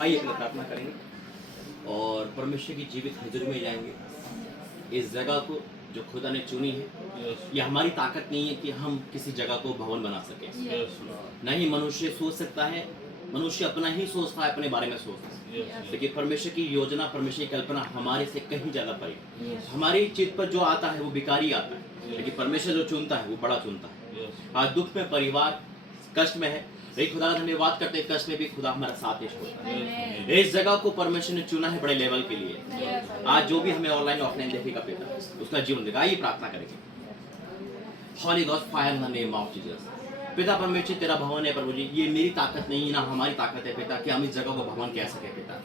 आइए अपना प्रार्थना करेंगे और परमेश्वर की जीवित हजूरी में जाएंगे। इस जगह को जो खुदा ने चुनी है, ये हमारी ताकत नहीं है कि हम किसी जगह को भवन बना सके। नहीं मनुष्य सोच सकता है, मनुष्य अपना ही सोचता है, अपने बारे में सोचता है, लेकिन परमेश्वर की योजना, परमेश्वर की कल्पना हमारे से कहीं ज्यादा परे। हमारी चित्त पर जो आता है वो बेकारी आता है, लेकिन परमेश्वर जो चुनता है वो बड़ा चुनता है। आज दुख में परिवार कष्ट में है, लेकिन खुदा का धन्यवाद करते हैं, कष्ट में भी खुदा हमारा साथ ही छोड़ता है। इस जगह को परमेश्वर ने चुना है बड़े लेवल के लिए। आज जो भी हमें ऑनलाइन ऑफलाइन देखेगा पिता, उसका जीवन देगा। आइए प्रार्थना करेंगे। Holy god fire in the name of Jesus. पिता परमेश्वर तेरा भवन है प्रभु जी, ये मेरी ताकत नहीं ना हमारी ताकत है पिता कि हम इस जगह को भवन कह सके पिता।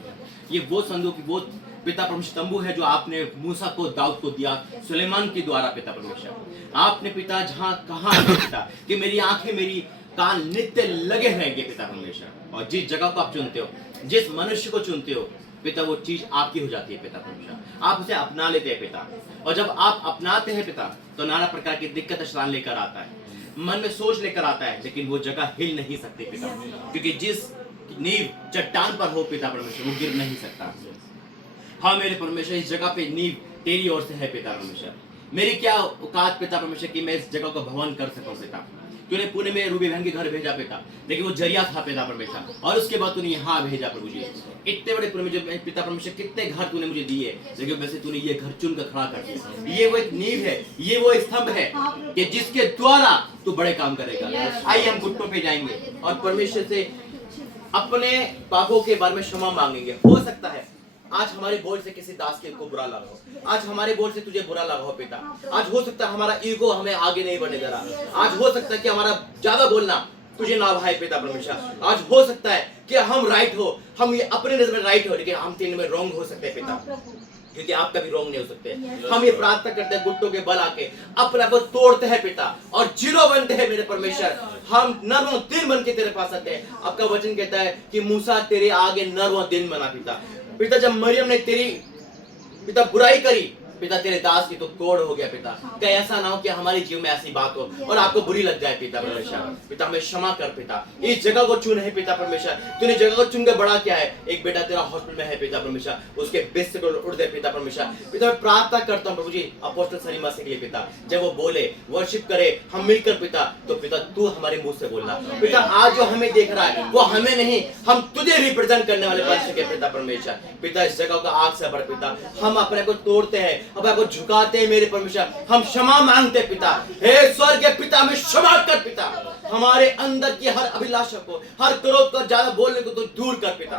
ये वो संदूक, वो पिता परमेश्वर तंबू है जो आपने मूसा को, दाऊद को दिया, सुलेमान के द्वारा पिता परमेश्वर। आपने पिता जहाँ कहा पिता कि मेरी आंखें मेरी कान नित्य लगे रहेंगे पिता परमेश्वर। और जिस जगह को आप चुनते हो, जिस मनुष्य को चुनते हो पिता, वो चीज आपकी हो जाती है पिता परमेश्वर। आप उसे अपना लेते हैं पिता, और जब आप अपनाते हैं पिता तो नाना प्रकार की दिक्कत शैतान लेकर आता है, मन में सोच लेकर आता है, लेकिन वो जगह हिल नहीं सकती पिता, क्योंकि जिस नींव चट्टान पर हो पिता परमेश्वर वो गिर नहीं सकता। हाँ मेरे परमेश्वर, इस जगह पे नींव तेरी ओर से है पिता परमेश्वर। मेरी क्या औकात पिता परमेश्वर कि मैं इस जगह को भवन कर सकूं पिता। तूने पुणे में रूबी बहन के घर भेजा पिता, लेकिन वो जरिया था पिता परमेश्वर, और उसके बाद तूने यहाँ भेजा प्रभु जी। इतने बड़े पुणे में पिता परमेश्वर कितने घर तूने मुझे दिए, लेकिन वैसे तूने ये घर चुन कर खड़ा कर दिया। ये वो एक नींव है, ये वो स्तंभ है कि जिसके द्वारा तू बड़े काम करेगा। आइए हम घुटनों पे जाएंगे और परमेश्वर से अपने पापों के बारे में क्षमा मांगेंगे। हो सकता है आज हमारे बोल से किसी दास के को बुरा लगा हो, आज हमारे बोल से तुझे बुरा लगा हो पिता। आज हो सकता है हमारा ईगो हमें आगे नहीं बढ़ने दे रहा। आज हो सकता है कि हमारा ज्यादा बोलना तुझे ना भाई पिता परमेश्वर। आज हो सकता है कि हम राइट हो, हम ये अपने नजर में राइट हो, लेकिन हम तेरे में रॉन्ग हो सकते हैं पिता, क्योंकि आप कभी रॉन्ग नहीं हो सकते। हम ये प्रार्थना करते हैं, घुटनों के बल आके अपने आप को तोड़ते हैं पिता और जीरो बनते हैं मेरे परमेश्वर। हम नर व दिन बन के तेरे पास आते हैं। आपका वचन कहता है कि मूसा तेरे आगे नर व दिन बना पिता। पिता जब मरियम ने तेरी पिता बुराई करी पिता, तेरे दास की तो कोड़ हो गया पिता। कहीं ऐसा ना हो कि हमारे जीवन में ऐसी बात हो और आपको बुरी लग जाए पिता परमेश्वर। पिता हमें क्षमा कर पिता। इस जगह को चुन है पिता परमेश्वर, तूने जगह को चुन के बड़ा क्या है। एक बेटा तेरा हॉस्पिटल में है पिता परमेश्वर, उसके बिस्तर को उड़ दे पिता परमेश्वर। पिता मैं प्रार्थना करता हूँ प्रभु जी अपोस्टल सलीमा से के लिए पिता, जब वो बोले वर्शिप करे हम मिलकर पिता, तो पिता तू हमारे मुंह से बोलना पिता। आज जो हमें देख रहा है वो हमें नहीं, हम तुझे रिप्रेजेंट करने वाले बन सके पिता परमेश्वर। पिता इस जगह का आग से भर पिता, हम अपने को तोड़ते हैं, अपने को झुकाते हैं मेरे परमेश्वर। हम क्षमा मांगते पिता, हे स्वर्ग के पिता हमें क्षमा कर पिता। हमारे अंदर की हर अभिलाषा को, हर क्रोध को, ज्यादा बोलने को तो दूर कर पिता।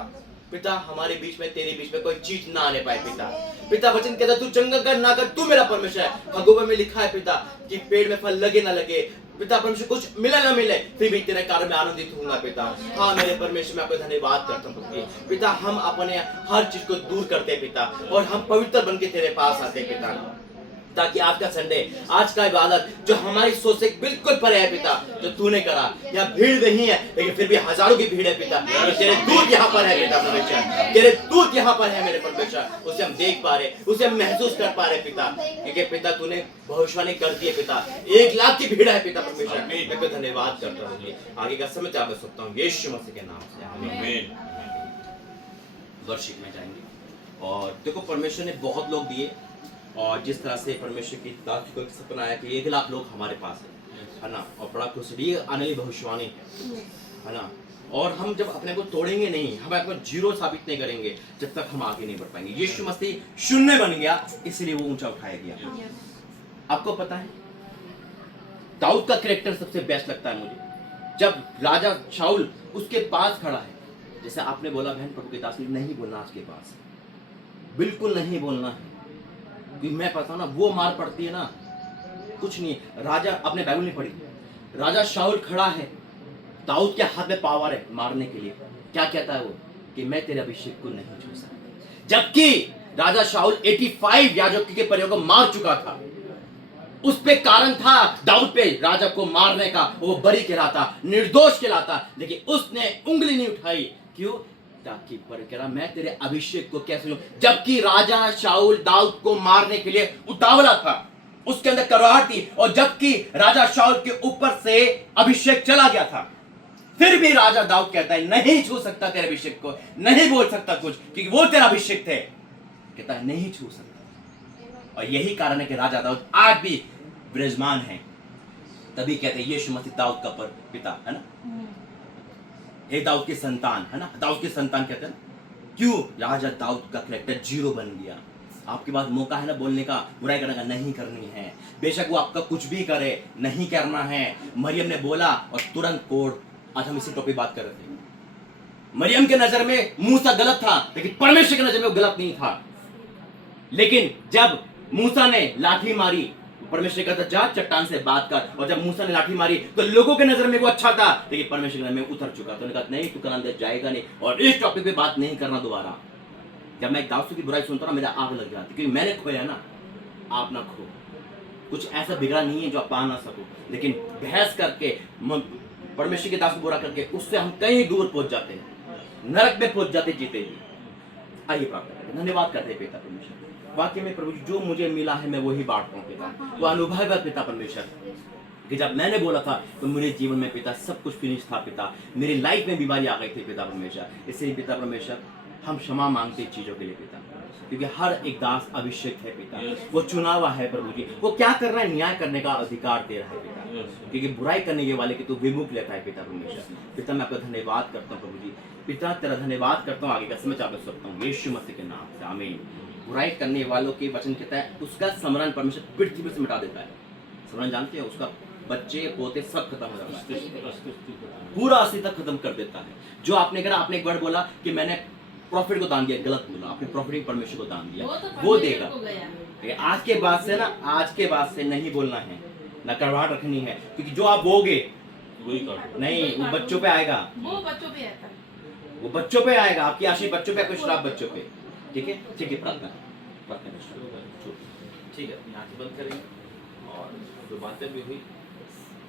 पिता हमारे बीच में, तेरे बीच में कोई चीज ना आने पाए पिता। पिता वचन कहता तू चंगा कर ना कर, तू मेरा परमेश्वर है। भगवान में लिखा है पिता कि पेड़ में फल लगे ना लगे पिता परमेश्वर, कुछ मिले ना मिले, फिर भी तेरे कार्य में आनंदित होऊंगा पिता। हाँ मेरे परमेश्वर मैं आपको धन्यवाद करता हूँ पिता। हम अपने हर चीज को दूर करते पिता और हम पवित्र बन के तेरे पास आते पिता, ताकि आज का संडे, आज का इबादत जो हमारी सोच से बिल्कुल परे है पिता, जो तूने करा। यहाँ भीड़ नहीं है लेकिन फिर भी हजारों की भीड़ है पिता। तेरे दूत यहाँ पर है पिता परमेश्वर, तेरे दूत यहाँ पर है मेरे परमेश्वर। उसे हम देख पा रहे, उसे हम महसूस कर पा रहे पिता, क्योंकि पिता तूने भविष्यवाणी कर दी है पिता। 1 लाख की भीड़ है पिता परमेश्वर। मैं धन्यवाद करता हूँ। आगे का समय आप सकता हूँ यीशु मसीह के नाम से आमीन। वर्शिप में जाएंगे और देखो परमेश्वर ने बहुत लोग दिए, और जिस तरह से परमेश्वर की दास को एक सपना आया कि 1 लाख लोग हमारे पास है ना, और बड़ा खुश ये आने वाली भविष्यवाणी है ना। और हम जब अपने को तोड़ेंगे नहीं, हम अपने को जीरो साबित नहीं करेंगे, जब तक हम आगे नहीं बढ़ पाएंगे। यीशु मसीह शून्य बन गया, इसलिए वो ऊंचा उठाया गया। आपको पता है दाऊद का कैरेक्टर सबसे बेस्ट लगता है मुझे, जब राजा शाऊल उसके पास खड़ा है। जैसे आपने बोला बहन प्रभु के दास ने नहीं बोलना आज के पास, बिल्कुल नहीं बोलना है। मैं पता हूं ना वो मार पड़ती है ना, कुछ नहीं। राजा अपने बाइबल नहीं पढ़ी, राजा शाऊल खड़ा है, दाऊद के हाथ में पावर है मारने के लिए। क्या कहता है वो कि मैं तेरे अभिषेक को नहीं छू सकता, जबकि राजा शाऊल 85 याजकों के परिवार को मार चुका था। उस पे कारण था दाऊद पे राजा को मारने का, वो बरी कहलाता, निर्दोष कहलाता, लेकिन उसने उंगली नहीं उठाई। क्यों? ताकि पर कह रहा मैं तेरे अभिषेक को कैसे लूं, जबकि राजा शाऊल दाऊद को मारने के लिए उतावला था, उसके अंदर कराहट थी, और जबकि राजा शाऊल के ऊपर से अभिषेक चला गया था। फिर भी राजा दाऊद कहता है नहीं छू सकता तेरे अभिषेक को, नहीं बोल सकता कुछ, क्योंकि वो तेरा अभिषेक थे। कहता है नहीं छू सकता। और यही कारण है कि राजा दाऊद आज भी विराजमान है। तभी कहते हैं यीशु मसीह दाऊद का पिता है ना, हे दाऊद के संतान है ना, दाऊद के संतान कहते हैं ना। क्यों? राजा दाऊद का कैरेक्टर 0 बन गया। आपके पास मौका है ना बोलने का, बुराई करने का, नहीं करनी है। बेशक वो आपका कुछ भी करे, नहीं करना है। मरियम ने बोला और तुरंत कोड। आज हम इसी टॉपिक बात कर रहे थे। मरियम के नजर में मूसा गलत था, लेकिन परमेश्वर की नजर में वो गलत नहीं था। लेकिन जब मूसा ने लाठी मारी, परमेश्वर कहता जा चट्टान से बात कर, और जब मूसा ने लाठी मारी तो लोगों के नजर में वो अच्छा था, लेकिन परमेश्वर की नजर में उतर चुका। तो उन्होंने कहा नहीं, तू कनान देश जाएगा नहीं, और इस टॉपिक पे बात नहीं करना दोबारा। जब मैं दाऊद की बुराई सुनता ना, मेरा आग लग जाती, क्योंकि मैंने खोया ना, आप ना खो। कुछ ऐसा बिगड़ा नहीं है जो आप पा ना सको, लेकिन बहस करके परमेश्वर के दास को बुरा करके उससे हम कहीं दूर पहुंच जाते हैं, नरक में पहुंच जाते जीते जी। आइए प्रार्थना करते, धन्यवाद करते हैं पिता परमेश्वर। वाकई में प्रभु जो मुझे मिला है मैं वही बांटता हूँ पिता। वो अनुभव है पिता परमेश्वर कि जब मैंने बोला था तो मेरे जीवन में पिता सब कुछ फिनिश था पिता। मेरी लाइफ में बीमारी आ गई थी पिता परमेश्वर। इसलिए पिता परमेश्वर हम क्षमा मांगते चीजों के लिए पिता, क्योंकि हर एक दास अभिषेक है पिता। वो चुना हुआ है प्रभु जी, वो क्या कर रहा है, न्याय करने का अधिकार दे रहा है पिता, क्योंकि बुराई करने के वाले की तो विमुख लेता है पिता परमेश्वर। पिता मैं आपका धन्यवाद करता हूँ प्रभु जी। पिता तेरा धन्यवाद करता हूँ, आगे का समय चाहता सकता हूँ यीशु मसीह के नाम से, आमीन। बुराई करने वालों के वचन कहता है उसका स्मरण परमेश्वर पृथ्वी से मिटा देता है। स्मरण जानते हैं, उसका बच्चे पोते सब खत्म हो जाता है, पूरा अस्तित्व खत्म कर देता है। जो आपने कहा, आपने एक वर्ड बोला कि मैंने प्रॉफिट को दान दिया, गलत बोला आपने। प्रॉफिट परमेश्वर को दान दिया, वो देगा। आज के बाद से ना, आज के बाद से नहीं बोलना है, ना करवाहट रखनी है, क्योंकि जो आप बोगे नहीं वो बच्चों पे आएगा, वो बच्चों पे आएगा। आपकी आशीष बच्चों पे, कुछ श्राप बच्चों पे। ठीक है, ठीक है, प्रार्थना ठीक है, अपनी आंखें बंद करेंगे। और जो बातें भी हुई,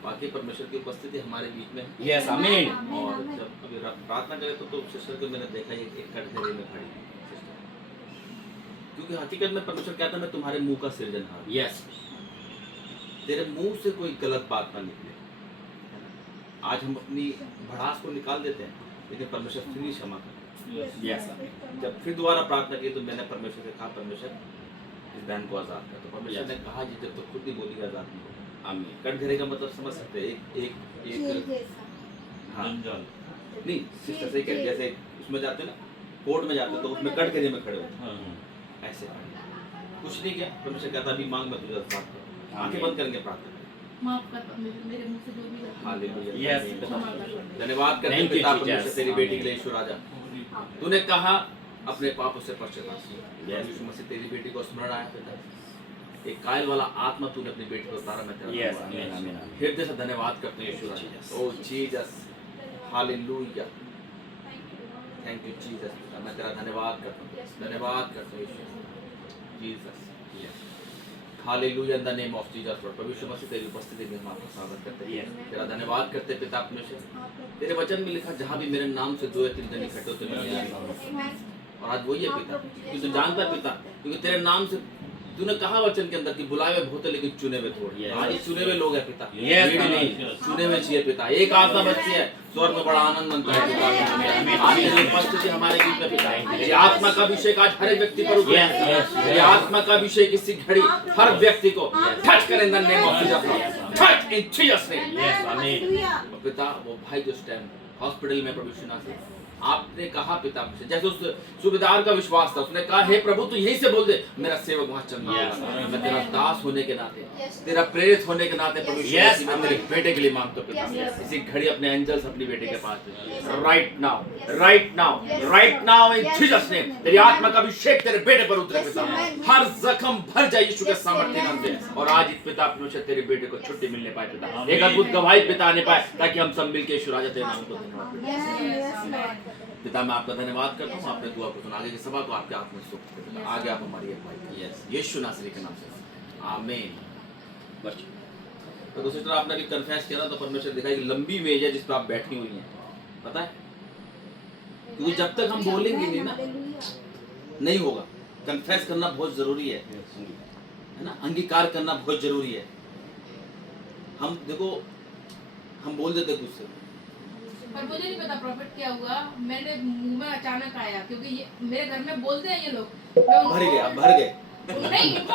बाकी परमेश्वर की उपस्थिति हमारे बीच में है। यस, आमीन। और जब अभी प्रार्थना करें तो सिस्टर को मैंने देखा एक कटघरे में खड़ी सिस्टर, क्योंकि हकीकत में परमेश्वर कहता है मैं तुम्हारे मुंह का सृजनहार। यस, तेरे मुंह से कोई गलत बात ना निकले। आज हम अपनी भड़ास को निकाल देते हैं, लेकिन परमेश्वर फिर भी क्षमा करता है। यस। जब फिर दोबारा प्रार्थना की तो मैंने परमेश्वर से कहा परमेश्वर इस बहन को आजाद कर। तो परमेश्वर ने कहा जी जब तो खुद ही बोली आजाद नहीं होगा। आमीन। कटघरे का मतलब समझ सकते हैं, एक हाँ नहीं सिस्टर सही कह, जैसे उसमें जाते हैं ना, कोर्ट में जाते तो उसमें कटघरे में खड़े होते ऐसे कुछ नहीं किया। परमेश्वर कहता अभी मांग मैं तुझे आजाद करूँ। आंखें बंद करेंगे, प्रार्थना माफ कर मेरे मुंह से जो भी हालेलुया। यस, धन्यवाद करते हैं पिता परमेश्वर तेरी बेटी के लिए। ईश्वर राजा तूने कहा अपने पापों से पश्चाताप किया। यीशु मसीह तेरी बेटी को स्मरण आया पिता, एक कायल वाला आत्मा तूने अपनी बेटी को उतारा। मैं तेरा यस, आमीन, आमीन। हृदय से धन्यवाद करते हैं यीशु राजा। Oh Jesus, hallelujah, thank you Jesus. मैं तेरा धन्यवाद करता हूँ, धन्यवाद करता हूँ Yeshu Jesus. Hallelujah, in the name of Jesus. प्रभु यीशु मसीह तेरी उपस्थिति में हम आपका स्वागत करते हैं, तेरा धन्यवाद करते हैं पिता परमेश्वर। तेरे वचन में लिखा जहाँ भी मेरे नाम से 2 या 3 जन इकट्ठे होते हैं, और आज वही है पिता, क्योंकि तू जानता है पिता, क्योंकि तेरे नाम से तूने कहा वचन के अंदर कि बुलाए हुए बहुत है लेकिन चुने हुए थोड़े। आज ये चुने हुए लोग हैं पिता, नहीं चुने हुए चाहिए पिता। एक आत्मा बच्ची है, स्वर्ग में बड़ा आनंद बनता है पिता। आज तेरी उपस्थिति हमारे बीच में पिता, ये आत्मा का अभिषेक आज हर एक व्यक्ति पर उतरे। ये आत्मा का अभिषेक इसी घड़ी हर व्यक्ति को टच करें, इन the name of Jesus, touch in Jesus name. Yes, आमीन। पिता वो भाई जो स्टैंड हॉस्पिटल में प्रभु यीशु नासरी, आपने कहा पिता मुझे, जैसे उस सूबेदार का विश्वास था, उसने कहा हे प्रभु तू यही से बोल दे, मेरा सेवक वहां चल गया। मैं तेरा दास होने के नाते, तेरा प्रेरित होने के नाते प्रभु यीशु मैं मेरे बेटे के लिए मांगता हूं पिता। इसी घड़ी अपने एंजल्स अपनी बेटे के पास right now, right now, right now in Jesus name. तेरी आत्मा का अभिषेक तेरे बेटे पर उतरे पिता, हर जख्म भर जाए यीशु के सामर्थ्य नाम से। और आज पिता परमेश्वर तेरे बेटे को छुट्टी मिलने पाए पिता, एक अद्भुत गवाही पिता आने पाए, ताकि हम सब मिलकर यीशु राजा तेरे नाम को धन्यवाद पिता। मैं आपका धन्यवाद करता हूँ, आपने दुआ को सुना, आगे की सभा को आपके हाथ में सुख दे। आगे आप हमारी अगुवाई, यीशु नासरी के नाम से आमीन। तो दूसरी तरफ आपने भी कन्फेस किया ना, तो परमेश्वर दिखाई कि लंबी मेज है जिस पर आप बैठी हुई हैं, पता है, क्योंकि जब तक हम बोलेंगे नहीं ना नहीं होगा। कन्फेस करना बहुत जरूरी है ना, अंगीकार करना बहुत जरूरी है। हम देखो हम बोल देते गुस्से, पर मुझे नहीं पता प्रॉफिट क्या हुआ, मेरे मुंह में अचानक आया, क्योंकि ये मेरे घर में बोलते हैं ये लोग। मैं उनको- भर गया, भर गए। नहीं, इनको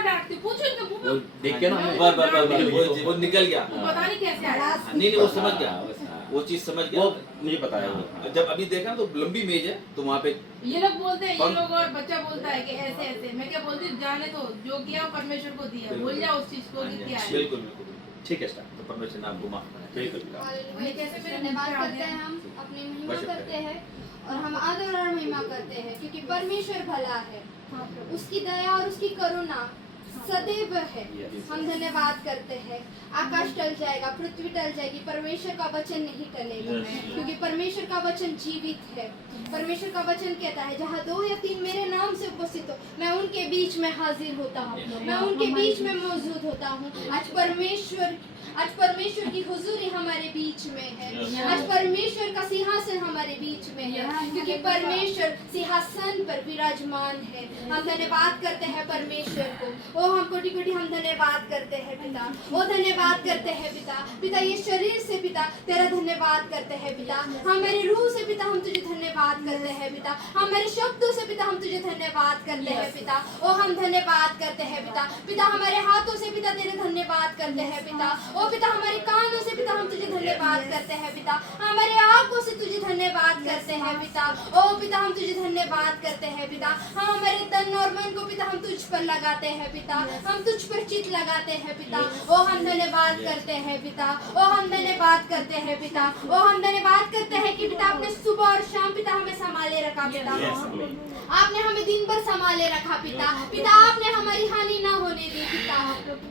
डांटती हूँ, पूछो इनके मुंह वो में। देख के ना मैं बस बस डांटती बस हूँ। वो निकल गया। वो पता नहीं कैसे आया। नहीं वो समझ गया, हाँ, वो चीज समझ गया। वो मुझे पता है वो। हाँ, जब अभी देखा तो लंबी मेज है तो वहाँ पे ये लोग बोलते हैं, ये पंख- लोग, और बच्चा बोलता है कि ऐसे ऐसे। मैं क्या बोलती हूँ, जाने दो, जो किया वो परमेश्वर को दिया, बिल्कुल। भूल जाओ उस चीज को हाँ कि जी, क्या है। बिल्कुल बिल्कुल बिल्कुल। ठीक है स्टार्ट। तो परमेश्वर ने आपको माफ कराया। बिल्कुल। ये कैसे मेरे धन्यवाद मुंह पे आ करते गया? हैं, हम अपनी महिमा वर्शिप करते हैं और हम आदर और महिमा करते हैं, क्योंकि परमेश्वर भला है, उसकी दया और उसकी करुणा सदैव है। हम धन्यवाद करते हैं। आकाश टल जाएगा, पृथ्वी टल जाएगी, परमेश्वर का वचन नहीं टलेगा, क्योंकि परमेश्वर का वचन जीवित है। परमेश्वर का वचन कहता है, जहाँ 2 या 3 मेरे नाम से उपस्थित हो, मैं उनके बीच में हाजिर होता हूँ, मैं उनके बीच में मौजूद होता हूँ। आज परमेश्वर की हुजूरी हमारे बीच में है। आज परमेश्वर का सिंहासन हमारे बीच में है, क्योंकि परमेश्वर सिंहासन पर विराजमान है। हम धन्यवाद करते हैं परमेश्वर को। ओ हम कोटि कोटि हम धन्यवाद करते हैं पिता। ओ धन्यवाद करते हैं पिता। पिता ये शरीर से पिता तेरा धन्यवाद करते हैं पिता। हमारे रूह से पिता हम तुझे धन्यवाद करते हैं पिता। हमारे शब्दों से पिता हम तुझे धन्यवाद करते हैं पिता। ओ हम धन्यवाद करते हैं पिता। पिता हमारे हाथों से पिता तेरे धन्यवाद करते हैं पिता। ओ पिता हमारे कानों से पिता हम तुझे धन्यवाद करते हैं पिता। हमारे आंखों से तुझे धन्यवाद करते हैं पिता। ओ पिता हम तुझे धन्यवाद करते हैं पिता। हम हमारे तन और मन को पिता हम तुझ पर लगाते हैं पिता। हम तुझ पर चित लगाते हैं पिता। ओ हम धन्यवाद करते हैं पिता। ओ हम धन्यवाद करते हैं पिता। ओ हम धन्यवाद करते हैं कि पिता आपने सुबह और शाम पिता हमें संभाले रखा पिता। आपने हमें दिन भर संभाले रखा पिता। पिता आपने हमारी हानि ना होने दी पिता,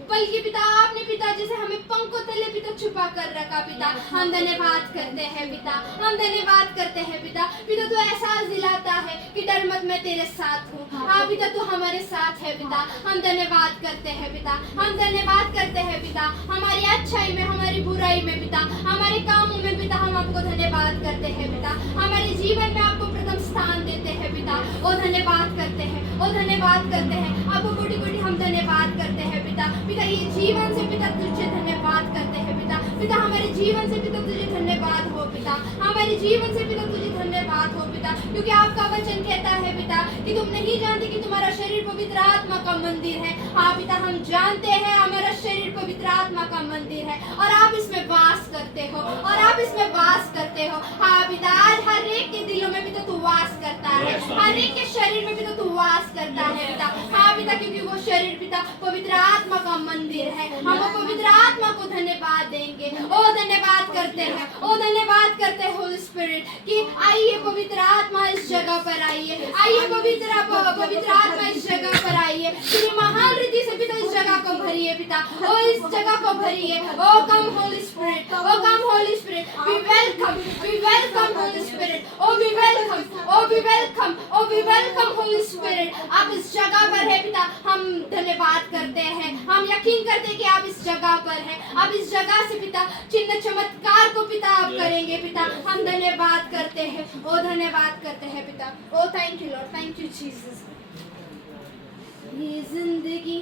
बल्कि पिता आपने पिता जैसे हमें पंखों तले पिता छुपा कर रखा पिता। हम धन्यवाद करते हैं पिता। हम धन्यवाद करते हैं पिता। पिता तू एहसास दिलाता है कि डर मत, मैं तेरे साथ हूँ। हाँ पिता तू हमारे साथ है पिता। हम धन्यवाद करते हैं पिता। हम धन्यवाद करते हैं पिता। हमारी अच्छाई में, हमारी बुराई में पिता, हमारे कामों में पिता हम आपको धन्यवाद करते हैं पिता। हमारे जीवन में आपको प्रथम स्थान देते हैं पिता। ओ धन्यवाद करते हैं, ओ धन्यवाद करते हैं आपको कोटि कोटि हम धन्यवाद करते हैं पिता। पिता ये जीवन से पिता तुझे धन्यवाद करते हैं पिता। पिता हमारे जीवन से पिता तुझे धन्यवाद हो पिता। हमारे जीवन से पिता तुझे धन्यवाद हो पिता, क्योंकि आपका वचन कहता है पिता कि तुम नहीं जानते कि तुम्हारा शरीर पवित्र आत्मा का मंदिर है। हाँ पिता हम जानते हैं हमारा शरीर पवित्र आत्मा का मंदिर है और आप इसमें वास करते हो, और आप इसमें वास करते हो। हाँ पिता आज हर एक के दिलों में पिता तू वास करता है, हर एक के शरीर में पिता तू वास करता है पिता। हाँ पिता क्योंकि वो शरीर पिता पवित्र आत्मा का मंदिर है। हम वो पवित्र आत्मा को धन्यवाद देंगे। ओ धन्यवाद करते हैं, ओ धन्यवाद करते हैं होली स्पिरिट कि आइए पवित्र आत्मा इस जगह पर आइए। आइए पवित्र आत्मा इस जगह पर आइए। तेरी महान रीति से पिता इस जगह को भरिए पिता। ओ इस जगह को भरिए। Oh come holy spirit, oh come holy spirit, we welcome holy spirit. Oh we welcome, oh we welcome, oh we welcome holy spirit. आप इस जगह पर है पिता। हम धन्यवाद करते हैं, हम यकीन करते हैं कि आप इस जगह पर हैं। आप इस जगह से पिता चिन्ह चमत्कार को पिता आप करेंगे पिता। हम धन्यवाद करते हैं, ओ धन्यवाद करते हैं पिता। Oh thank you lord, thank you Jesus. ये जिंदगी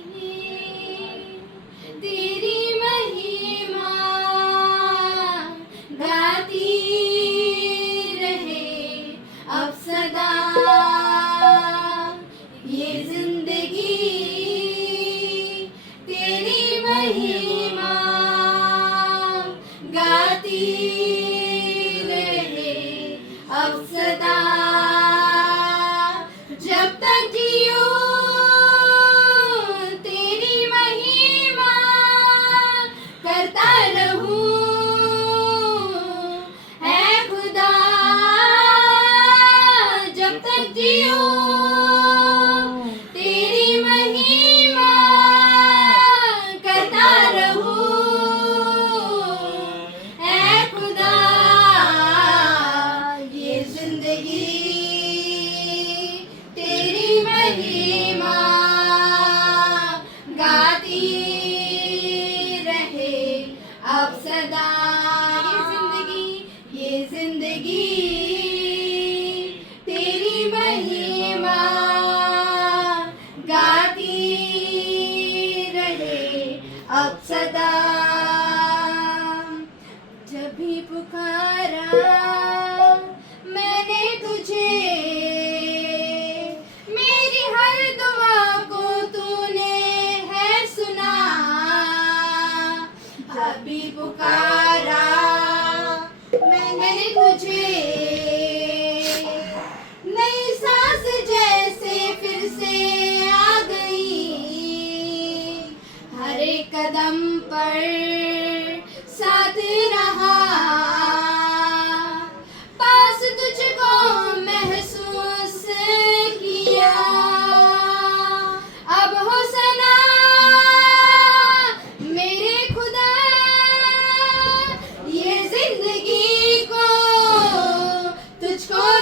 तेरी महिमा गाती रहे अब सदा। ये जिंदगी तेरी महिमा गाती रहे अब सदा। जब तक जियो तेरी महिमा करता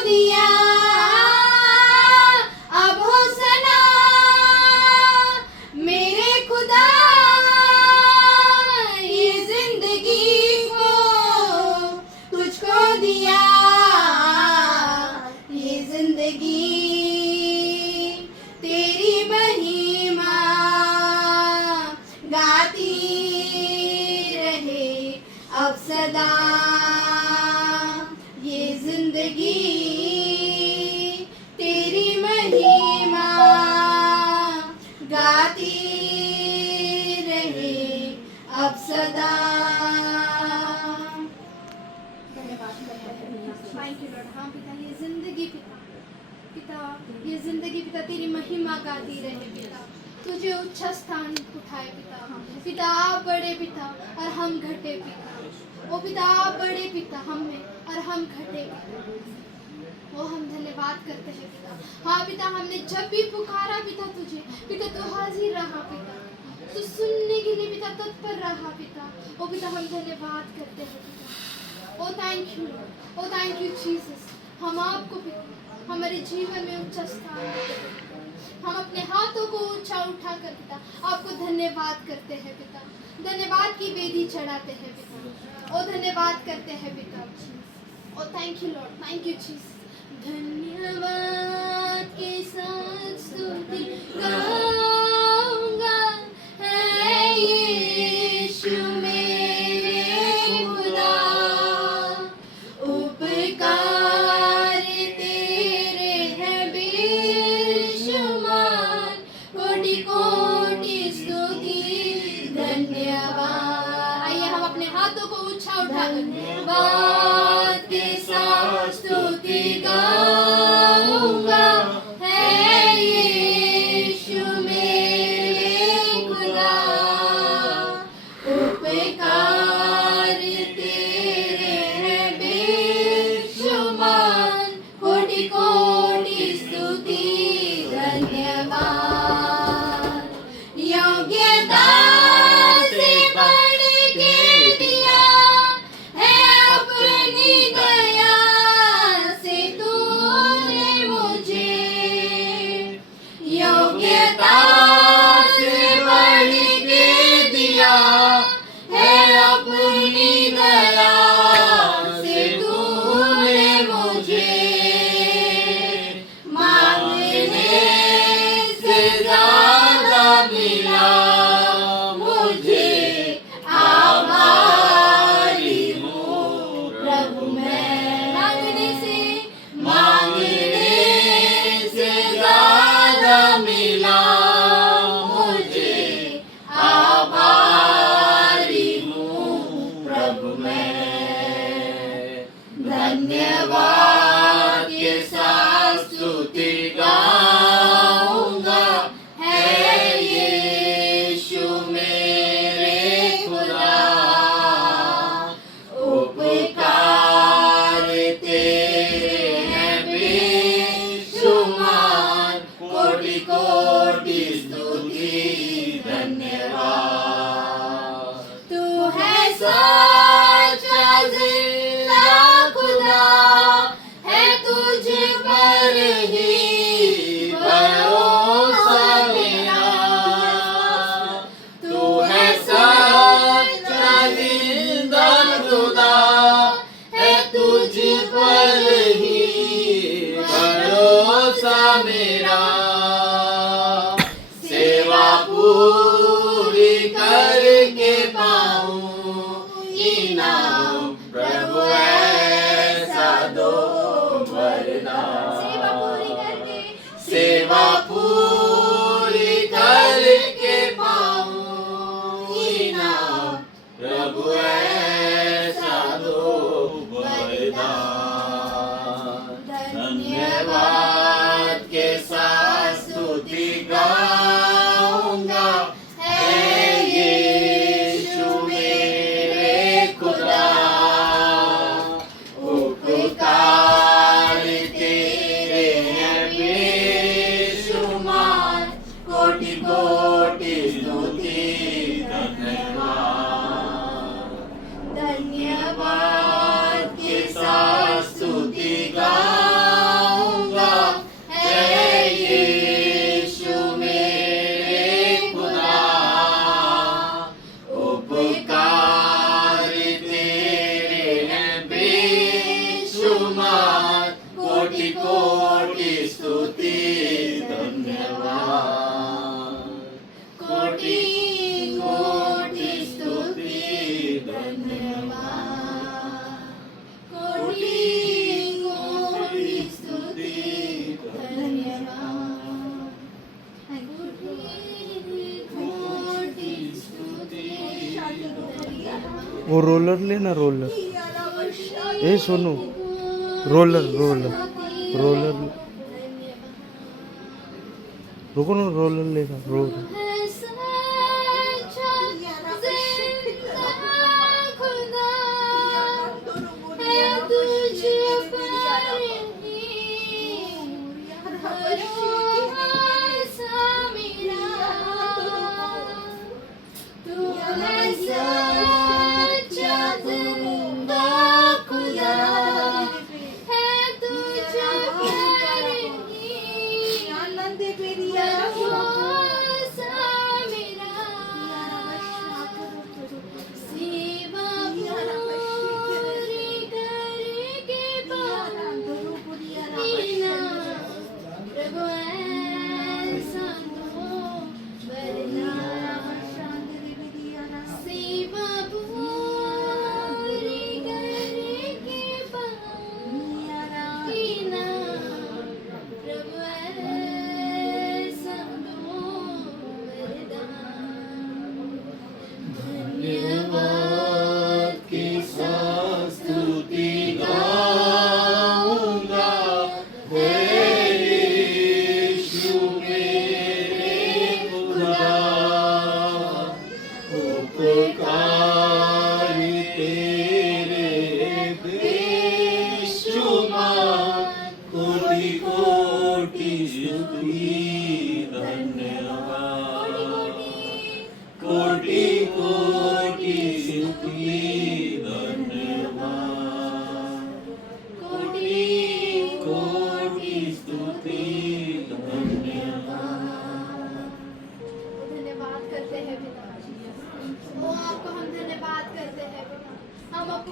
दिया अब हो सना मेरे खुदा, ये जिंदगी को तुझको दिया, ये जिंदगी तेरी महिमा गाती रहे अब सदा, ये जिंदगी तेरी महिमा गाती रहे अब सदा। धन्यवाद थैंक यू लॉर्ड। हाँ पिता, ये जिंदगी पिता, पिता ये जिंदगी पिता तेरी महिमा गाती रहे पिता, तुझे उच्च स्थान उठाए पिता। पिता आप बड़े पिता और हम घटे पिता, ओ पिता आप बड़े पिता हम में और हम घटे पिता, ओ हम धन्यवाद करते हैं पिता। हाँ पिता, हमने जब भी पुकारा पिता तुझे, पिता तू हाजिर रहा पिता, तू सुनने के लिए पिता तत्पर रहा पिता, ओ पिता हम धन्यवाद करते हैं पिता। Oh thank you lord, oh thank you Jesus. हम आपको पिता हमारे जीवन में उच्च स्थान देते हैं। हम अपने हाथों को ऊंचा उठाकर पिता आपको धन्यवाद करते हैं पिता, धन्यवाद की वेदी चढ़ाते हैं पिता, ओ धन्यवाद करते हैं पिता। Oh thank you lord, thank you Jesus. धन्यवाद के साथ स्तुति गाऊंगा, है यीशु मेरे खुदा, उपकार तेरे हैं बेशुमार, कोटि कोटि स्तुति धन्यवाद। आइए हम अपने हाथों को ऊंचा उठाकर धन्यवाद के साथ स्तुति गाऊंगा, है यीशु मेरे खुदा, उपकार तेरे हैं बेशुमार, कोटि कोटि स्तुति धन्यवाद। योग्यता से बढ़ के दिया है अपनी दया से तूने मुझे, योग्यता से बढ़ के दिया है अपनी दया से तूने मुझे, मांगने से ज्यादा मिला मुझे, आभारी हूँ प्रभु मैं। मांगने से ज्यादा मिला मुझे, आभारी हूँ प्रभु मैं। धन्यवाद के साथ स्तुति गाऊंगा, है यीशु मेरे खुदा, उपकार तेरे हैं बेशुमार, कोटि कोटि स्तुति धन्यवाद। तू है सच्चा जिंदा खुदा, है तुझ पर ही भरोसा मेरा, तू है सच्चा जिंदा खुदा, है तुझ पर ही भरोसा मेरा, सेवा पूरी करके पाऊं इनाम, प्रभु ऐसा दो वरदान। सेवा पूरी करके पाऊं इनाम, प्रभु ऐसा दो वरदान। धन्यवाद के साथ स्तुति धन्यवाद कोटि कोटि स्तुति धन्यवाद कोटि कोटि स्तुति धन्यवाद कोटि स्तुति वो रोलर लेना रोलर ए सोनू रोलर रोलर रोलर रुको ना रोलर लेगा रोलर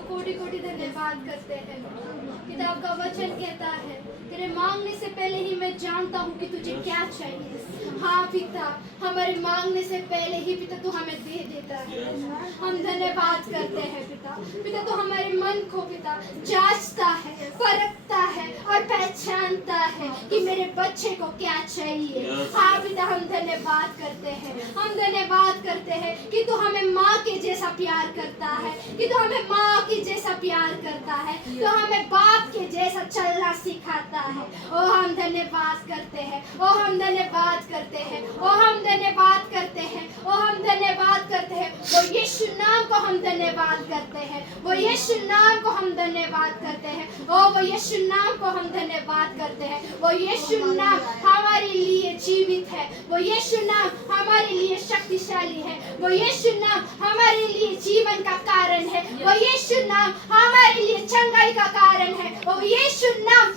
कोटि कोटि धन्यवाद करते हैं। पिता आपका वचन कहता है तेरे मांगने से पहले ही मैं जानता हूँ कि तुझे क्या चाहिए। हाँ पिता, हमारे मांगने से पहले ही पिता तू हमें दे देता है। हम धन्यवाद करते हैं पिता। पिता तू हमारे मन को पिता जांचता है, परखता है और पहचानता है कि मेरे बच्चे को क्या चाहिए। हाँ पिता, हम धन्यवाद करते हैं। हम धन्यवाद करते हैं कि तू हमें माँ के जैसा प्यार करता है, कि तू हमें माँ के जैसा प्यार करता है, तो हमें बाप के जैसा चलना सिखाता है। ओ हम धन्यवाद करते हैं, ओ हम धन्यवाद करते हैं, ओ हम धन्यवाद करते हैं, ओ हम धन्यवाद करते हैं। वो यीशु नाम को हम धन्यवाद करते हैं, वो यीशु नाम को हम धन्यवाद करते हैं। ओ वो यीशु नाम को हम धन्यवाद करते हैं। वो यीशु नाम हमारे लिए जीवित है, वो यीशु नाम हमारे लिए शक्तिशाली है, वो यीशु नाम हमारे लिए जीवन का कारण है, वो यीशु नाम हमारे लिए चंगाई का कारण है, वो यीशु नाम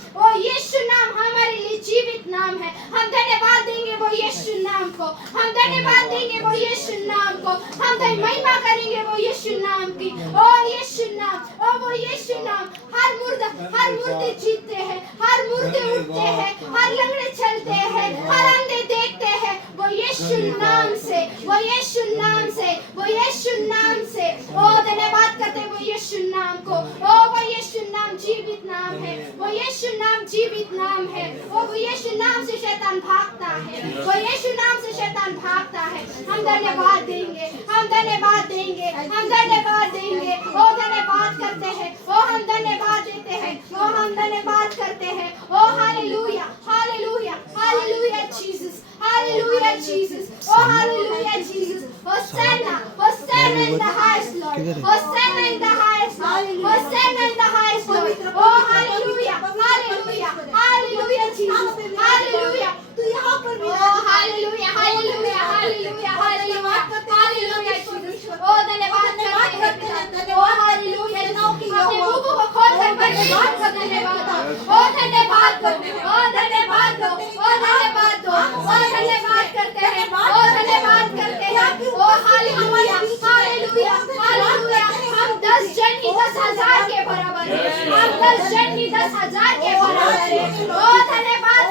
हमारे लिए जीवित नाम है। हम धन्यवाद देंगे वो यीशु नाम को, हम धन्यवाद देंगे वो यीशु नाम को, हम महिमा करेंगे वो यीशु नाम की। ओ यीशु नाम, ओ वो यीशु नाम। हर मुर्दे जीतते हैं, हर मुर्दे उठते हैं, हर लंगड़े चलते हैं, हर अंधे देखते हैं वो यीशु नाम से, वो यीशु नाम से, वो यीशु नाम से। ओ धन्यवाद करते हैं वो यीशु नाम को। ओ वो यीशु नाम जीवित नाम है, वो यीशु नाम जीवित नाम है। ओ वो यीशु नाम से शैतान भागता है, वो यीशु नाम से शैतान भागता है। हम धन्यवाद देंगे, हम धन्यवाद देंगे, हम धन्यवाद देंगे। ओ धन्यवाद करते हैं, ओ हम धन्यवाद देते हैं, ओ हम धन्यवाद करते हैं। Oh hallelujah, hallelujah, hallelujah Jesus, hallelujah Jesus, O hallelujah Jesus. Hosanna, Hosanna in the highest, Lord. Hosanna in the highest, Lord. Hosanna in the highest, Lord. Oh hallelujah, hallelujah, hallelujah Jesus, hallelujah. तू यहाँ पर भी oh hallelujah, hallelujah, hallelujah, hallelujah, hallelujah Jesus. Oh धन्यवाद करते हैं, oh hallelujah। अपने मुंह को खोलकर धन्यवाद कर, धन्यवाद दो, oh धन्यवाद दो, oh धन्यवाद दो, oh धन्यवाद दो, oh धन्यवाद करते हैं, oh धन्यवाद करते हैं। Oh hallelujah, hallelujah, hallelujah. हम 10 जन ही 10,000 के बराबर हैं, हम 10 जन ही 10,000 के बराबर हैं। ओ धन्यवाद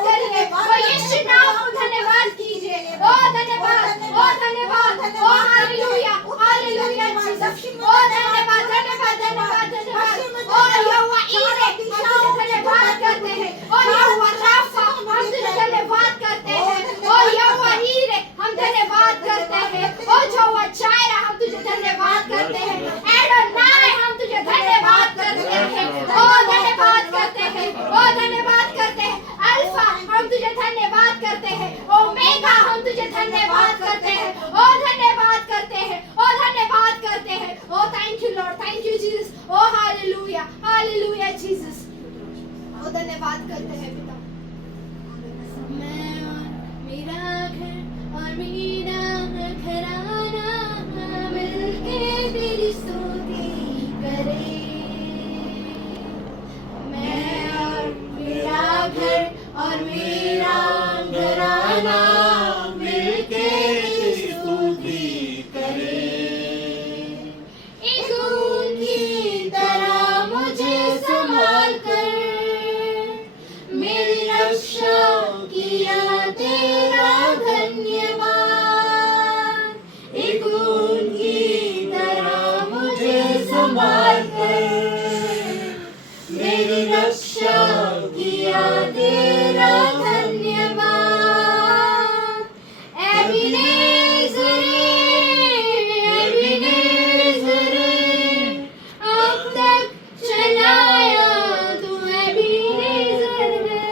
तुझे धन्यवाद करते हैं। ओ यहोवा राफा, हम तुझे धन्यवाद करते हैं। ओ यहोवा ईरे, हम धन्यवाद करते हैं। ओ यहोवा जायरा, हम तुझे धन्यवाद करते हैं। एडोनाई, हम तुझे धन्यवाद करते हैं। ओ धन्यवाद करते हैं। ओ धन्यवाद करते हैं। अल्फा, हम तुझे धन्यवाद करते हैं। ओमेगा, हम तुझे धन्यवाद करते हैं। ओ धन्यवाद करते हैं। ओ धन्यवाद करते हैं। Oh thank you lord, thank you Jesus. O hallelujah, hallelujah Jesus. ओ धन्यवाद करते हैं पिता। मैं और मेरा घर और मेरा घराना मिलके तेरी स्तुति करे। मैं और मेरा घर और मेरा घराना मिलके तेरी स्तुति करे। एक ऊन की तरह मुझे संभाल कर, मेरी रक्षा किया तेरा धन्यवाद। एक ऊन की तरह मुझे संभाल कर, मेरी रक्षा किया तेरा धन्यवाद। एबेनेज़रे, एबेनेज़रे, अब तक चलाया तू एबेनेज़र है।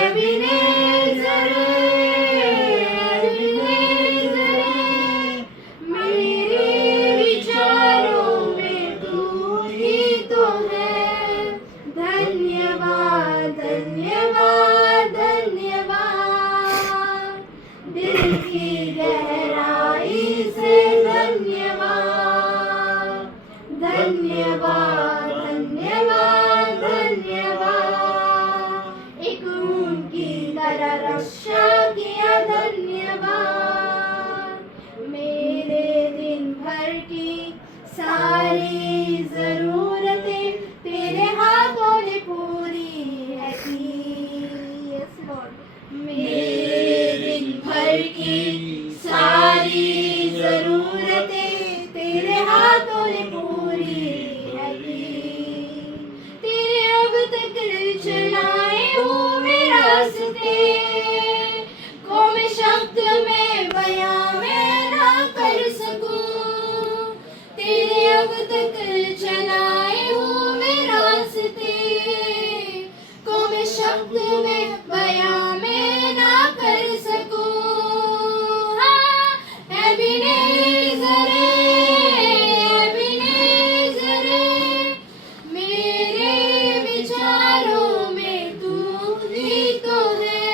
एबेनेज़रे, एबेनेज़रे, मेरे विचारों में तू ही तो है। धन्यवाद, धन्यवाद, धन्यवाद, दिल की गहराई से धन्यवाद। धन्यवाद, धन्यवाद, धन्यवाद, एक ऊन की तरह रक्षा किया धन्यवाद। मेरे दिन भर की सारी जरूरतें तेरे हाथों ने पूरी है की। Yes, Lord. मेरे दिन भर की सारी जरूरतें तेरे हाथों ने पूरी है की। तेरे अब तक चलाए हुए रास्ते को मैं शब्द में बयां में ना कर सकूं। तेरे अब तक चलाए हुए रास्ते को मैं शब्द में बयां में ना कर सकूं। हाँ, एबेनेज़रे, एबेनेज़रे, मेरे विचारों में तू ही तो है।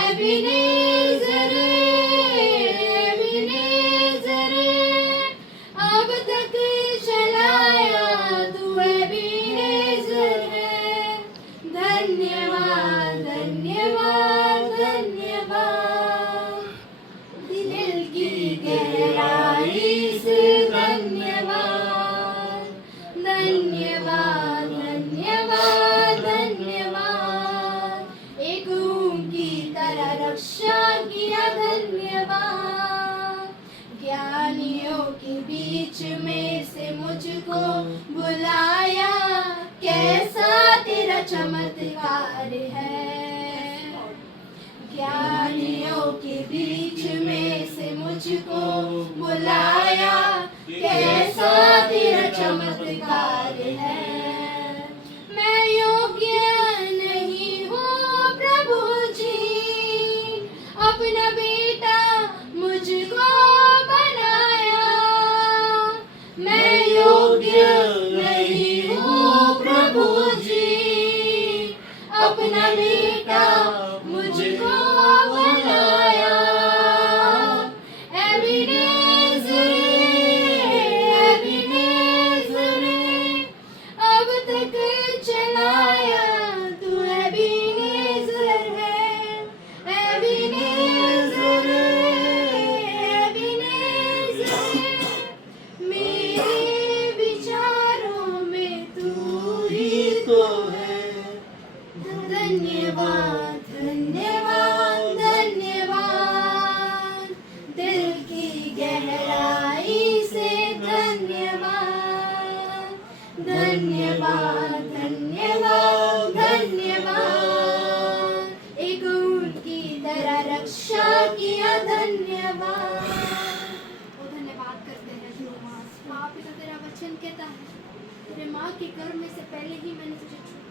एबेनेज़रे, एबेनेज़रे, अब तक चलाया तू एबेनेज़र है। धन्यवाद, धन्यवाद, धन्यवाद, दिल की गहराई से धन्यवाद। धन्यवाद, धन्यवाद, धन्यवाद, एक ऊन की तरह रक्षा किया धन्यवाद। ज्ञानियों के बीच में से मुझको बुलाया, कैसा तेरा चमत्कार है। ज्ञानियों के बीच में से मुझको बुलाया, कैसा तेरा चमत्कार है। मैं योग्य नहीं हूँ प्रभु जी, अपना बेटा मुझको बनाया। मैं योग्य नहीं हूँ प्रभु जी, अपना बेटा मुझको बनाया। एबेनेज़रे, एबेनेज़रे, अब तक चलाया तू एबेनेज़र है। एबेनेज़रे, एबेनेज़रे, मेरे विचारों में तू ही तो है। धन्यवाद, धन्यवाद, धन्यवाद, दिल की गहराई से धन्यवाद। धन्यवाद, धन्यवाद। वचन कहता है तेरे माँ के गर्भ में से पहले ही मैंने तुझे चुना,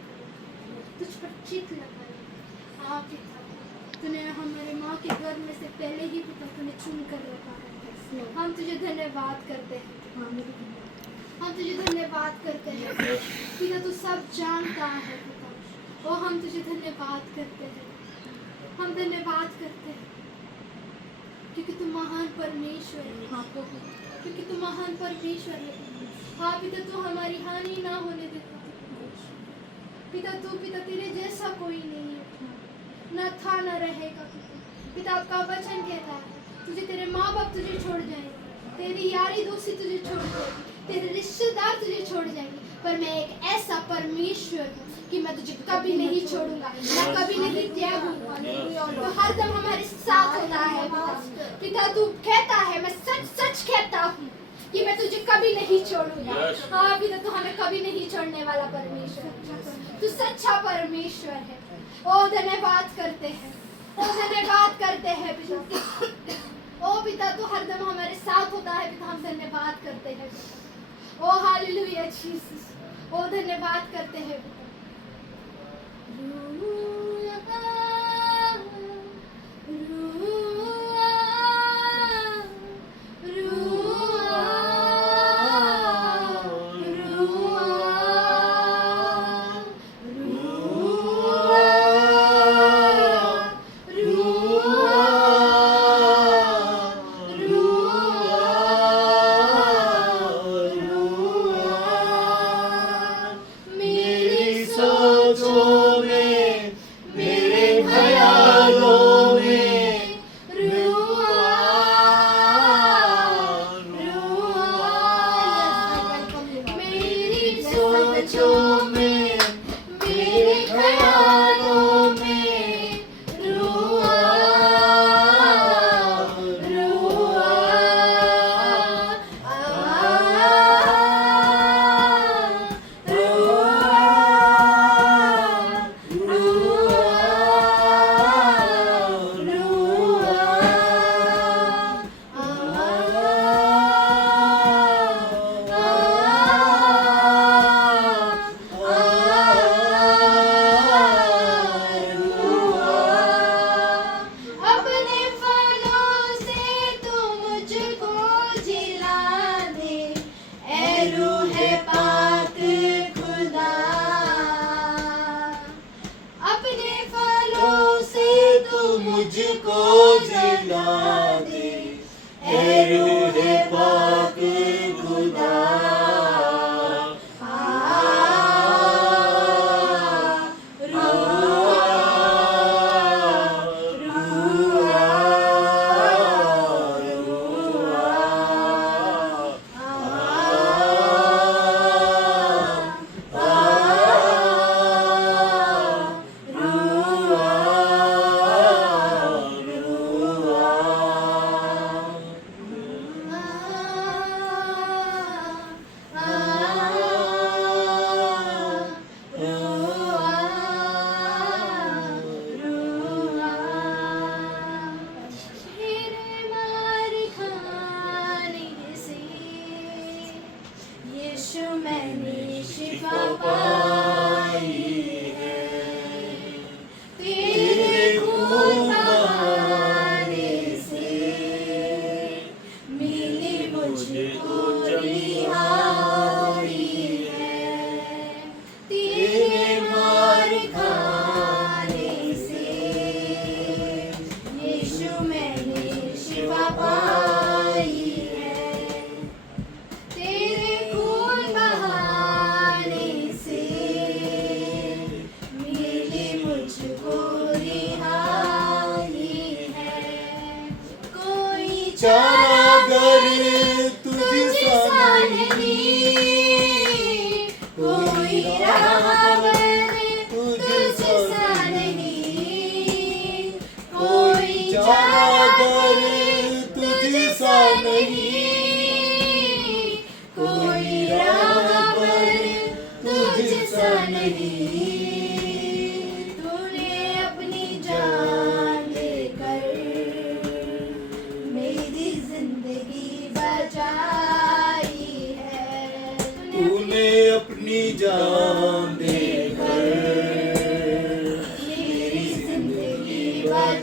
तुझ पर चित लगाया। हाँ पिता, तूने हमारे माँ के गर्भ में से पहले ही पिता तूने चुन कर रखा है। हम तुझे धन्यवाद करते हैं, हम तुझे धन्यवाद करते हैं पिता, तू सब जानता है पिता। ओ हम तुझे धन्यवाद करते हैं, हम धन्यवाद करते हैं क्योंकि तू महान परमेश्वर है, क्योंकि तू महान परमेश्वर है। हाँ पिता, तू हमारी हानि ना होने देता पिता। तू पिता तेरे जैसा कोई नहीं है, ना था ना रहेगा पिता। आपका वचन कहता है तुझे तेरे माँ बाप तुझे छोड़ जाएंगे, तेरी यारी दोस्ती तुझे छोड़ जाएगी, तेरे रिश्तेदार तुझे छोड़ जाएंगे, पर मैं एक ऐसा परमेश्वर हूँ कि मैं तुझे कभी नहीं छोड़ूंगा, मैं कभी नहीं त्यागूंगा। तो हरदम हमारे साथ होता है पिता। पिता तू कहता है, मैं सच सच कहता हूँ कि मैं तुझे कभी नहीं छोड़ूंगा। हाँ पिता, तू हमें कभी नहीं छोड़ने वाला परमेश्वर, तू सच्चा परमेश्वर है। ओ धन्यवाद करते हैं, ओ धन्यवाद करते हैं पिता। ओ पिता, तू हरदम हमारे साथ होता है पिता, हम धन्यवाद करते हैं पिता। ओ हालेलुया जीसस, ओ धन्यवाद करते हैं पिता।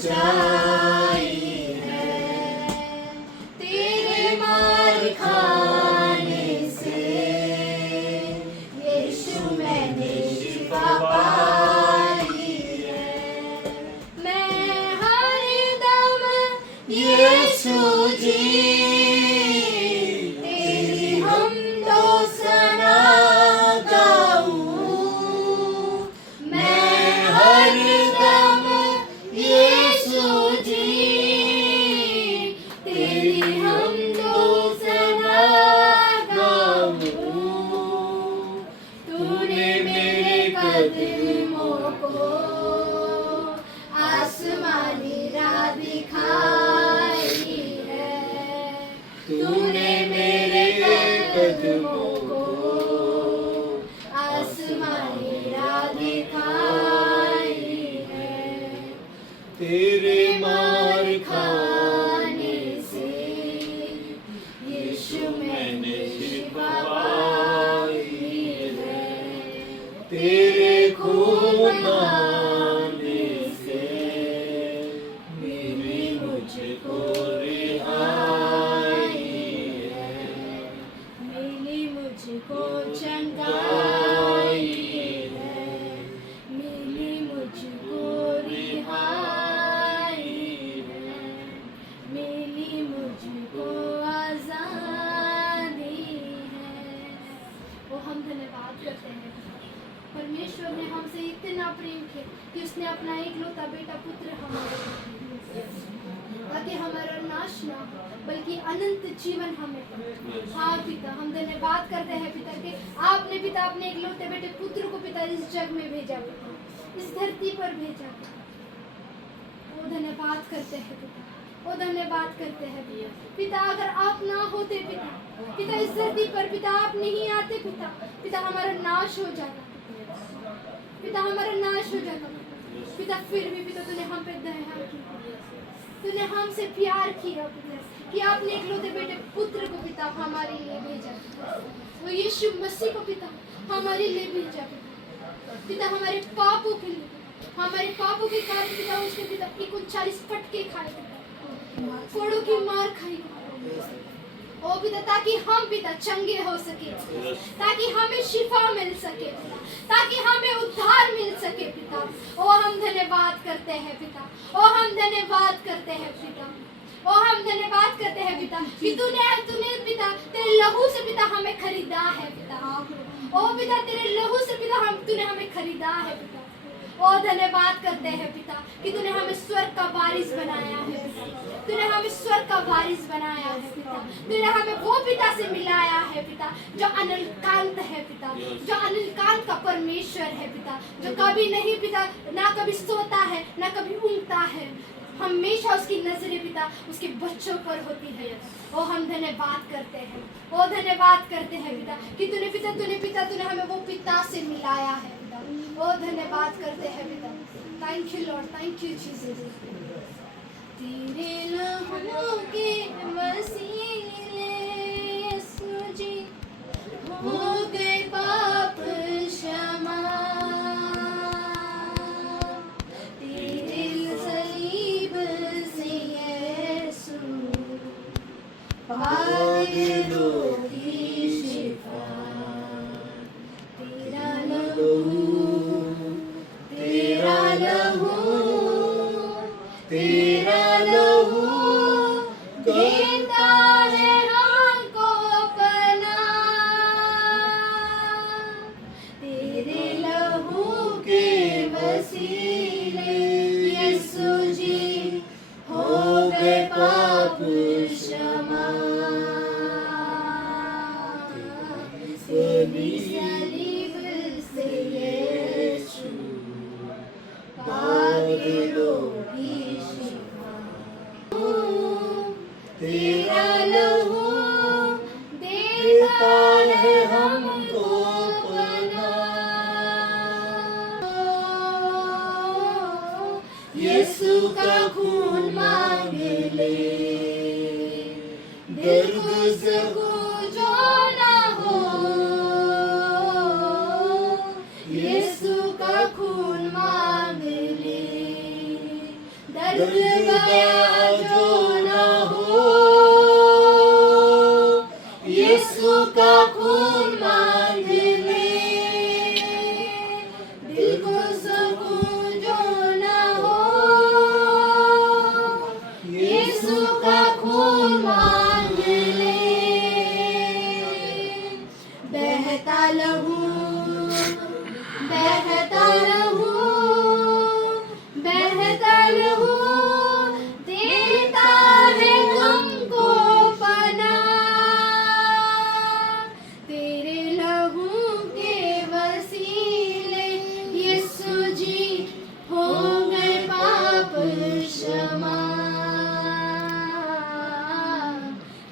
बचाई है। तेरे मार खाने से यीशु मैंने शिफा पाई है। मैं हरदम यीशु जी तेरी हमदो सना गाऊं। मैं हरदम यीशु जी तेरी हमदो सना गाऊं। तूने मेरे कदमों को आसमानी राह दिखाई है। तूने मेरे कदमों को आसमानी राह दिखाई है। तेरे मार खाने से यीशु मैंने शिफा पाई है। तेरे खून बहाने से मिली मुझको रिहाई है। मिली मुझको चंगाई है। मिली मुझको रिहाई है। मिली मुझको आजादी है। वो हम धन्यवाद करते हैं। परमेश्वर ने हमसे इतना प्रेम किया कि उसने अपना एकलौता बेटा पुत्र हमारे लिए दिया, ताकि हमारा नाश ना हो बल्कि अनंत जीवन हमें दे। हाँ पिता, हम धन्यवाद करते हैं पिता कि आपने पिता अपने एकलौते बेटे पुत्र को पिता इस जग में भेजा पिता, इस धरती पर भेजा पिता। वो धन्यवाद करते हैं पिता, वो धन्यवाद करते हैं पिता। पिता अगर आप ना होते पिता, पिता इस धरती पर पिता आप नहीं आते पिता, पिता हमारा नाश हो जाता पिता, हमारा नाश हो जाता पिता। फिर भी पिता तूने हम पे दया की, तूने हमसे प्यार किया पिता कि आपने एकलौते बेटे पुत्र को पिता हमारे लिए भेजा। वो यीशु मसीह को पिता हमारे लिए भेजा पिता, हमारे पापों के लिए, हमारे पापों के कारण पिता उसने पिता 39 फटके खाए पिता, फोड़ों की मार खाई ओ पिता, ताकि हम पिता चंगे हो सके, ताकि हमें शिफा मिल सके पिता, ताकि हमें उद्धार मिल सके पिता। ओ हम धन्यवाद करते हैं पिता, ओ हम धन्यवाद करते हैं पिता, ओ हम धन्यवाद करते हैं पिता कि तूने पिता तेरे लहू से पिता हमें खरीदा है पिता। ओ पिता तेरे लहू से पिता तूने हमें खरीदा है पिता। ओ धन्यवाद करते हैं पिता कि तूने हमें स्वर्ग का वारिस बनाया है पिता, तूने हमें स्वर्ग का वारिस बनाया है पिता। तूने हमें वो पिता से मिलाया है पिता जो अनलकांत है पिता, जो अनलकांत का परमेश्वर है पिता, जो कभी नहीं पिता ना कभी सोता है ना कभी ऊँगता है, हमेशा उसकी नजरें पिता उसके बच्चों पर होती है। ओ हम धन्यवाद करते हैं, ओ धन्यवाद करते हैं पिता कि तूने हमें वो पिता से मिलाया है पिता। ओ धन्यवाद करते हैं पिता। Thank you lord, thank you Jesus. तेरे लहू के वसीले यीशु जी हो गए पाप क्षमा। तेरे सलीब से यीशु पागलों की शिफा। तेरा लहू देता है हमको पनाह। तेरे लहू के वसीले यीशु जी हो गए पाप क्षमा। तेरी सलीब से यीशु पागलों की शिफा। तेरा लहू देता है हमको पनाह। यीशु का खून मांग ले, दर्द से जो ना हो। यीशु का खून मांग ले, दर्द गया जो न हो, यीशु का खून मांग ले। दिल को सुकून जो न हो, यीशु का खून मांग ले। बहता लहू, बहता लहू, बहता लहू, देता है तुमको पनाह। तेरे लहू के वसीले यीशु जी हो गए पाप क्षमा।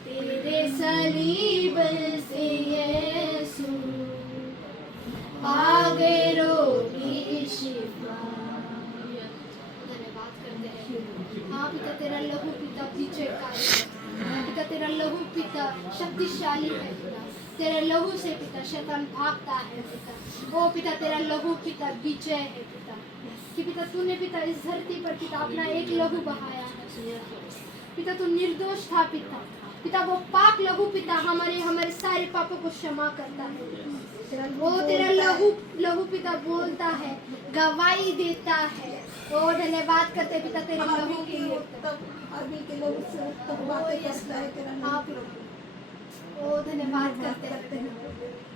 तेरे सलीब से यीशु आ गए रोगी शिफा। धन्यवाद करते हैं। हाँ पिता, तेरा लहू पिता विजयकारी है। पिता, तेरा लहू पिता शक्तिशाली है। पिता, तेरे लहू से पिता शैतान भागता है। पिता, ओ पिता, तेरा लहू पिता विजय है। पिता, कि पिता तूने पिता इस धरती पर पिता अपना एक लहू बहाया है। पिता, तू निर्दोष था पिता। पिता, वो पाक लहू पिता हमारे सारे पापों को क्षमा करता है। वो तेरा लहू पिता बोलता है, गवाही देता है। ओ धन्यवाद करते पिता तेरे लहू के लिए। हाँ प्रभु, ओ धन्यवाद करते हैं।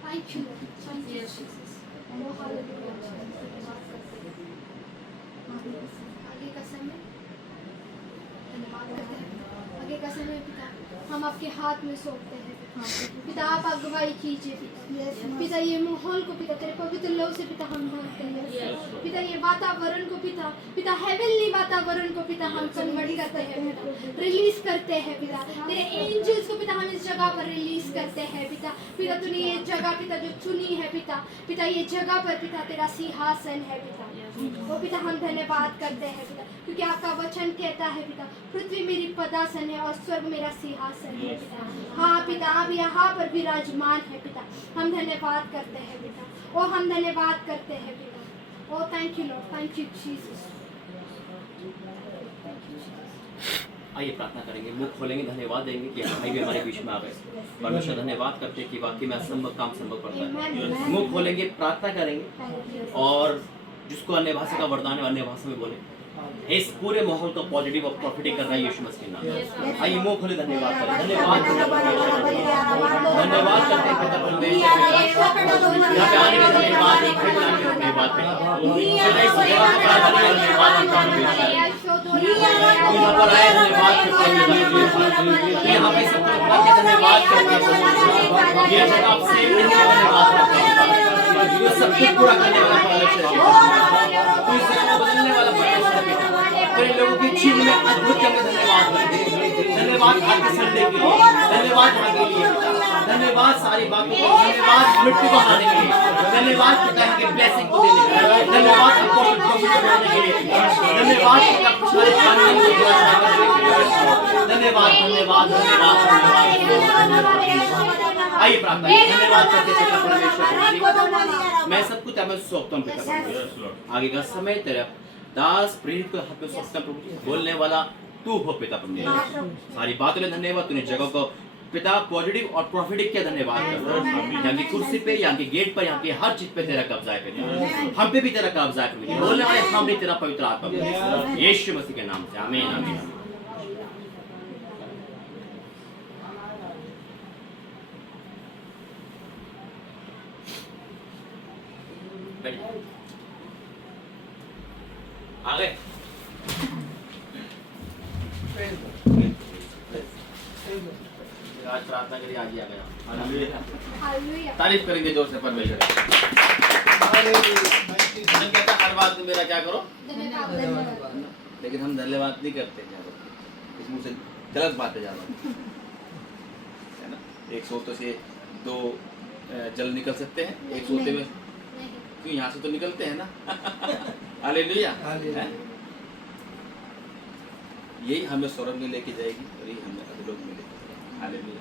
Thank you, thank you Jesus. O hallelujah, धन्यवाद करते हैं। आगे का समय धन्यवाद करते हैं। आगे का समय पिता हम आपके हाथ में सौंपते हैं। पिता, आप अगुवाई कीजिए पिता। पिता, ये माहौल को पिता तेरे पवित्र लहू से पिता हम भरते हैं। पिता, ये वातावरण को पिता हेवनली वातावरण को पिता हम कन्वर्ट करते हैं पिता, रिलीज करते हैं पिता। तेरे एंजल्स को पिता हम इस जगह पर रिलीज करते हैं पिता। पिता, तूने ये जगह पिता जो चुनी है पिता ये जगह पर पिता तेरा सिंहासन है पिता। वो पिता हम धन्यवाद करते हैं पिता, क्योंकि आपका वचन कहता है पिता, पृथ्वी मेरी पदासन है और स्वर्ग मेरा सिंहासन है पिता। हाँ पिता, आप यहाँ पर विराजमान है पिता। हम धन्यवाद करते हैं पिता। ओ हम धन्यवाद करते हैं पिता। Oh thank you lord, thank you Jesus. आइए प्रार्थना करेंगे, मुख खोलेंगे, धन्यवाद देंगे कि भाई भी हमारे बीच में आ गए। परमेश्वर धन्यवाद करते हैं कि वाकई में असंभव काम संभव करता है। मुख खोलेंगे, प्रार्थना करेंगे और जिसको अन्य भाषा का वरदान है अन्य भाषा में बोले। इस पूरे माहौल को पॉजिटिव और प्रॉफिटिक कर रहा है यीशु मसीह के नाम में। आइए मुंह खोले, धन्यवाद करें। धन्यवाद करते हैं पिता परमेश्वर। यहाँ पे आने के धन्यवाद, धन्यवाद यहाँ पर आए धन्यवाद करते हैं। यहाँ पे सब धन्यवाद करते हैं। ये जगह आपसे धन्यवाद करते हैं। सब कुछ पूरा करने वाला परमेश्वर है। बदलने वाला परमेश्वर है। तेरे लोगों की जीवन में अद्भुत करके धन्यवाद करते हैं। धन्यवाद आज के संडे के लिए, धन्यवाद आगे लिए, धन्यवाद सारी बातों को, धन्यवाद मृत्यु को हराने के लिए, धन्यवाद पिता के ब्लेसिंग को देने के लिए, धन्यवाद आपको बनाने के लिए, धन्यवाद सारे खानदान को धन्यवाद धन्यवाद धन्यवाद। आइए प्रार्थना, धन्यवाद करते हैं परमेश्वर। मैं सब कुछ हमें सौंपता हूँ पिता। आगे का समय तेरा दास प्रेरित को हाथ में सौंपता हूँ प्रभु। बोलने वाला तू हो पिता परमेश्वर। सारी बातों में धन्यवाद, तूने जगह को पिता पॉजिटिव और प्रॉफिटिक के धन्यवाद करता हूँ। यहाँ की कुर्सी पे, यहाँ के गेट पर, यहाँ की हर चीज पे तेरा कब्जा है पिता। हम पे भी तेरा कब्जा है। बोलने वाले हम भी तेरा पवित्र आत्मा यीशु मसीह के नाम से आमीन आमीन। आ गए आज प्रार्थना करिए, आज ही आ गया। हालेलुया। तारीफ करेंगे जोर से परमेश्वर। कहता हर बात में मेरा क्या करो धन्यवाद, लेकिन हम धन्यवाद नहीं करते। इस मुंह से गलत बातें ज्यादा है ना। एक सोते से दो जल निकल सकते हैं, एक सोते में क्यों यहाँ से तो निकलते हैं ना। हालेलुया। यही हमें स्वर्ग में लेके जाएगी और यही हमें अधोलोक में लेके जाएगी। हालेलुया।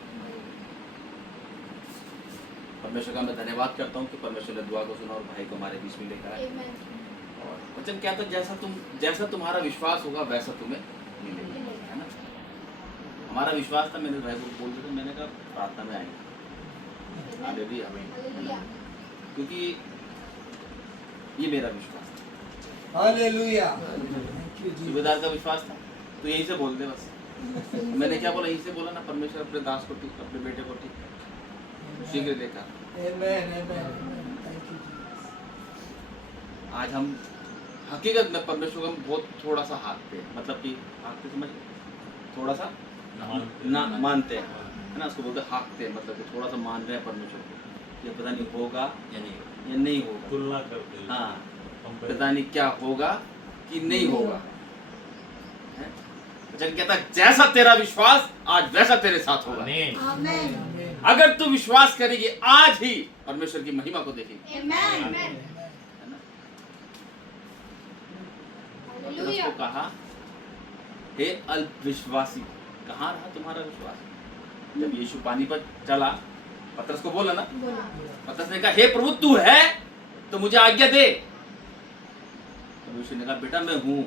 परमेश्वर का मैं धन्यवाद करता हूँ कि परमेश्वर ने दुआ को सुना और भाई को हमारे बीच में लेकर आए और वचन कहता है जैसा तुम्हारा विश्वास होगा वैसा तुम्हें मिलेगा, है ना। हमारा विश्वास था, मैंने भाई को बोल दिया, मैंने कहा प्रार्थना में आएंगे, हालेलुया, हालेलुया। क्योंकि ये मेरा विश्वास था, हालेलुया। सूबेदार का विश्वास था, तो यहीं से बोल दे बस। मैंने क्या बोला, यहीं से बोला ना, परमेश्वर अपने दास को ठीक, अपने बेटे को ठीक शीघ्र देगा। आज हम हकीकत में परमेश्वर को हम बहुत थोड़ा सा हाँकते हैं, मतलब कि हाँकते समझ, थोड़ा सा ना मानते हैं, है ना, उसको बोलते हाँकते हैं, मतलब कि थोड़ा सा मान रहे हैं परमेश्वर को, ये पता नहीं होगा या नहीं होगा, तुलना करते हैं। हाँ, पता नहीं क्या होगा कि नहीं होगा। वचन कहता है जैसा तेरा विश्वास आज वैसा तेरे साथ होगा। आमीन। अगर तू विश्वास करेगी आज ही परमेश्वर की महिमा को देखेगी, आमेन। है ना। पतरस हालेलुया। को कहा, हे अल्प विश्वासी, कहाँ रहा तुम्हारा विश्वास? जब यीशु पानी पर चला, पतरस को बोला ना, पतरस ने कहा हे प्रभु तू है तो मुझे आज्ञा दे। तो यीशु ने कहा बेटा मैं हूं,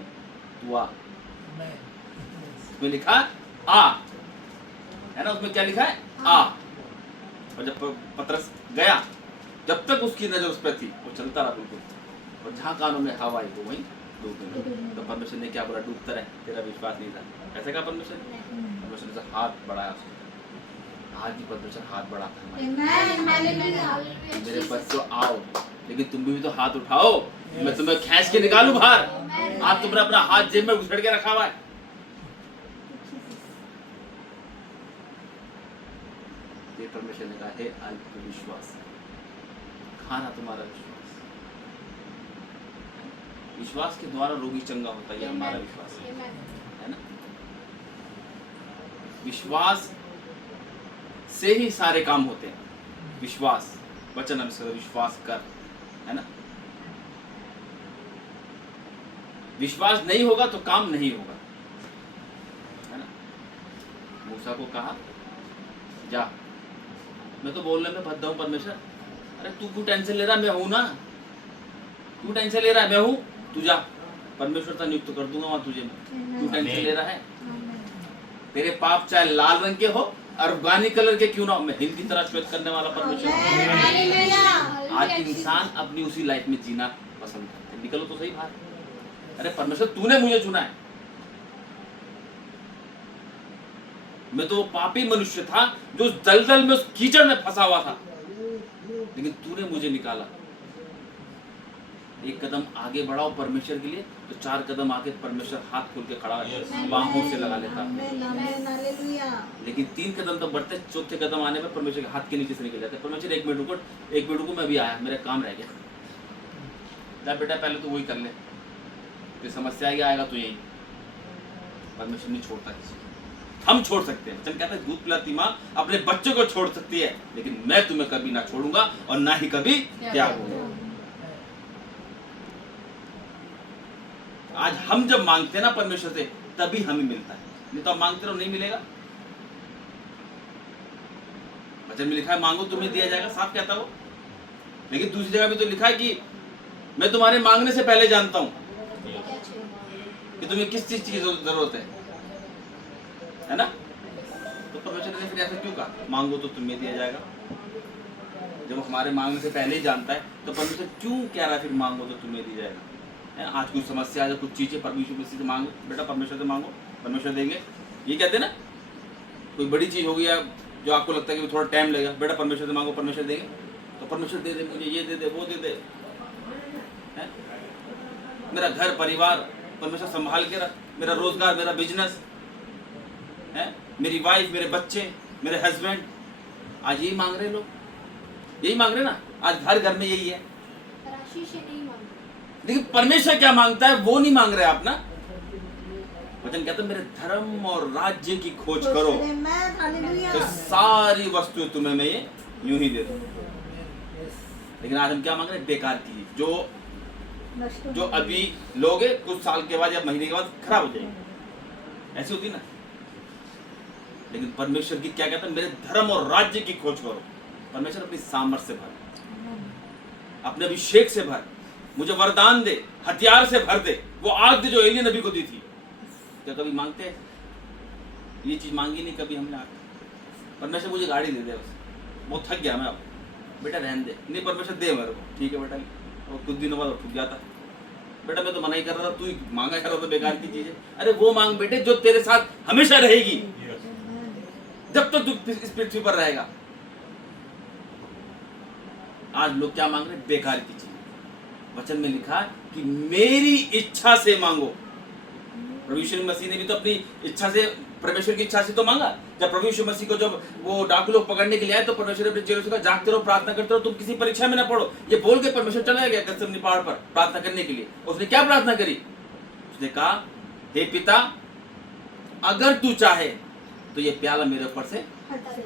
तू आ। उसमें लिखा आ, है ना, उसमें क्या लिखा है आ। और जब पतरस गया, जब तक उसकी नजर उस पर थी वो चलता रहा बिल्कुल, और जहाँ कानों में हवा आई वो वहीं डूबने लगा। तो परमेश्वर ने क्या बोला, डूबता रहे, तेरा विश्वास नहीं था। ऐसे कहा परमेश्वर ने, परमेश्वर ने हाथ बढ़ाया उसको, आज भी परमेश्वर हाथ बढ़ाता है, मेरे बच्चों आओ, लेकिन तुम भी तो हाथ उठाओ, मैं तुम्हें खींच के निकालू बाहर। आज तुमने अपना हाथ जेब में घुसेड़ के रखा हुआ है। ये परमेश्वर ने कहा हे अल्प विश्वास, खाना तुम्हारा विश्वास। विश्वास के द्वारा रोगी चंगा होता है, ये हमारा विश्वास है ना। विश्वास से ही सारे काम होते हैं। विश्वास, वचन अनुसार विश्वास कर, है ना। विश्वास नहीं होगा तो काम नहीं होगा, है ना। मूसा को कहा जा, मैं तो बोलने में भद्दा हूं परमेश्वर। अरे तू क्यों टेंशन ले रहा, मैं हूं ना, तू टेंशन ले रहा है, मैं हूं, तू जा, परमेश्वर तो नियुक्त कर दूंगा वहां तुझे, तू टेंशन ले रहा है। तेरे पाप चाहे लाल रंग के हो, अफगानी कलर के क्यों ना हो, मैं हिंद की तरह श्वेत करने वाला परमेश्वर। आज इंसान अपनी उसी लाइफ में जीना पसंद करते, निकलो तो सही बाहर। अरे परमेश्वर तूने मुझे चुना है, मैं तो वो पापी मनुष्य था जो उस दलदल में, उस कीचड़ में फंसा हुआ था, लेकिन तूने मुझे निकाला। एक कदम आगे बढ़ाओ परमेश्वर के लिए, तो 4 कदम आगे परमेश्वर हाथ खोल के खड़ा है, बाहों से लगा लेता। लेकिन 3 कदम तो बढ़ते, 4थे कदम आने पर परमेश्वर के हाथ के नीचे से निकल जाते। परमेश्वर एक मिनट रुको, मैं भी आया, मेरा काम रह गया। जा बेटा पहले तो वही कर ले, कोई समस्या आएगा तो यही। परमेश्वर नहीं छोड़ता किसी को, हम छोड़ सकते हैं। चल कहता है दूध पिलाती माँ अपने बच्चों को छोड़ सकती है, लेकिन मैं तुम्हें कभी ना छोड़ूंगा और ना ही कभी त्यागूंगा। आज हम जब मांगते हैं ना परमेश्वर से, तभी हमें मिलता है, नहीं तो आप मांगते रहो नहीं मिलेगा। वचन में लिखा है मांगो तुम्हें दिया जाएगा, साफ कहता हो। लेकिन दूसरी जगह भी तो लिखा है कि मैं तुम्हारे मांगने से पहले जानता हूं कि तुम्हें किस चीज की जरूरत है ना। तो परमेश्वर ने फिर ऐसा क्यों कहा, मांगो तो तुम्हें दिया जाएगा। जब हमारे मांगने से पहले ही जानता है, तो परमेश्वर क्यों कह रहा है फिर मांगो तो तुम्हें दी जाएगा। आज कुछ समस्या है, कुछ चीजें परमेश्वर से मांगो, बेटा परमेश्वर से मांगो, परमेश्वर देंगे। ये कहते हैं ना, कोई बड़ी चीज होगी या जो आपको लगता है कि थोड़ा टाइम लगेगा, बेटा परमेश्वर से मांगो, परमेश्वर देंगे। तो परमेश्वर दे दे, मुझे ये दे दे, वो दे दे, मेरा घर परिवार परमेश्वर संभाल के रख, मेरा रोजगार, मेरा बिजनेस है, मेरी वाइफ, मेरे बच्चे, मेरे हस्बैंड। आज यही मांग रहे लोग, यही मांग रहे ना, आज हर घर में यही है। राशि से नहीं मांगो, लेकिन परमेश्वर क्या मांगता है वो नहीं मांग रहे आप ना। वचन कहता है मेरे धर्म और राज्य की खोज करो, तो सारी वस्तुएं तुम्हें मैं ये यूं ही दे दूं। लेकिन आज हम क्या मांग रहे हैं, बेकार की, जो अभी लोगे कुछ साल के बाद या महीने के बाद खराब हो जाएंगे, ऐसी होती ना। लेकिन परमेश्वर की क्या कहता है, मेरे धर्म और राज्य की खोज करो। परमेश्वर अपनी सामर्थ्य से भर, अपने अभिषेक से भर, मुझे वरदान दे, हथियार से भर दे, वो आग दे जो एलिया नबी को दी थी। क्या कभी मांगते हैं? ये चीज मांगी नहीं कभी हमने आके। परमेश्वर मुझे गाड़ी दे दे, बस बहुत थक गया मैं अब, बेटा रहने दे। नहीं परमेश्वर दे मेरे को, ठीक है बेटा। और कुछ दिनों बाद ठुक गया था, बेटा मैं तो मना ही कर रहा था, तू ही मांगा कर रहा था बेकार की चीजें। अरे वो मांग बेटे जो तेरे साथ हमेशा रहेगी, जब तक तू इस पृथ्वी पर रहेगा। आज लोग क्या मांग रहे? बेकार की चीज। वचन में लिखा कि मेरी इच्छा से मांगो। प्रभु यीशु मसीह ने भी तो अपनी इच्छा से, परमेश्वर की इच्छा से तो मांगा। जब प्रभु यीशु मसीह को जब वो डाकू लोग पकड़ने के लिए आए तो परमेश्वर ने अपने चेलों से कहा, जागते रहो, प्रार्थना करते रहो, तुम किसी परीक्षा में ना पड़ो। ये बोल के परमेश्वर चला गया गethसेमनी पहाड़ पर प्रार्थना करने के लिए। उसने क्या प्रार्थना करी? उसने कहा, हे पिता, अगर तू चाहे तो ये प्याला मेरे ऊपर से हट जाए,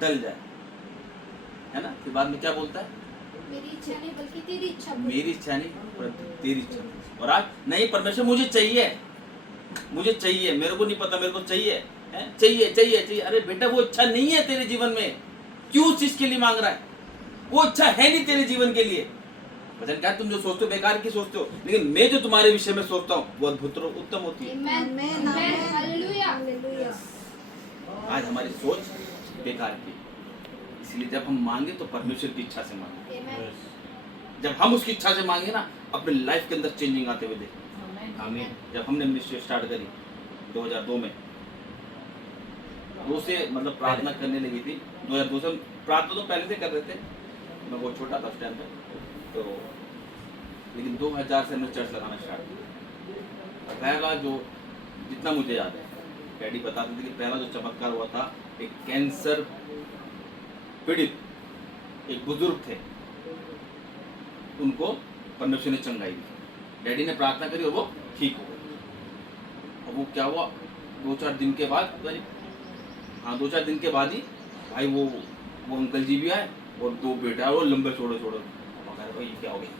टल जाए, है ना। फिर बाद में क्या बोलता है? मेरी इच्छा नहीं बल्कि तेरी इच्छा। मेरी इच्छा नहीं परंतु तेरी इच्छा। और आज नहीं, परमेश्वर मुझे चाहिए, मुझे चाहिए, मेरे को नहीं पता, मेरे को चाहिए है, चाहिए चाहिए चाहिए। अरे बेटा वो इच्छा नहीं है तेरे जीवन में, क्यों उस चीज के लिए मांग रहा है? वो इच्छा है नहीं तेरे जीवन के लिए। वचन क्या, तुम जो सोचते हो बेकार की सोचते हो, लेकिन मैं जो तुम्हारे विषय में सोचता हूँ वो अद्भुत और उत्तम होती है। आमेन, हालेलुया। आज हमारी सोच बेकार की, इसलिए जब हम मांगे तो परमेश्वर की इच्छा से मांगे। आमेन। जब हम उसकी इच्छा से मांगे ना, अपने लाइफ के अंदर चेंजिंग आते हुए देखें। आमीन। जब हमने मिनिस्ट्री स्टार्ट करी 2002 में, 2 से मतलब प्रार्थना करने लगी थी। 2002 से प्रार्थना तो पहले से कर रहे थे, मैं बहुत छोटा था उस टाइम पे तो, लेकिन 2000 से हमने चर्च लगाना स्टार्ट किया। पहला जो, जितना मुझे याद है, डैडी बताते थे कि पहला जो चमत्कार हुआ था, एक कैंसर पीड़ित एक बुजुर्ग थे, उनको परमेश्वर ने चंगाई दी। डैडी ने प्रार्थना करी और वो ठीक हो गए। और वो क्या हुआ, 2-4 दिन के बाद, हाँ 2-4 दिन के बाद ही भाई वो अंकल जी भी आए और 2 बेटे आए, वो लंबे छोड़ो भाई क्या हो गया।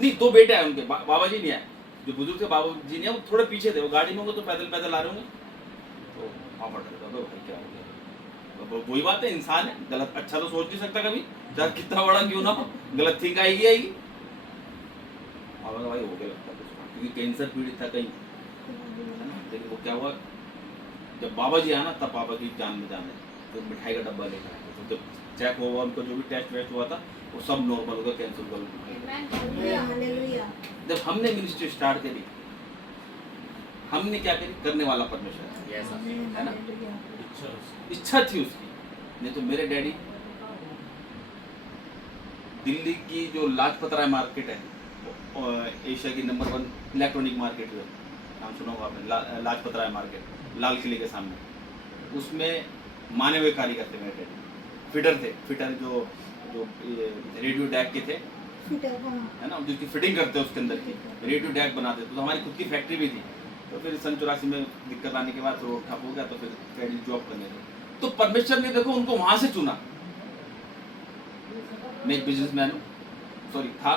नहीं 2 बेटे आए उनके, बाबा जी नहीं आए, जो बुजुर्ग थे बाबा जी नहीं आए, वो थोड़े पीछे थे, वो गाड़ी में होंगे तो पैदल पैदल आ रहे होंगे। तो पापा डर गए, भाई क्या हो गया। तो वही बात है, इंसान है, गलत अच्छा तो सोच नहीं सकता कभी, चाहे कितना बड़ा क्यों ना हो, गलत थिंक आएगी आएगी। पापा का भाई हो गया लगता कुछ, क्योंकि कैंसर पीड़ित था कहीं, है ना। लेकिन वो क्या हुआ, जब बाबा जी आया ना तब पापा की जान में जान है। तो मिठाई का डब्बा लेकर आए, तो जब चेक हुआ उनको, जो भी टेस्ट वेस्ट हुआ था वो सब नॉर्मल हो गया, कैंसर का। जब हमने मिनिस्ट्री स्टार्ट करी, हमने क्या करी, करने वाला परमेश्वर है ना, इच्छा थी उसकी। नहीं तो मेरे डैडी दिल्ली की जो लाजपत राय मार्केट है, एशिया की नंबर 1 इलेक्ट्रॉनिक मार्केट है, नाम सुना होगा आपने, लाजपत राय मार्केट, लाल किले के सामने, उसमें माने हुए कार्य करते मेरे डैडी। फिटर थे, फिटर जो रेडियो डैक के थे, है ना, जिसकी फिटिंग करते हैं उसके अंदर की रेडियो डैक बनाते थे। तो हमारी खुद की फैक्ट्री भी थी। तो फिर सन 84 में दिक्कत आने के बाद तो ठप हो गया, तो फिर डैडी जॉब करने लगे। तो परमेश्वर ने देखो उनको वहां से चुना। मैं एक बिजनेसमैन हूँ, सॉरी था,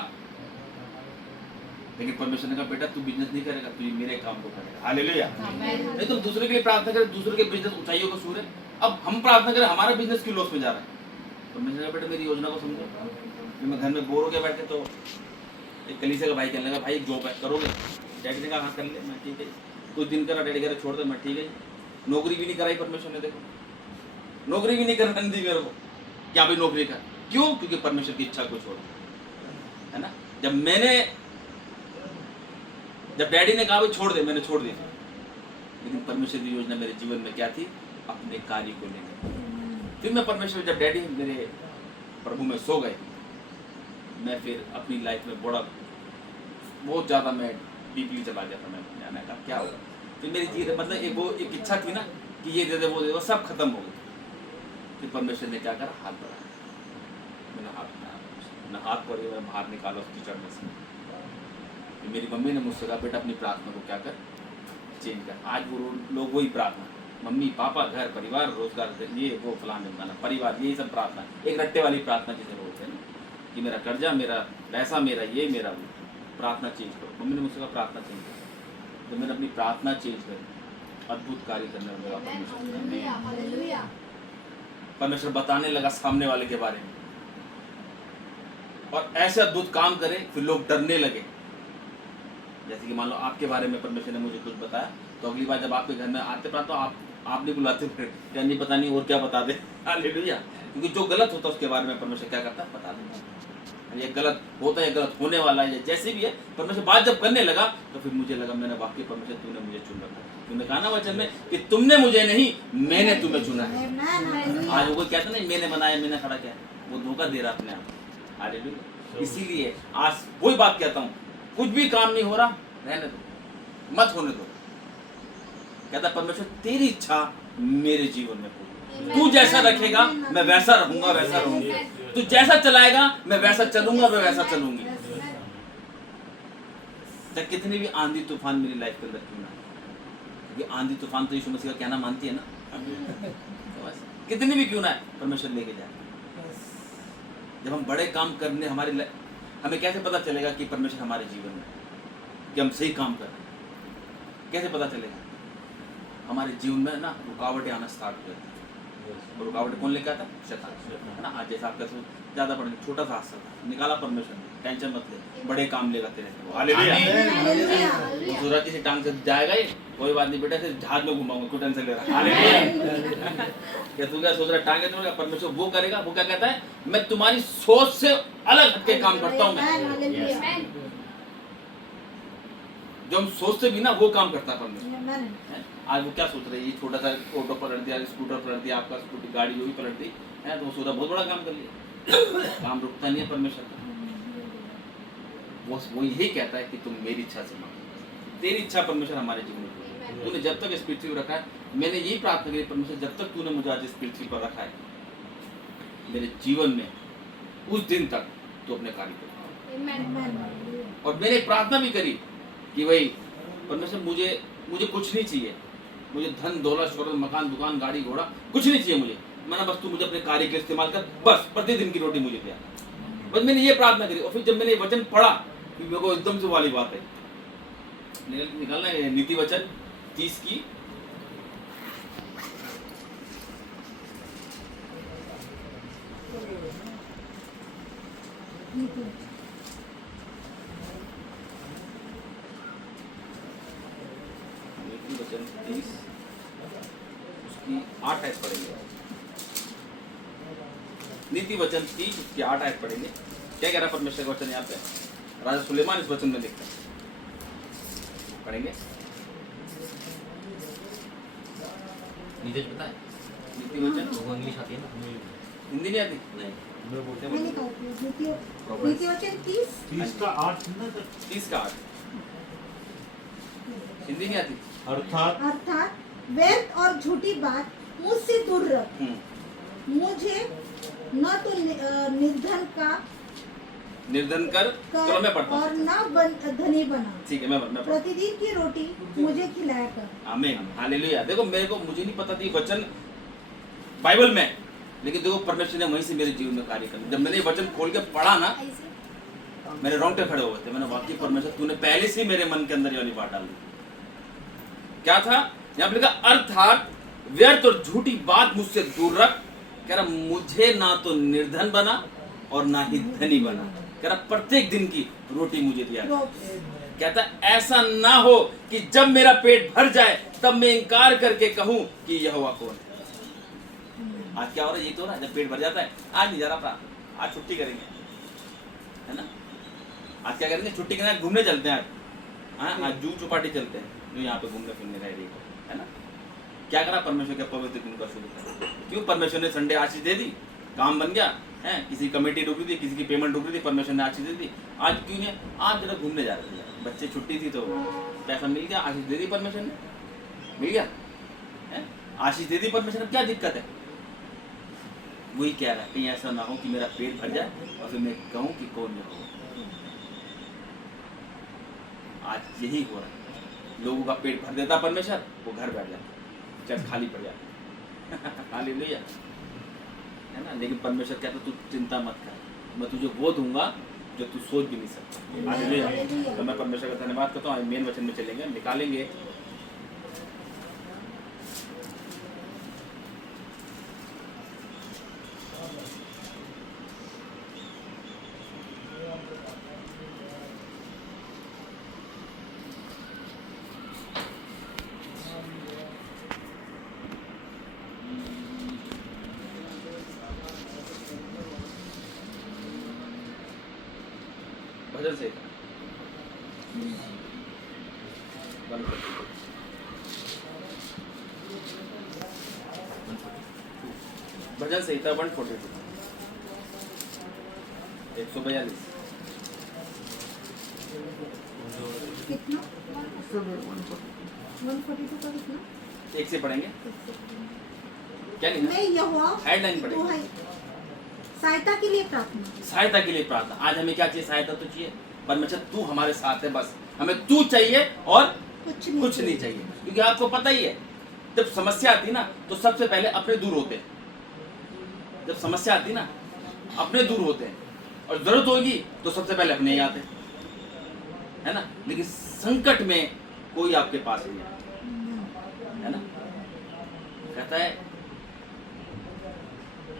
लेकिन परमेश्वर ने कहा बेटा तू बिजनेस नहीं करेगा, तू मेरे काम को करेगा। हालेलुया। नहीं तुम दूसरे के लिए प्रार्थना करें, दूसरे के बिजनेस ऊंचाइयों को छू रहे। अब हम प्रार्थना करें, हमारा बिजनेस क्यों लॉस में जा रहा है। परमेश्वर ने कहा बेटा मेरी योजना को समझो। फिर मैं घर में बोर हो गया बैठे, तो एक कलीसिया का भाई कहने लगा, भाई एक जॉब करोगे। डैडी ने कहा हाँ कर ले। मैं ठीक है, कुछ दिन करा, डैडी कह रहे छोड़ दे। मैं ठीक है। नौकरी भी नहीं कराई परमेश्वर ने, देखो नौकरी भी नहीं करने दी मेरे को, क्या भाई नौकरी कर, क्यों? क्योंकि परमेश्वर की इच्छा को छोड़, है ना। जब डैडी ने कहा भाई छोड़ दे, मैंने छोड़ दी। लेकिन परमेश्वर की योजना मेरे जीवन में क्या थी, अपने कार्य को लेकर। फिर मैं परमेश्वर, जब डैडी मेरे प्रभु में सो गए, मैं फिर अपनी लाइफ में बहुत ज़्यादा मैं डीपली चला गया था। मैंने कहा क्या होगा। फिर मेरी चीज मतलब एक इच्छा थी ना कि ये दे दे वो दे दे, सब खत्म हो गई। फिर परमेश्वर ने क्या करा, हाथ बढ़ाया। मैंने हाथ पर मैं बाहर निकाला उस कीचड़ में से। मेरी मम्मी ने मुझसे कहा बेटा अपनी प्रार्थना को क्या कर, चेंज कर। आज वो लोग वही प्रार्थना, मम्मी पापा घर परिवार रोजगार ये वो फलाने वाला परिवार, यही सब प्रार्थना, एक रट्टे वाली प्रार्थना जिसे बोलते हैं ना, कि मेरा कर्जा, मेरा पैसा, मेरा ये मेरा वो। प्रार्थना चेंज करो। मम्मी ने मुझसे कहा प्रार्थना चेंज करो। तो मैंने अपनी प्रार्थना चेंज करी, अद्भुत कार्य करने लगा परमेश्वर। परमेश्वर बताने लगा सामने वाले के बारे में। और ऐसे अद्भुत काम करे फिर लोग डरने लगे। जैसे कि मान लो आपके बारे में परमेश्वर ने मुझे कुछ बताया, तो अगली बार जब आपके घर में आते तो आप नहीं बुलाते, फिर क्या नहीं पता नहीं और क्या बता दे। हालेलुया। क्योंकि जो गलत होता है उसके बारे में परमेश्वर क्या करता है, बता देता है। ये गलत होता है, गलत होने वाला है, जैसे भी है। परमेश्वर बात जब करने लगा तो फिर मुझे लगा, मैंने वाक्य परमेश्वर तूने मुझे चुन रखा। तूने कहा ना वचन में कि तुमने मुझे नहीं, मैंने तुम्हें चुना है। आज वो कहता नहीं मैंने बनाया, मैंने खड़ा किया, वो धोखा दे रहा अपने आप। हालेलुया। इसीलिए आज वही बात कहता हूँ, कुछ भी काम नहीं हो रहा, रहने दो, मत होने दो। कहता परमेश्वर तेरी इच्छा मेरे जीवन में पूरी। तू जैसा रखेगा मैं वैसा रहूंगा, वैसा रहूंगी। तू जैसा चलाएगा मैं वैसा चलूंगा, मैं वैसा चलूंगी। चाहे कितनी भी आंधी तूफान मेरी लाइफ के अंदर क्यों ना, ये आंधी तूफान तो यीशु मसीह का कहना मानती है ना, तो बस कितनी भी क्यों ना है, परमेश्वर लेके जाए। जब हम बड़े काम करने हमारे, हमें कैसे पता चलेगा कि परमेश्वर हमारे जीवन में, कि हम सही काम कर रहे हैं? कैसे पता चलेगा? हमारे जीवन में ना रुकावटें आना स्टार्ट हो जाती है। और रुकावटें कौन लेके आता है? शैतान, है ना। आज जैसा आपका ज़्यादा पढ़ छोटा सा हादसा था, निकाला परमेश्वर ने, टेंशन मत ले, बड़े काम लेगा तेरे को। हालेलुया। वो सूरज किसी टांग से जाएगा ही, कोई बात नहीं बेटा, सिर्फ जहाज में घुमाऊंगा, कोई टेंशन ले रहा है। हालेलुया। क्या तू क्या सोच रहा है टांगे तोड़ेगा? परमेश्वर वो करेगा। वो क्या कहता है, मैं तुम्हारी सोच से अलग हटके काम करता हूँ। मैं जो हम सोचते भी ना वो काम करता है परमेश्वर। आज वो क्या सोच रहे हैं, ये छोटा सा ऑटो पलट दिया, स्कूटर पलट दिया, आपका स्कूटी गाड़ी जो भी पलट दी है, तो वो सोचा बहुत बड़ा काम कर लिया। काम रुकता नहीं है परमेश्वर का। वो यही कहता है कि तुम मेरी इच्छा से मांगो। तेरी इच्छा परमेश्वर हमारे जीवन में, तूने जब तक इस पृथ्वी पर रखा है, मैंने यही प्रार्थना की परमेश्वर, जब तक तूने मुझे आज इस पृथ्वी पर रखा है, मेरे जीवन में उस दिन तक तू अपने कार्य कर। और मैंने एक प्रार्थना भी करी कि भाई परमेश्वर मुझे कुछ नहीं चाहिए, मुझे धन दौलत शोहरत मकान दुकान गाड़ी घोड़ा कुछ नहीं चाहिए मुझे, मैंने बस तू मुझे अपने कार्य के इस्तेमाल कर, बस प्रतिदिन की रोटी मुझे दिया। बस मैंने ये प्रार्थना करी। और फिर जब मैंने ये वचन पढ़ा फिर मेरे को एकदम से वाली बात है निकालना है, नीति वचन 30 की वचन 30 उसकी 8 आयत पढ़ेंगे। नीति वचन 30 उसकी 8 आयत पढ़ेंगे। क्या कह रहा परमेश्वर का वचन यहाँ पे? राजा सुलेमान इस वचन में लिखता है, पढ़ेंगे। नीति पता है? नीति वचन वो इंग्लिश आती है ना, हिंदी नहीं आती? नहीं नीति वचन 30 का 8 ना, 30 का 8 हिंदी नहीं आती। अर्थात व्यर्थ और झूठी बात मुझसे दूर रख, मुझे न तो निर्धन कर, चलो मैं पढ़ता और हूँ। न धनी बना, ठीक है मैं पढ़ता हूँ। प्रतिदिन की रोटी मुझे खिलाया कर। आमीन हालेलुया। देखो मुझे नहीं पता थी वचन बाइबल में, लेकिन देखो परमेश्वर ने वहीं से मेरे जीवन में कार्य किया। जब मैंने ये वचन खोल के पढ़ा ना, मेरे रोंगटे खड़े हो गए थे। मैंने वाकई परमेश्वर तूने पहले से मेरे मन के अंदर ये वाली बात डाल दी। क्या था यहाँ पे लिखा? अर्थात व्यर्थ और झूठी बात मुझसे दूर रख। कह रहा मुझे ना तो निर्धन बना और ना ही धनी बना, कह रहा प्रत्येक दिन की रोटी मुझे दिया। कहता ऐसा ना हो कि जब मेरा पेट भर जाए तब मैं इनकार करके कहूं कि यहोवा कौन है। आज क्या हो रहा है? ये तो ना जब पेट भर जाता है, आज नहीं जा रहा, आज छुट्टी करेंगे, है ना। आज क्या करेंगे? छुट्टी के घूमने चलते हैं। आज आज जू चौपाटी चलते हैं, जो यहाँ पे घूमने फिरने का एरिया है ना। क्या करा परमेश्वर के पवित्र दिन का शुरू करा। क्यों? परमेश्वर ने संडे आशीष दे दी, काम बन गया है। किसी कमेटी रुक रही थी, किसी की पेमेंट रुक रही थी, परमेश्वर ने आशीष दे दी। आज क्यों नहीं? आज जरा घूमने जा रहे थे, बच्चे छुट्टी थी तो पैसा मिल गया, आशीष दे दी परमेश्वर ने, मिल गया है, आशीष दे दी परमेश्वर ने। क्या दिक्कत है? वही कह रहा है कहीं ऐसा ना हो कि मेरा पेट भर जाए और फिर मैं कहूँ कि कौन है। आज यही हो रहा है, लोगों का पेट भर देता परमेश्वर, वो घर बैठ जाता, चर्च खाली पड़ जाता। हालेलुया, है ना। लेकिन परमेश्वर कहता तू चिंता मत कर, मैं तुझे वो दूंगा जो तू सोच भी नहीं सकता। हालेलुया। तो मैं परमेश्वर का धन्यवाद करता हूँ। मेन वचन में चलेंगे, निकालेंगे भजन संहिता 142 भजन संहिता 142 142 कितना 142 का कितना एक से पढ़ेंगे क्या लिखा मैं यहोवा हेडलाइन पढ़ेंगे दुहाई सहायता के लिए प्रार्थना सहायता के लिए प्रार्थना। आज हमें क्या चाहिए? सहायता तो चाहिए। परमेश्वर तू हमारे साथ है, बस हमें तू चाहिए और कुछ नहीं चाहिए। क्योंकि आपको पता ही है जब समस्या आती ना तो सबसे पहले अपने दूर होते हैं। जब समस्या आती ना अपने दूर होते हैं और जरूरत होगी तो सबसे पहले अपने ही आते हैं, है ना। लेकिन संकट में कोई आपके पास नहीं आता, है ना। कहता है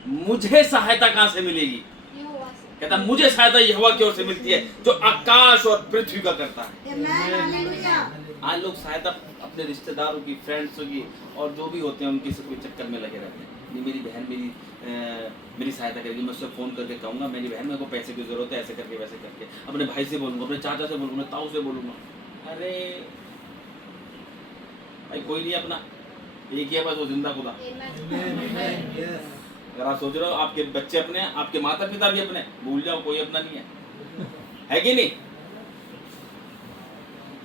मुझे सहायता कहां से मिलेगी? यहोवा से। कहता मुझे सहायता यहोवा की ओर से मिलती है जो आकाश और पृथ्वी का करता है। आमेन हालेलुया आज लोग सहायता अपने रिश्तेदारों की, फ्रेंड्स की और जो भी होते हैं उनके से कोई चक्कर में लगे रहते हैं। नहीं मेरी बहन मेरी सहायता करेगी, मैं उससे फ़ोन करके कहूँगा मेरी बहन मेरे को पैसे की ज़रूरत है, ऐसे करके वैसे करके। अपने भाई से बोलूँगा, अपने चाचा से बोलूँगा, ताऊ से बोलूँगा। अरे भाई कोई नहीं अपना, एक ही है बस वो जिंदा खुदा। अगर आप सोच रहे हो आपके बच्चे अपने हैं, आपके माता पिता भी अपने, भूल जाओ कोई अपना नहीं है कि नहीं?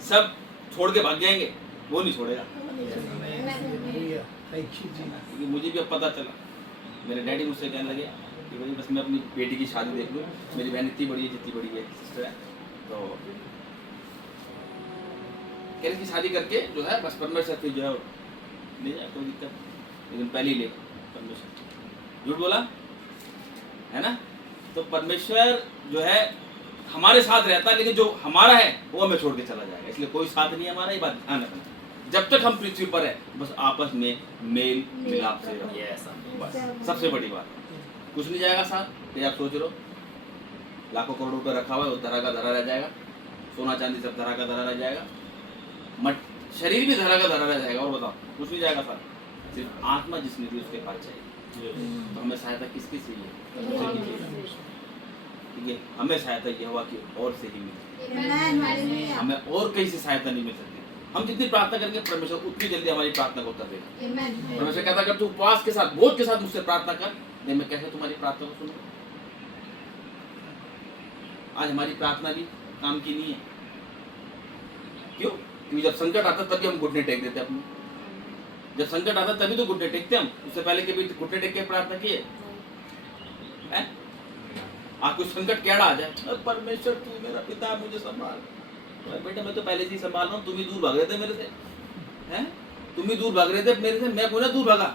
सब छोड़ के भाग जाएंगे, वो नहीं छोड़ेगा। क्योंकि मुझे भी अब पता चला, मेरे डैडी मुझसे कहने लगे कि भाई बस मैं अपनी बेटी की शादी देख लूँ, मेरी बहन इतनी बड़ी है जितनी बड़ी है सिस्टर है, तो कह की शादी करके जो है बस परमेश्वर फिर जो है ले जाए, कोई दिक्कत, लेकिन पहले ही ले परमेश्वर। झूठ बोला है ना। तो परमेश्वर जो है हमारे साथ रहता है, लेकिन जो हमारा है वो हमें छोड़ के चला जाएगा। इसलिए कोई साथ नहीं है हमारा, ये बात ध्यान रखना। जब तक हम पृथ्वी पर है बस आपस में मेल मिलाप से रहो, बस सबसे बड़ी बात। कुछ नहीं जाएगा साथ। ये आप सोच रहे हो लाखों करोड़ रुपए रखा हुआ है, वो धरा का धरा रह जाएगा, सोना चांदी सब धरा का धरा रह जाएगा, शरीर भी धरा का धरा रह जाएगा, और बताओ कुछ नहीं जाएगा साथ। सिर्फ आत्मा जिसमें थी उसके पास चाहिए। तो हमें सहायता किसकी चाहिए? ठीक है, हमें सहायता यहोवा की ओर से ही मिलती है, आमेन हालेलुया हमें और कहीं से सहायता नहीं मिल सकती। हम जितनी प्रार्थना करेंगे परमेश्वर उतनी जल्दी हमारी प्रार्थना को कर देगा। परमेश्वर कहता अगर तू उपवास के साथ, बोझ के साथ मुझसे प्रार्थना कर, नहीं मैं कैसे तुम्हारी प्रार्थना को सुनूंगा। आज हमारी प्रार्थना भी काम की नहीं है। क्यों? क्योंकि जब संकट आता तभी हम घुटने टेक देते अपने। जब संकट आता तभी तो घुटने टेकते हम, उससे पहले कभी घुटने टेक के प्रार्थना किए हैं? आज कुछ संकट कैड़ा आ जाए, परमेश्वर तू मेरा पिता मुझे संभाल। बेटा मैं तो पहले से ही संभाल रहा हूँ, तुम ही दूर भाग रहे थे मेरे से, हैं? तुम ही दूर भाग रहे थे मेरे से, मैं कोई ना दूर भागा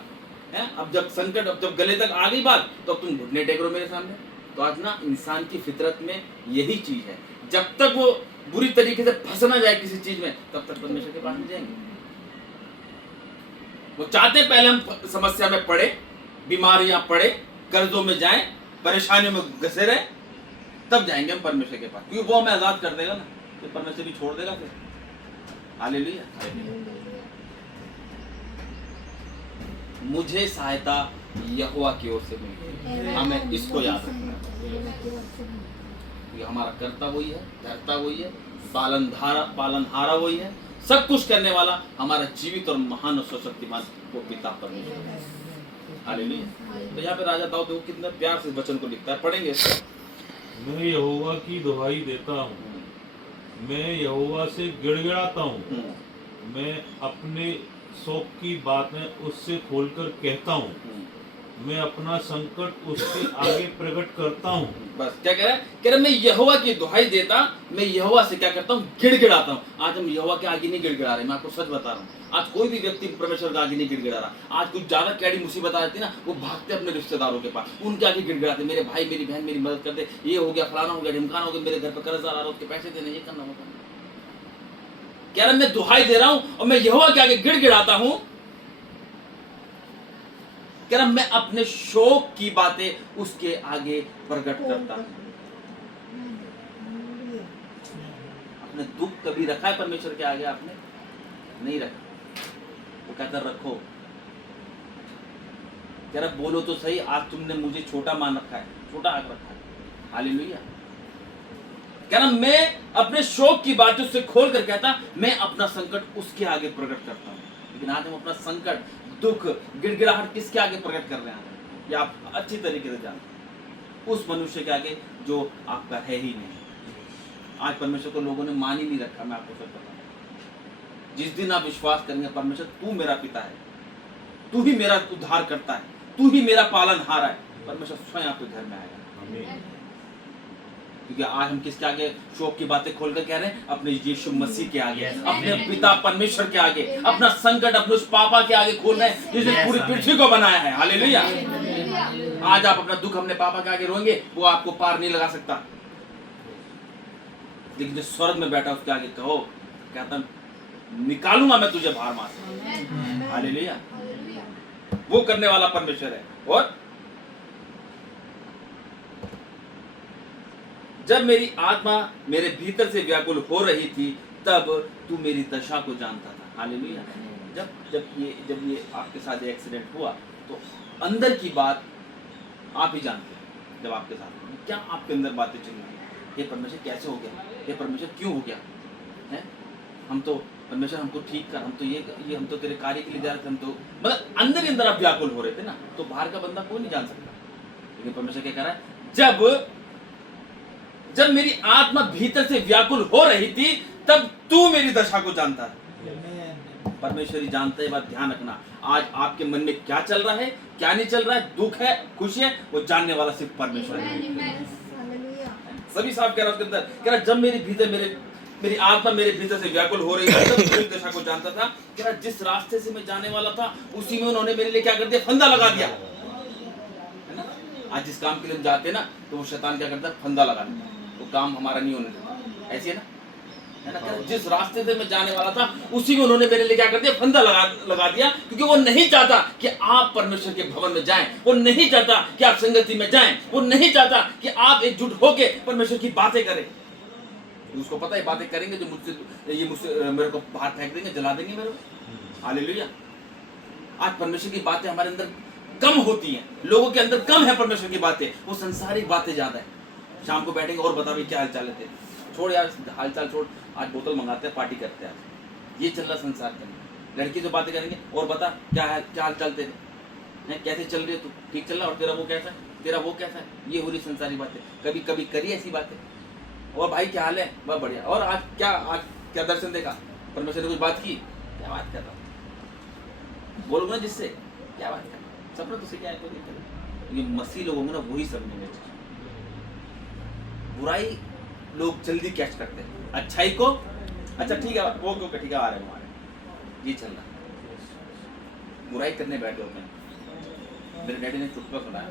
है। अब जब संकट, अब जब गले तक आ गई बात, तो अब तुम घुटने टेक रहे हो मेरे सामने। तो आज ना इंसान की फितरत में यही चीज है, जब तक वो बुरी तरीके से फंस ना जाए किसी चीज में तब तक परमेश्वर के पास नहीं जाएंगे। वो चाहते हैं पहले हम समस्या में पड़े, बीमारियां पड़े, कर्जों में जाएं, परेशानियों में घसे रहे, तब जाएंगे हम परमेश्वर के पास, क्योंकि वो हमें आजाद कर देगा ना, तो परमेश्वर भी छोड़ देगा फिर। हालेलुया। मुझे सहायता यहोवा की ओर से मिलती है, हमें इसको याद रखना है। हमारा कर्ता वही है, धरता वही है, पालनहारा वही है, सब कुछ करने वाला हमारा जीवित और महान और सशक्तिमान वो पिता परमेश्वर है। हालेलुया। तो यहाँ पे राजा दाऊद देखो कितने प्यार से इस वचन को लिखता है, पढ़ेंगे इसको। मैं यहोवा की दुहाई देता हूँ, मैं यहोवा से गिड़गिड़ाता हूँ, मैं अपने शोक की बातें उससे खोलकर कहता हूँ, मैं अपना संकट उसके आगे प्रकट करता हूँ। बस क्या कह रहा है? कह रहा है मैं यहोवा की दुहाई देता, मैं यहोवा से क्या करता हूँ? गिड़गिड़ाता हूँ। आज हम यहोवा के आगे नहीं गिड़गिड़ा रहे, मैं आपको सच बता रहा हूँ। आज कोई भी व्यक्ति परमेश्वर के आगे नहीं गिड़गिड़ा रहा। आज कुछ ज्यादा कैडी मुसीबत आ जाती है ना, वो भागते अपने रिश्तेदारों के पास, उनके आगे गिड़गिड़ाते, मेरे भाई मेरी बहन मेरी मदद करते, ये हो गया फलाना हो गया ढिमकाना हो गया, मेरे घर पर कर्ज आ रहा है, उसके पैसे देने, ये करना वो करना। कह रहा मैं दुहाई दे रहा हूँ और मैं यहोवा के आगे गिड़गिड़ाता हूँ। कह रहा मैं अपने शोक की बातें उसके आगे प्रकट करता हूं। अपने दुख कभी रखा है परमेश्वर के आगे? आपने नहीं रखा। वो कहता रखो। कह रहा बोलो तो सही, आज तुमने मुझे छोटा मान रखा है, छोटा आंक रखा है। हालेलुया। कह रहा मैं अपने शौक की बात उससे खोल कर कहता, मैं अपना संकट उसके आगे प्रकट करता हूँ। लेकिन आज हम अपना संकट, दुख, गिड़गिड़ाहट किसके आगे प्रकट कर रहे हैं, ये आप अच्छी तरीके से जानते हैं, उस मनुष्य के आगे जो आपका है ही नहीं। आज परमेश्वर को लोगों ने मान ही नहीं रखा। मैं आपको सच बताऊं, जिस दिन आप विश्वास करेंगे परमेश्वर तू मेरा पिता है, तू ही मेरा उद्धार करता है, तू ही मेरा पालनहार है, परमेश्वर स्वयं आपके घर में आएगा। क्योंकि आज हम किसके आगे शौक की बातें खोलकर कह रहे हैं, अपने यीशु मसीह के आगे, अपने पिता परमेश्वर के आगे, अपना संकट अपने उस पापा के आगे खोल रहे हैं जिसने पूरी पृथ्वी को बनाया है। हालेलुया। आज आप अपना दुख अपने पापा के आगे रोएंगे, वो आपको पार नहीं लगा सकता। लेकिन जो स्वर्ग में बैठा उसके आगे कहो, कहता निकालूंगा मैं तुझे भार मार से। हालेलुया। वो करने वाला परमेश्वर है। और जब मेरी आत्मा मेरे भीतर से व्याकुल हो रही थी, तब तू मेरी दशा को जानता था। हालेलुया। जब ये आपके साथ एक्सीडेंट हुआ तो अंदर की बात आप ही जानते हैं। जब आपके साथ क्या आपके अंदर बातें चल रही है, ये परमेश्वर कैसे हो गया, ये परमेश्वर क्यों हो गया है, हम तो परमेश्वर हमको ठीक कर, हम तो ये हम तो तेरे कार्य के लिए जा रहे थे, हम तो मतलब अंदर ही अंदर आप व्याकुल हो रहे थे ना। तो बाहर का बंदा कोई नहीं जान सकता। लेकिन परमेश्वर क्या कह रहा है, जब मेरी आत्मा भीतर से व्याकुल हो रही थी, तब तू मेरी दशा को जानता है। परमेश्वर ही जानता है। बात ध्यान रखना, आज आपके मन में क्या चल रहा है, क्या नहीं चल रहा है, दुख है, खुशी है, वो जानने वाला सिर्फ परमेश्वर है। सभी साहब कह रहा है उसके अंदर, कह रहा जब मेरी आत्मा मेरे भीतर से व्याकुल हो रही है, तब मेरी दशा को जानता था। कह रहा जिस रास्ते से मैं जाने वाला था, उसी में उन्होंने मेरे लिए क्या कर दिया, फंदा लगा दिया। है ना, आज जिस काम के लिए हम जाते हैं ना, तो वो शैतान क्या करता है, फंदा लगा देता है, वो काम हमारा नहीं होने देता। ऐसी है ना, जिस रास्ते से मैं जाने वाला था, उसी में उन्होंने मेरे लिए क्या कर दिया, फंदा लगा दिया। क्योंकि वो नहीं चाहता कि आप परमेश्वर के भवन में जाएं, वो नहीं चाहता कि आप संगति में जाएं, वो नहीं चाहता कि आप एकजुट होके परमेश्वर की बातें करें। उसको पता है बातें करेंगे जो मुझसे मेरे को बाहर फेंक देंगे, जला देंगे मेरे को। हालेलुया। आज परमेश्वर की बातें हमारे अंदर कम होती हैं, लोगों के अंदर कम है परमेश्वर की बातें, वो संसारिक बातें ज्यादा है। शाम को बैठेंगे और बता भाई क्या हाल चाल है, छोड़ यार हाल चाल छोड़, आज बोतल मंगाते हैं, पार्टी करते हैं, आज ये चल रहा संसार के अंदर। लड़की से बातें करेंगे और बता क्या हाल चाल तेरे हैं, कैसे चल रही है तू, ठीक चल रहा, और तेरा वो कैसा है, तेरा वो कैसा है, ये हो रही संसारी बातें। कभी कभी करी ऐसी बातें, और भाई क्या हाल है, बहुत बढ़िया, और आज क्या दर्शन देखा, परमेश्वर ने कुछ बात की, क्या बात कर रहा हूँ, बोलोगे ना जिससे क्या बात कर, सपना तुझसे क्या है, तो ये मसीह लोग होंगे ना, वही समझेंगे। बुराई लोग जल्दी कैच करते हैं, अच्छाई को अच्छा ठीक है वो क्यों ठीक है आ रहे हमारे, ये चल रहा है, बुराई करने बैठे होते हैं। मेरे डैडी ने चुटकुला सुनाया,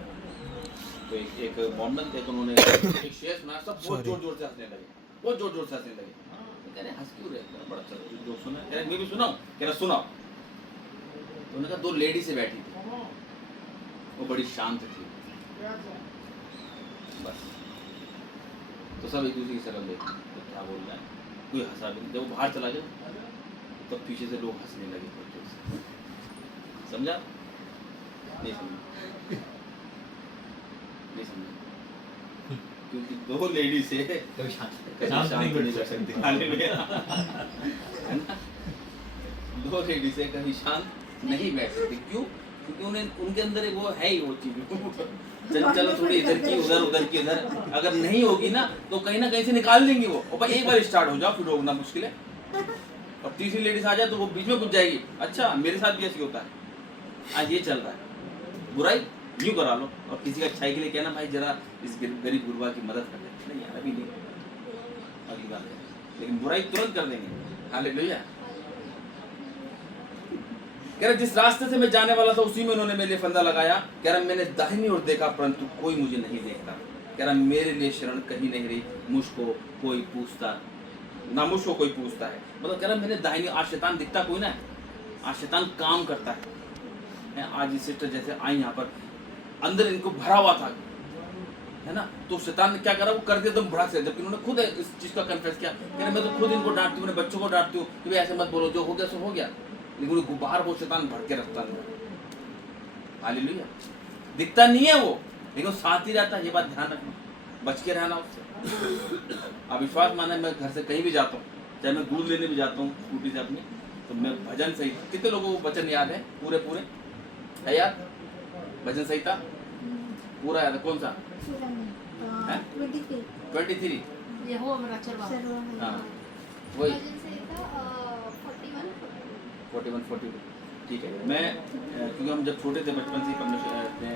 तो एक मॉडल थे, तो उन्होंने एक शेर सुनाया, सब बहुत जोर से हंसने लगे, बहुत जोर से हंसने लगे। कह रहे हंस क्यों रहे, बड़ा अच्छा जोक सुना, कह रहे मैं भी सुनाऊं, कह रहा सुनाओ। तो उन्होंने कहा दो लेडी से बैठी थी, वो बड़ी शांत थी, बस तो सब एक दूसरे की शक्ल देखते तो क्या बोल रहा है, कोई हंसा भी नहीं। जब वो बाहर चला गया तो पीछे से लोग हंसने लगे बहुत जोर से। समझा? नहीं समझा, क्योंकि दो लेडी से शांत नहीं कर सकती, दो लेडी से कभी शांत नहीं बैठ सकती। क्यों? क्योंकि उनके अंदर वो है ही वो चीज, चलो थोड़ी इधर की उधर की इधर, अगर नहीं होगी ना तो कहीं ना कहीं से निकाल देंगी वो। और भाई एक बार स्टार्ट हो जाओ फिर रोकना मुश्किल है, और तीसरी लेडीज आ जाए तो वो बीच में घुस जाएगी। अच्छा मेरे साथ भी ऐसे होता है, आज ये चल रहा है, बुराई यूं करा लो और किसी का अच्छाई के लिए कहना भाई जरा इस गरीब गुरबा की मदद कर दे, नहीं यार अभी नहीं, अगली बात है, लेकिन बुराई तुरंत कर देंगे। हालेलुया। कह रहा जिस रास्ते से मैं जाने वाला था उसी में उन्होंने मेरे लिए फंदा लगाया। कह रहा मैंने दाहिनी ओर देखा परंतु कोई मुझे नहीं देखता। कह रहा मेरे लिए शरण कहीं नहीं रही, मुझको कोई पूछता ना, मुझको कोई पूछता है। मतलब कह रहा मैंने दाहिनी, आज शैतान दिखता कोई ना है, आज शैतान काम करता है। आज ये सिस्टर जैसे आई यहाँ पर, अंदर इनको भरा हुआ था, है ना, तो शैतान ने क्या करा, वो कर दिया एकदम भड़क से, जबकि उन्होंने खुद इस चीज का कन्फेस किया। कह रहा मैं तो खुद इनको डांटती हूँ, बच्चों को डांटती हूँ कि भाई ऐसे मत बोलो, जो हो गया सो हो गया, लेकिन बाहर वो शैतान भर के रखता है। हालेलुया। दिखता नहीं है वो, लेकिन वो साथ ही रहता है, ये बात ध्यान रखना, बच के रहना उससे। आप विश्वास माने, मैं घर से कहीं भी जाता हूँ, चाहे मैं दूध लेने भी जाता हूँ स्कूटी से अपनी, तो मैं भजन सहित, कितने लोगों को वचन याद है पूरे पूरे है याद? भजन संहिता पूरा याद है? कौन सा? 23। यहोवा मेरा चरवाहा। हाँ वही भजन संहिता 41 41 ठीक है। मैं क्योंकि हम जब छोटे थे बचपन से ही परमेश्वर ने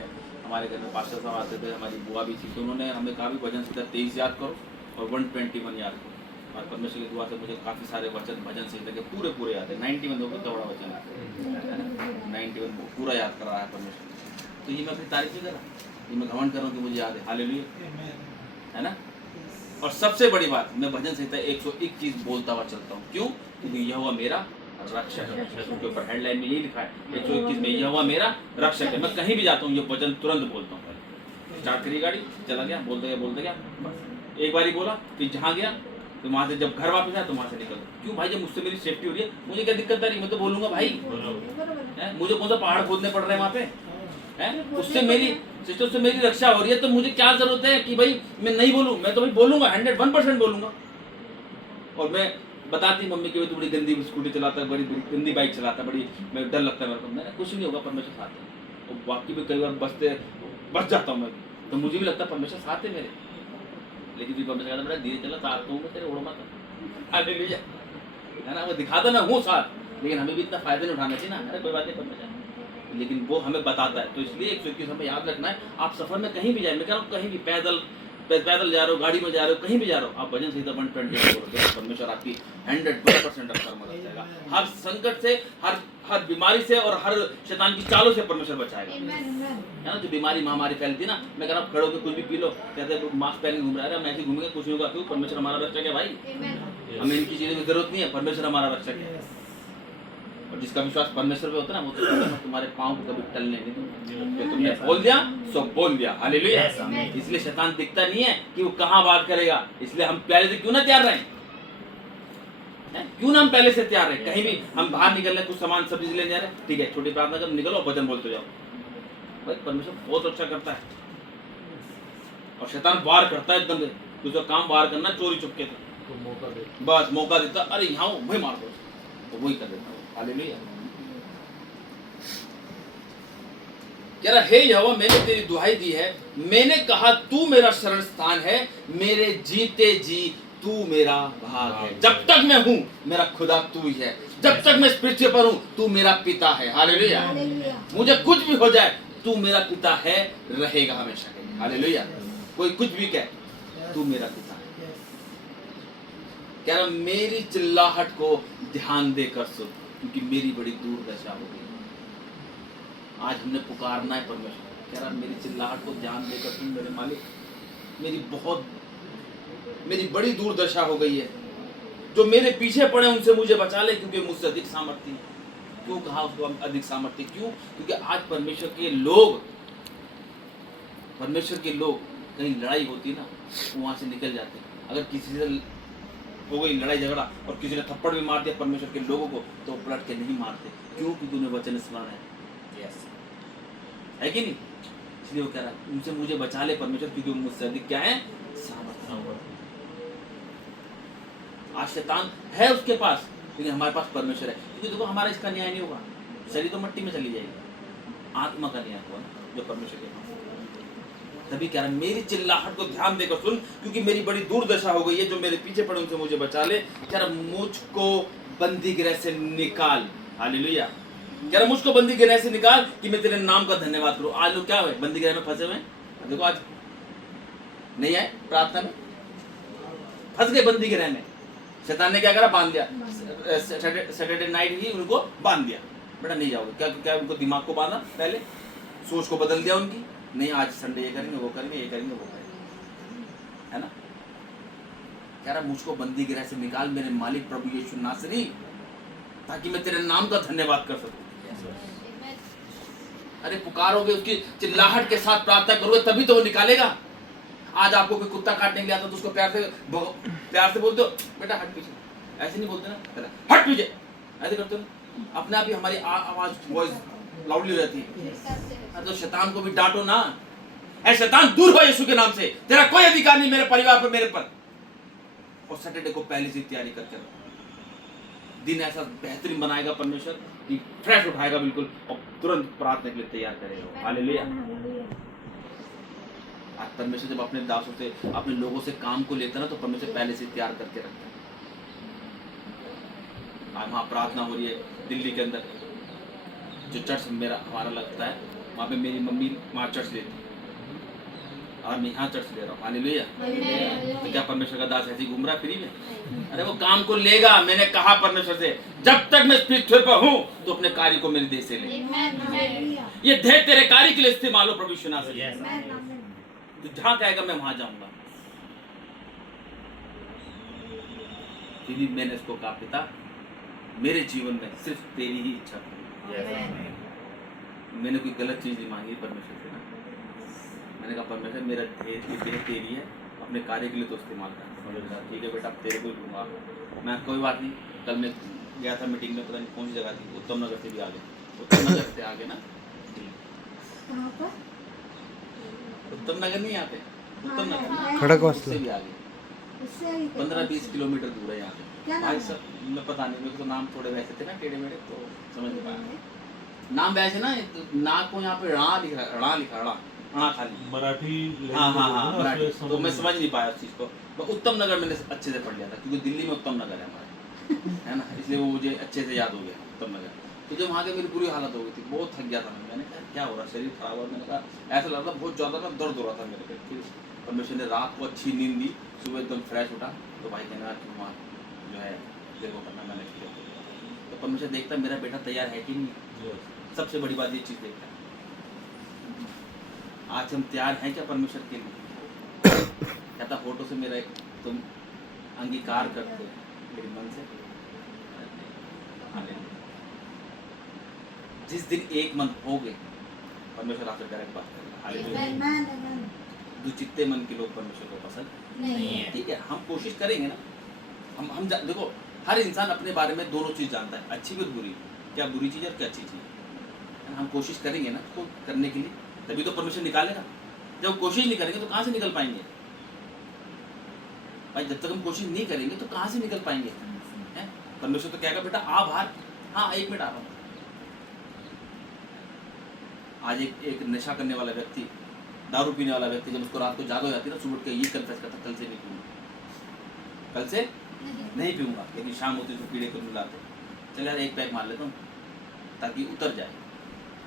हमारे घर में पास्टर साहब आते थे, हमारी बुआ भी थी, तो उन्होंने हमें कहा भी भजन संहिता 23 याद करो और 121 याद करो। और परमेश्वर की दुआ से मुझे काफ़ी सारे वचन भजन संहिता के पूरे पूरे याद है। 91 तो कितना बड़ा वचन है, 91 पूरा याद कर रहा है परमेश्वर। तो ये मैं अपनी तारीफ नहीं कर रहा, ये मैं घमंड कर रहा हूँ कि मुझे याद है। हालेलुया, है ना। और सबसे बड़ी बात, मैं भजन संहिता 101 चीज बोलता हुआ चलता हूँ। क्यों? क्योंकि यहोवा मेरा रक्षक है। उसके ऊपर हेडलाइन में यही लिखा है 121 में, यहोवा मेरा रक्षक है। मैं कहीं भी जाता हूँ ये वचन तुरंत बोलता हूँ। स्टार्ट करी गाड़ी, चला गया, बोलते गया बस। एक बार ही बोला, फिर जहाँ गया तो वहाँ से जब घर वापस आया तो वहाँ से निकल। क्यों भाई? जब मुझसे मेरी सेफ्टी हो रही है, मुझे क्या दिक्कत आ रही है? मैं तो बोलूंगा भाई, मुझे कौन सा पहाड़ खोदने पड़ रहे हैं वहाँ पे है? उससे मेरी सिस्टर से मेरी रक्षा हो रही है, तो मुझे क्या जरूरत है कि भाई मैं नहीं बोलूं? मैं तो भाई बोलूंगा, 101% बोलूंगा। और मैं बताती मम्मी की, तू बड़ी गंदी स्कूटी चलाता है, बड़ी गंदी बाइक चलाता है, बड़ी मैं डर लगता है मेरे को। मैंने कुछ नहीं होगा, परमेश्वर साथ है। और बाकी भी कई बार बच जाता हूँ मैं, तो मुझे भी लगता है परमेश्वर साथ है मेरे। लेकिन फिर परमेश्वर कहता है बड़ा धीरे चला, तार तो मैं तेरे उड़ मत, हालेलुया, है ना। वो दिखाता मैं हूँ साथ, लेकिन हमें भी इतना फायदा नहीं उठाना चाहिए ना। अरे कोई बात नहीं परमेश्वर, लेकिन वो हमें बताता है। तो इसलिए 121 हमें याद रखना है। आप सफर में कहीं भी जाए, मैं कह रहा हूँ कहीं भी पैदल जा रहे हो, गाड़ी में जा रहे हो, कहीं भी जा रहे हो, आप भजन संहिता 120 बोलो, परमेश्वर आपकी 100% रक्षा मदद करेगा। हर संकट से, हर बीमारी से और हर शैतान की चालों से परमेश्वर बचाएगा, है ना। जो बीमारी महामारी फैलती है ना, मैं कह रहा हूँ खड़े होकर कुछ भी पी लो, कहते हैं मास्क पहन के घूम रहा है, हम ऐसे घूमेंगे कुछ नहीं होगा। क्यों? परमेश्वर हमारा रक्षक है भाई, हमें इनकी चीजों की जरूरत नहीं है, परमेश्वर हमारा रक्षक है। और जिसका विश्वास परमेश्वर पे होता है ना, वो तो तुम्हारे पाँव को कभी टलने नहीं दूंगा। तो तुमने बोल दिया सो बोल दिया, हालेलुया। इसलिए शैतान दिखता नहीं है कि वो कहाँ बात करेगा, इसलिए हम पहले से क्यों ना तैयार रहें, क्यों ना हम पहले से तैयार रहें। कहीं भी हम बाहर निकल रहे, कुछ सामान सब्जी लेने जा रहे हैं, ठीक है, छोटी प्रार्थना कर निकलो, भजन बोलते जाओ। भाई परमेश्वर बहुत अच्छा करता है। और शैतान वार करता है एकदम से, दूसरा काम वार करना, चोरी चुपके से बस मौका देता, अरे यहाँ वही मार दो, तो वही कर देता। हालेलुया। कह रहा हे यहोवा, मैंने तेरी दुहाई दी है, मैंने कहा तू मेरा शरण स्थान है, मेरे जीते जी तू मेरा भाग है। जब तक मैं हूँ मेरा खुदा तू ही है, जब तक मैं इस पृथ्वी पर हूँ तू मेरा पिता है। हालेलुया। मुझे कुछ भी हो जाए, तू मेरा पिता है, रहेगा हमेशा के लिए। हालेलुया। कोई कुछ भी कहे, तू मेरा पिता है। कह रहा मेरी चिल्लाहट को ध्यान देकर सुन, क्योंकि मेरी बड़ी दूर दशा हो गई। आज हमने पुकारना है परमेश्वर। कह रहा मेरी चिल्लाहट को ध्यान देकर सुन मेरे मालिक, मेरी बड़ी दूर दशा हो गई है। जो मेरे पीछे पड़े उनसे मुझे बचा ले, क्योंकि मुझसे अधिक सामर्थ्य है। क्यों कहा उसको अधिक सामर्थ्य? क्यों? क्योंकि आज परमेश्वर के लोग कहीं लड़ाई होती ना, वो वहां से निकल जाते। अगर किसी से हो गई लड़ाई झगड़ा और किसी ने थप्पड़ भी मार दिया परमेश्वर के लोगों को, तो वो पलट के नहीं मारते। क्यों? क्योंकि उन्हें वचन स्मरण है, है कि नहीं? इसलिए वो कह रहा है उनसे मुझे बचा ले परमेश्वर, क्योंकि मुझसे अधिक क्या है? सामर्थ्य। आज शैतान है उसके पास, लेकिन हमारे पास परमेश्वर है। क्योंकि देखो हमारा इसका न्याय नहीं होगा, शरीर तो मिट्टी में चली जाएगी, आत्मा का न्याय होगा जो परमेश्वर के पास। तभी कह रहा मेरी चिल्लाहट को ध्यान देकर सुन, क्योंकि मेरी बड़ी दूर दशा हो गई है। जो मेरे पीछे पड़े उनसे मुझे बचा ले। कह रहा मुझको बंदी गृह से निकाल। हालेलुया। कह रहा मुझको बंदी गृह से निकाल कि मैं तेरे नाम का धन्यवाद करूं। आज लोग क्या हुए? बंदी गृह में फंसे हुए। देखो आज नहीं आए प्रार्थना में, फंस गए बंदी गृह में। शैतान ने क्या करा? बांध दिया। सैटरडे नाइट ही उनको बांध दिया। बेटा नहीं जाओगे। क्या उनको दिमाग को बांधा, पहले सोच को बदल दिया उनकी। नहीं आज संडे ये करेंगे, वो करेंगे, ये करेंगे, वो करेंगे, है ना। कह रहा मुझको बंदी गृह से निकाल मेरे मालिक प्रभु यीशु नासरी, ताकि मैं तेरे नाम का धन्यवाद कर सकूं। अरे पुकारोगे, उसकी चिल्लाहट के साथ प्रार्थना करोगे, तभी तो वो निकालेगा। आज आपको कोई कुत्ता काटने के लिए आता तो उसको प्यार से बोलते हो बेटा हट पीछे, ऐसे नहीं बोलते ना, हट पीछे ऐसे करते हो ना, अपने आप ही हमारी आवाज वॉइस लाउडली हो जाती है। तो शैतान को भी डांटो ना, ऐ शैतान दूर हो यीशु के नाम से, तेरा कोई अधिकार नहीं मेरे परिवार पर, मेरे पर। और सैटरडे को पहले से तैयारी करके रखो। दिन ऐसा बेहतरीन बनाएगा परमेश्वर कि फ्रेश उठाएगा बिल्कुल, और तुरंत प्रार्थना के लिए तैयार करेगा। हालेलुया। आज परमेश्वर जब अपने दासों से, अपने लोगों से काम को लेता है ना, तो परमेश्वर पहले से तैयार करके रखता है। आज वहाँ प्रार्थना हो रही है दिल्ली के अंदर, जो चर्च हमारा लगता है, वहाँ पे मेरी मम्मी वहाँ चर्च लेती है और मैं यहाँ चर्च ले रहा हूँ। हालेलुया। तो क्या परमेश्वर का दास ऐसे ही घूम रहा है फ्री में? अरे वो काम को लेगा। मैंने कहा परमेश्वर से, जब तक मैं पृथ्वी पर हूँ तो अपने कार्य को मेरे देश से ले। ये देह तेरे कार्य के लिए इस्तेमाल हो प्रभु यीशु नाम से। तो जहाँ कहेगा मैं वहां जाऊंगा। फिर भी मैंने इसको कहा, पिता मेरे जीवन में सिर्फ तेरी ही इच्छा पूरी। मैंने कोई गलत चीज नहीं मांगी परमेश्वर से ना। मैंने कहा परमेश्वर मेरा देह तेरी है, अपने कार्य के लिए तो इस्तेमाल कर। ठीक है बेटा, तेरे को लूंगा मैं, कोई बात नहीं। कल मैं गया था मीटिंग में, पता नहीं कौन सी जगह थी, उत्तम नगर से भी आगे, उत्तम नगर से आगे ना, उत्तम नगर नहीं आते, उत्तम नगर खड़गवासला से भी आगे 15-20 किलोमीटर दूर है यहाँ से। भाई सब मैं पता नहीं, मेरे को तो नाम थोड़े वैसे थे ना टेढ़े मेढ़े, तो समझ नहीं पाया नाम वैसे ना। नाक को यहाँ पे रणा लिखा रणा खाली मराठी हाँ हाँ हाँ language मराठी, है ना, तो मैं समझ नहीं पाया उस चीज़ को। तो उत्तम नगर मैंने अच्छे से पढ़ लिया था, क्योंकि दिल्ली में उत्तम नगर है हमारे, है ना, इसलिए वो मुझे अच्छे से याद हो गया उत्तम नगर। तो जब वहाँ के मेरी बुरी हालत हो गई थी, बहुत थक गया था मैंने कहा क्या हो रहा, शरीर खराब हुआ। मैंने कहा ऐसा लग रहा बहुत ज़्यादा ना दर्द हो रहा था मेरे पे। फिर परमेश्वर ने रात को अच्छी नींद दी, सुबह एकदम फ्रेश उठा, तो भाई कहना कि वहाँ जो है देखो करना, मैंने किया। तो परमेश्वर देखता मेरा बेटा तैयार है कि नहीं। सबसे बड़ी बात ये चीज़ देखता है, आज हम तैयार हैं क्या परमेश्वर के लिए? कहता फोटो से मेरा एक तुम अंगीकार करते हो मेरे मन से। जिस दिन एक मन हो गए, परमेश्वर आपसे डायरेक्ट बात करेगा। दो चित्ते मन के लोग परमेश्वर को पसंद नहीं है। ठीक है, हम कोशिश करेंगे ना। हम देखो, हर इंसान अपने बारे में दोनों चीज जानता है, अच्छी भी और बुरी, क्या बुरी चीज और क्या अच्छी चीज। हम कोशिश करेंगे ना तो करने के लिए, तभी तो परमेश्वर निकालेगा। जब कोशिश नहीं करेंगे तो कहाँ से निकल पाएंगे भाई? जब तक हम कोशिश नहीं करेंगे तो कहाँ से निकल पाएंगे? परमेश्वर तो कहेगा बेटा आ बाहर, हाँ 1 मिनट आ रहा हूँ। आज एक नशा करने वाला व्यक्ति, दारू पीने वाला व्यक्ति, जब उसको रात को जाग हो जाती है ना, सुबह के ये कन्फेस करता कल से नहीं पीऊंगा, कल से नहीं पीऊंगा। लेकिन शाम होती तो कीड़े को मिलाते, चल यार 1 पैक मार लेता हूँ ताकि उतर जाए।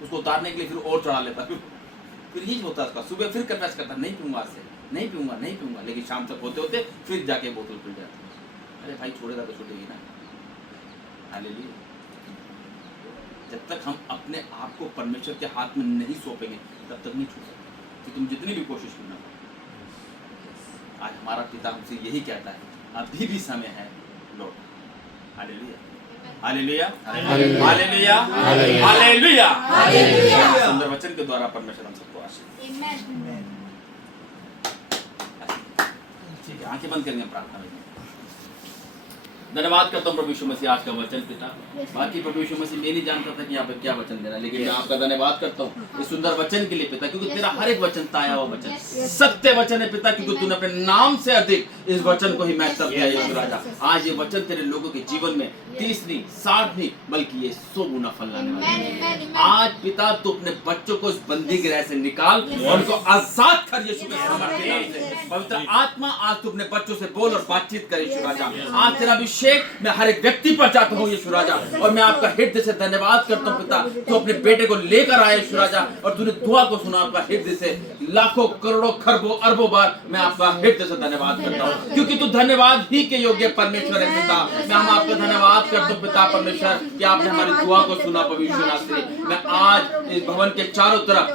उसको उतारने के लिए फिर और चढ़ा लेता, फिर यही होता है उसका। सुबह फिर कन्फेस करता नहीं पीऊंगा, आज से नहीं पीऊंगा, लेकिन शाम तक होते होते फिर जाके बोतल खुल जाती है। अरे भाई छोड़ेगा तो छूटेगी ना। हालेलुया। जब तक हम अपने आप को परमेश्वर के हाथ में नहीं सौंपेंगे तब तक नहीं छूट सकते, कि तुम जितनी भी कोशिश करना। आज हमारा पिता हमसे यही कहता है, अभी भी समय है लौट। Hallelujah, hallelujah, hallelujah, hallelujah, hallelujah. सुंदर वचन के द्वारा परमेश्वर हम सबको आशीष। ठीक है, आंखें बंद करेंगे प्रार्थना में। धन्यवाद करता हूँ प्रभु यीशु मसीह आज का वचन पिता। बाकी प्रभु यीशु मसीह मैं नहीं जानता था कि यहाँ पे क्या वचन देना, लेकिन मैं आपका धन्यवाद करता हूँ इस सुंदर वचन के लिए पिता, क्योंकि तेरा हर एक वचन ताया हुआ वचन सत्य वचन है पिता, क्योंकि तूने अपने नाम से अधिक इस वचन को ही महत्व दिया यीशु राजा। आज ये वचन तेरे लोगों के जीवन में 30 नहीं 60 नहीं बल्कि ये 100 गुना फल लाने वाला है। आज पिता तू अपने बच्चों को इस बंदी गृह से निकाल और उनको आजाद कर यीशु के सामर्थ्य नाम से। पवित्र आत्मा आज तू अपने बच्चों से बोल और बातचीत कर यीशु राजा। आज तेरा अभिषेक मैं हर एक व्यक्ति पर चाहता हूँ यीशु राजा, और मैं आपका हृदय से धन्यवाद करता हूँ पिता, तू अपने बेटे को लेकर आए यीशु राजा, और तूने दुआ को सुना आपका हृदय से लाखों करोड़ों खरबों अरबों बार। मैं आपका हृदय से धन्यवाद करता हूँ, क्योंकि तू धन्यवाद ही के योग्य परमेश्वर है पिता। मैं हम आपका धन्यवाद करता हूँ पिता परमेश्वर कि आपने हमारी दुआ को सुना पवित्र नाम से। मैं आज इस भवन के चारों तरफ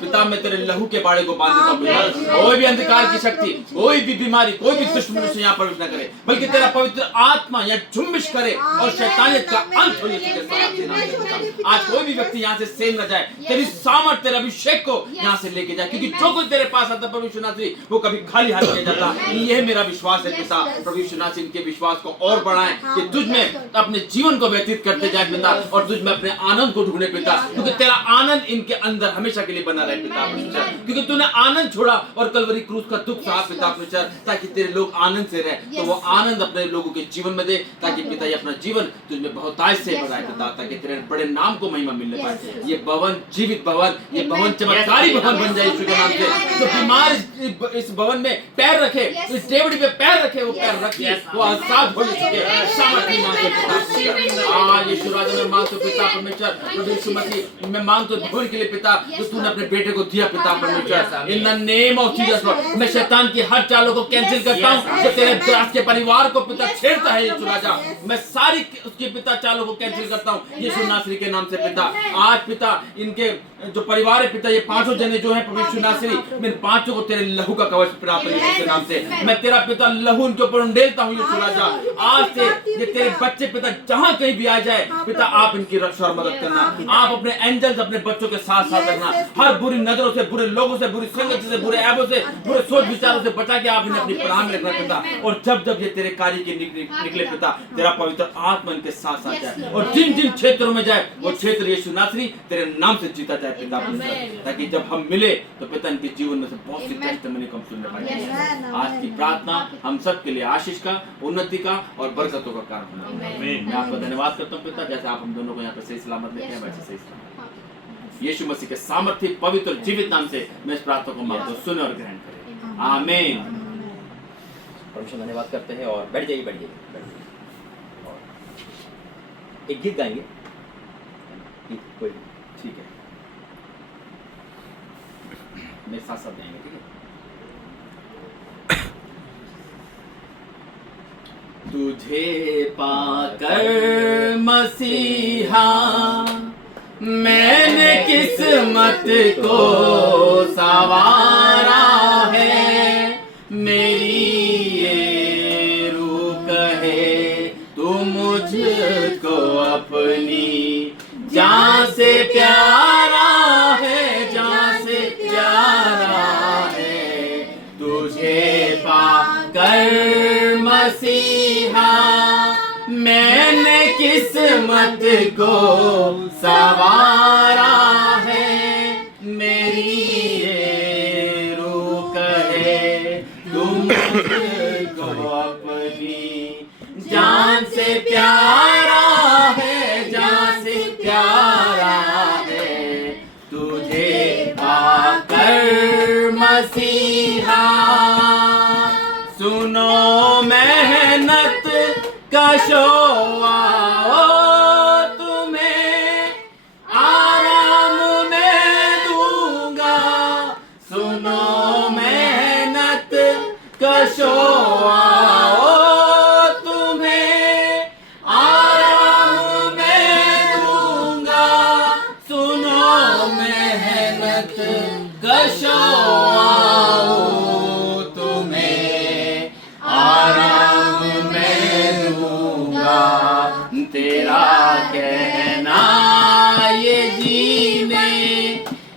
पिता में तेरे लहू के बाड़े को बांध देता हूँ। कोई भी अंधकार की शक्ति, कोई भी बीमारी, कोई भी दुश्मन से यहाँ प्रवेश न करे, बल्कि तेरा पवित्र आत्मा यहाँ झुम्बिश करे और शैतानियत का अंत हो यीशु के सामर्थ्य नाम से। आज कोई भी व्यक्ति यहाँ से सेम न जाए, तेरी सामर्थ तेरे अभिषेक को यहाँ से लेके जाए, क्योंकि जो कुछ तेरे पास आता पवित्र नाम से वो कभी खाली हाथ नहीं जाता। ये मेरा विश्वास है Yes, पिता, yes. प्रभु यीशु नासरी इनके विश्वास को और बढ़ाएं हाँ, कि तुझ में yes, Lord. अपने जीवन को व्यतीत करते Yes, जाए पिता, Lord. और तुझ में अपने आनंद को ढूंढे पिता, Yes, क्योंकि Lord. तेरा आनंद इनके अंदर हमेशा के लिए बना रहे पिता Amen, परमेश्वर, amen. क्योंकि तूने आनंद छोड़ा और कलवरी क्रूस का दुख सहा Yes, पिता Lord. परमेश्वर, ताकि तेरे लोग आनंद से रहे। तो Yes, वो Lord. आनंद अपने लोगों के जीवन में दे, ताकि Yes, पिता Lord. ये अपना जीवन तुझ में बहुतायत से Yes, बढ़ाए Lord. पिता, ताकि तेरे बड़े नाम को महिमा मिलने Yes, पाए। Lord. ये भवन जीवित भवन, ये Amen. भवन चमत्कारी Yes, भवन बन जाए यीशु के नाम से। Amen. जो बीमार इस भवन में पैर रखे, Yes. इस डेवड़ी पे पैर रखे, वो Yes. पैर रखे, Yes. वो आजाद हो सके। Amen. सामर्थ्य मांगते पिता परमेश्वर। आज यीशु राजा मैं मांगता हूं पिता परमेश्वर, प्रभु यीशु मसीह मैं मांगता हूं भवन के लिए पिता, जो Yes, तूने Lord. अपने बेटे को दिया पिता Yes, परमेश्वर। Yes, in the name of Jesus Lord, Yes, मैं Lord. शैतान की हर चालों को कैंसिल Yes, करता हूं yes, जो तेरे yes, दास के परिवार को पिता Yes, छेड़ता है Lord. यीशु राजा। Yes. मैं सारी उसके पिता चालों को कैंसिल Yes. करता हूं यीशु Amen. नासरी के नाम से पिता। Amen. आज पिता इनके जो परिवार है पिता, ये पांचों Yes, जने जो है प्रभु हाँ, यीशु पिता, नासरी, हाँ, प्रभु। मैं इन पांचों को तेरे लहू का कवच प्राप्त Amen. यीशु के नाम से। Amen. मैं तेरा पिता लहू उनके ऊपर उंडेलता हूं यीशु हाँ, राजा। प्रभु। आज से पिता, ये तेरे बच्चे पिता जहां कहीं भी आ जाए हाँ, पिता, प्रभु। आप इनकी रक्षा और मदद Yes, करना। हाँ, पिता। आप अपने एंजल्स अपने बच्चों के साथ साथ Yes, रखना। yes, हर Lord. बुरी नजरों से, बुरे लोगों से, बुरी संगति से, बुरे ऐबों से, बुरे सोच विचारों से बचा के आप इन्हें अपनी Yes, पनाह में रखना amen, पिता। amen. और जब जब ये तेरे कार्य के हाँ, निकले पिता। पिता, तेरा पवित्र आत्मा इनके साथ साथ Yes, जाए, Lord. और जिन जिन क्षेत्रों में जाए वो Yes. क्षेत्र यीशु नासरी तेरे नाम से जीता जाए पिता Amen. परमेश्वर, ताकि जब हम मिले तो पिता इनके जीवन में से बहुत सी Amen. टेस्टिमनी को हम सुनने Yes. पाएंगे। Amen, आज की amen. प्रार्थना हम सब के लिए आशीष का, उन्नति का और बरकतों का कारण होना। Amen. मैं आपका धन्यवाद करता हूँ पिता, जैसे आप हम दोनों को यहाँ पे सही सलामत लेते हैं Yes, वैसे Lord. सही सलामत हाँ. यीशु मसीह के सामर्थ्य पवित्र और जीवित नाम से मैं इस प्रार्थना को मांगता हूँ, सुने और ग्रहण करें। आमीन। परमेश्वर धन्यवाद करते हैं और बैठ जाइए, बैठ जाइए, बैठ जाइए। और एक गीत गाएंगे, गीत कोई ठीक है, मेरे साथ साथ जाएंगे, ठीक है। तुझे पाकर मसीहा मैंने किस्मत को संवारा है, मेरी ये रूह कहे तू मुझको अपनी जान से प्यारा है, जान से प्यारा है। तुझे पाकर मसीहा मैंने किस्मत को संवारा है, मेरी ये रूह कहे तुम मुझको अपनी जान से प्यारा है, जान से प्यारा है। तुझे पाकर मसीहा सुनो मेहनत कशोआ तुम्हें आराम में दूंगा, सुनो मेहनत कशोआ तुम्हें आराम में दूंगा, सुनो मेहनत कशोआ तुम्हें आराम में दूंगा। तेरा कहना ये जीने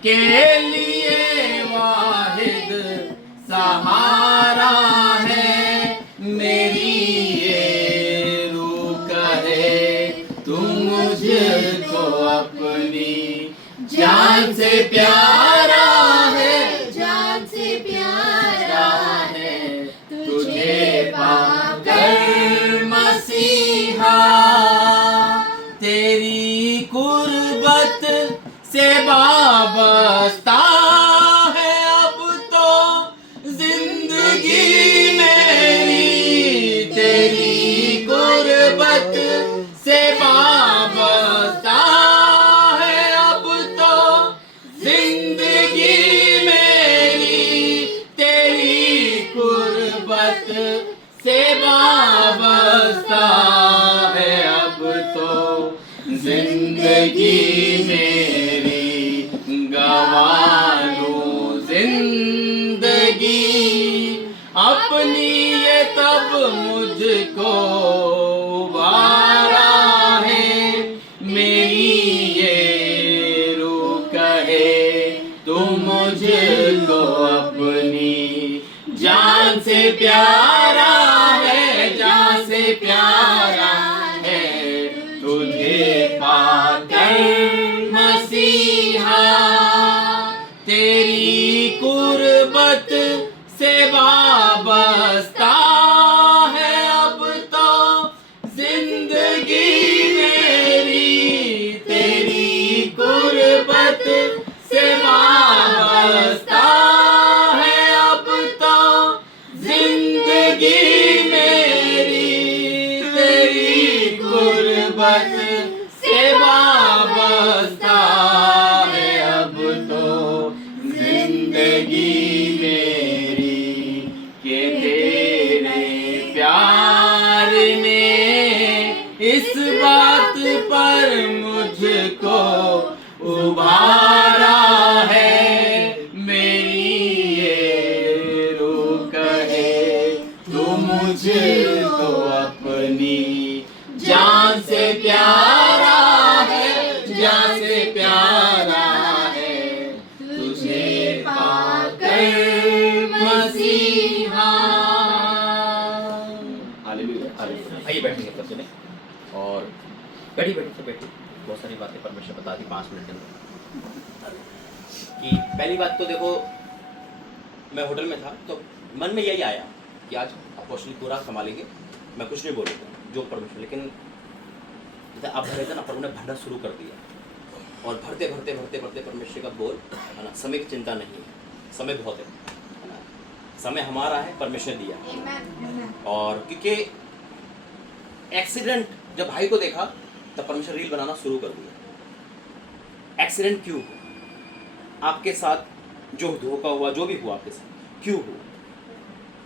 के लिए वाहिद सहारा है, मेरी ये रूह कहे तुम मुझको अपनी जान से प्यारा है, जान से प्यारा है। तुझे पाकर मसीहा तेरी कुर्बत से वाबस्ता है अब तो जिंदगी मेरी, तेरी कुर्बत से वाबस्ता है अब तो जिंदगी मेरी, तेरी कुर्बत से वाबस्ता है अब तो जिंदगी मेरी, गवा दूं जिंदगी अपनी ये तब मुझको उबारा है, मेरी ये रूह कहे तुम मुझको अपनी जान से प्यारा पाकर मसीहा तेरी कुर्बत से वाबस्ता है अब तो जिंदगी मेरी तेरी कुर्बत से वाबस्ता है अब तो जिंदगी मेरी तेरी कुर्बत से वाबस्ता है अब तो जिंदगी मेरी के तेरे प्यार ने इस बात पर मुझको उभारा है मेरी ये रूह कहे तू मुझको अपनी जान से प्यारा है जान से प्यारा है तुझे पाकर मसीहा। Hallelujah hallelujah. आइए बैठेंगे सब सुने और बैठी बैठी से बैठी बहुत सारी बातें परमेश्वर बता दी 5 मिनट के अंदर कि पहली बात तो देखो मैं होटल में था तो मन में यही आया कि आज अपोस्टल पूरा संभालेंगे मैं कुछ नहीं बोलूँगा जो परमेश्वर लेकिन जैसे आप भरे थे ना प्रभु ने भरना शुरू कर दिया और भरते भरते भरते भरते परमेश्वर का बोल है ना समय की चिंता नहीं है समय बहुत है ना समय हमारा है परमेश्वर दिया Amen. और क्योंकि एक्सीडेंट जब भाई को देखा तब परमेश्वर रील बनाना शुरू कर दिया। एक्सीडेंट क्यों हुआ आपके साथ जो धोखा हुआ जो भी हुआ आपके साथ क्यों हुआ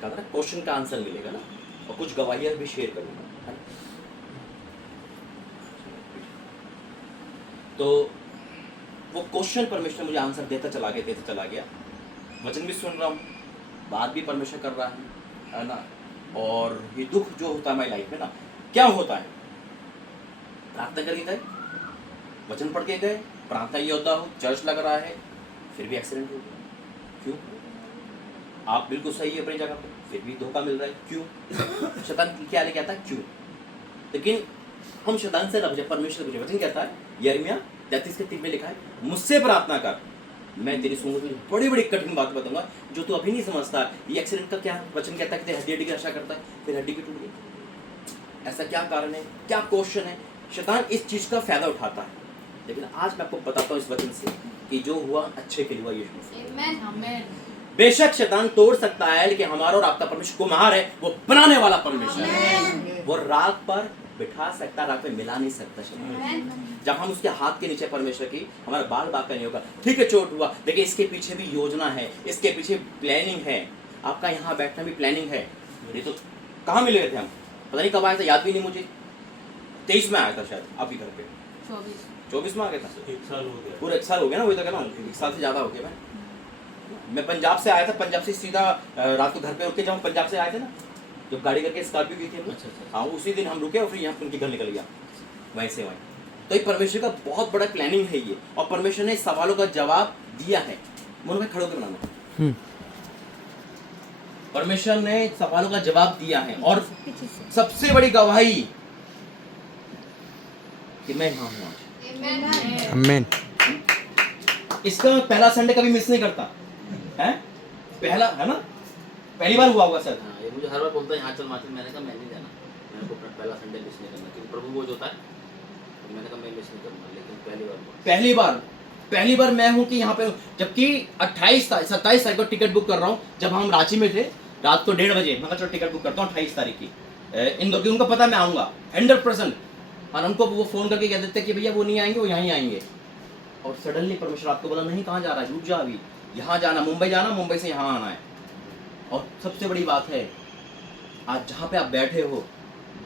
कहता ना क्वेश्चन का आंसर मिलेगा ना और कुछ गवाहियां भी शेयर करूंगा है ना? तो वो क्वेश्चन परमेश्वर मुझे आंसर देता चला गया वचन भी सुन रहा हूँ बात भी परमेश्वर कर रहा है ना और ये दुख जो होता है हमारी लाइफ में ना क्या होता है प्रार्थना करके गए वचन पढ़ के गए प्रार्थना ये होता हो चर्च लग रहा है फिर भी एक्सीडेंट हो गया क्यों आप बिल्कुल सही है अपनी जगह पर फिर भी धोखा मिल रहा है क्यों शैतान क्या लेके आता है क्यों लेकिन हम शैतान से रब जब परमेश्वर से वचन कहता है यिर्मयाह 33 के 3 में लिखा है मुझसे प्रार्थना कर मैं तेरी सुनूंगा तुझे बड़ी बड़ी कठिन बात बताऊंगा जो तू अभी नहीं समझता ये एक्सीडेंट का क्या वचन कहता है कि हड्डी की आशा करता है फिर हड्डी की टूट गई ऐसा क्या कारण है क्या क्वेश्चन है शैतान इस चीज का फायदा उठाता है लेकिन आज मैं आपको बताता हूँ इस वचन से कि जो हुआ अच्छे के लिए हुआ यीशु मसीह Amen. आमेन। बेशक शैतान तोड़ सकता है लेकिन हमारा और आपका परमेश्वर कुम्हार है वो बनाने वाला परमेश्वर है वो राख पर बिठा सकता राख पे मिला नहीं सकता शैतान Amen. जब हम उसके हाथ के नीचे परमेश्वर की हमारा बाल बाका नहीं होगा ठीक है चोट हुआ लेकिन इसके पीछे भी योजना है इसके पीछे प्लानिंग है आपका यहाँ बैठना भी प्लानिंग है ये तो कहाँ मिले थे हम पता नहीं कब आया था याद भी नहीं मुझे 23 में आया था शायद आपके घर पे 24 में आ गया था 1 साल हो गया पूरा 1 साल हो गया ना वही तो कहना 1 साल से ज़्यादा हो गया मैं पंजाब से आया था पंजाब से सीधा रात को घर पे रुक के जब हम पंजाब से आए थे ना जब गाड़ी करके स्कॉर्पियो की थी हमने हाँ उसी दिन हम रुके और फिर यहाँ उनके घर निकल गया वहीं से वहीं तो ये परमेश्वर का बहुत बड़ा प्लानिंग है ये और परमेश्वर ने सवालों का जवाब दिया है मोनू भाई खड़े होकर बनाना परमेश्वर ने सवालों का जवाब दिया है और सबसे बड़ी गवाही कि मैं यहाँ हूँ आज आमेन इसका मैं पहला संडे कभी मिस नहीं करता है पहला है ना पहली बार हुआ होगा सर हाँ, ये मुझे हर बार बोलता है यहाँ चल माचिल मैंने कहा मैं नहीं जाना मेरे को अपना पहला संडे मिस नहीं करना क्योंकि प्रभु वो जो होता है तो मैंने कहा मैं मिस नहीं करूँगा लेकिन पहली बार मैं हूँ कि यहाँ पे जबकि 27 तारीख को टिकट बुक कर रहा हूँ जब हम रांची में थे रात को 1:30 बजे मैं कहा चलो टिकट बुक करता हूँ 28 तारीख की इंदौर की उनको पता मैं आऊँगा 100% और उनको वो फ़ोन करके कह देते कि भैया वो नहीं आएंगे वो यहीं आएंगे और सडनली परमेश्वर आपको बोला नहीं कहाँ जा रहा है रुक जा अभी यहाँ जाना मुंबई से यहाँ आना है और सबसे बड़ी बात है आज जहाँ पे आप बैठे हो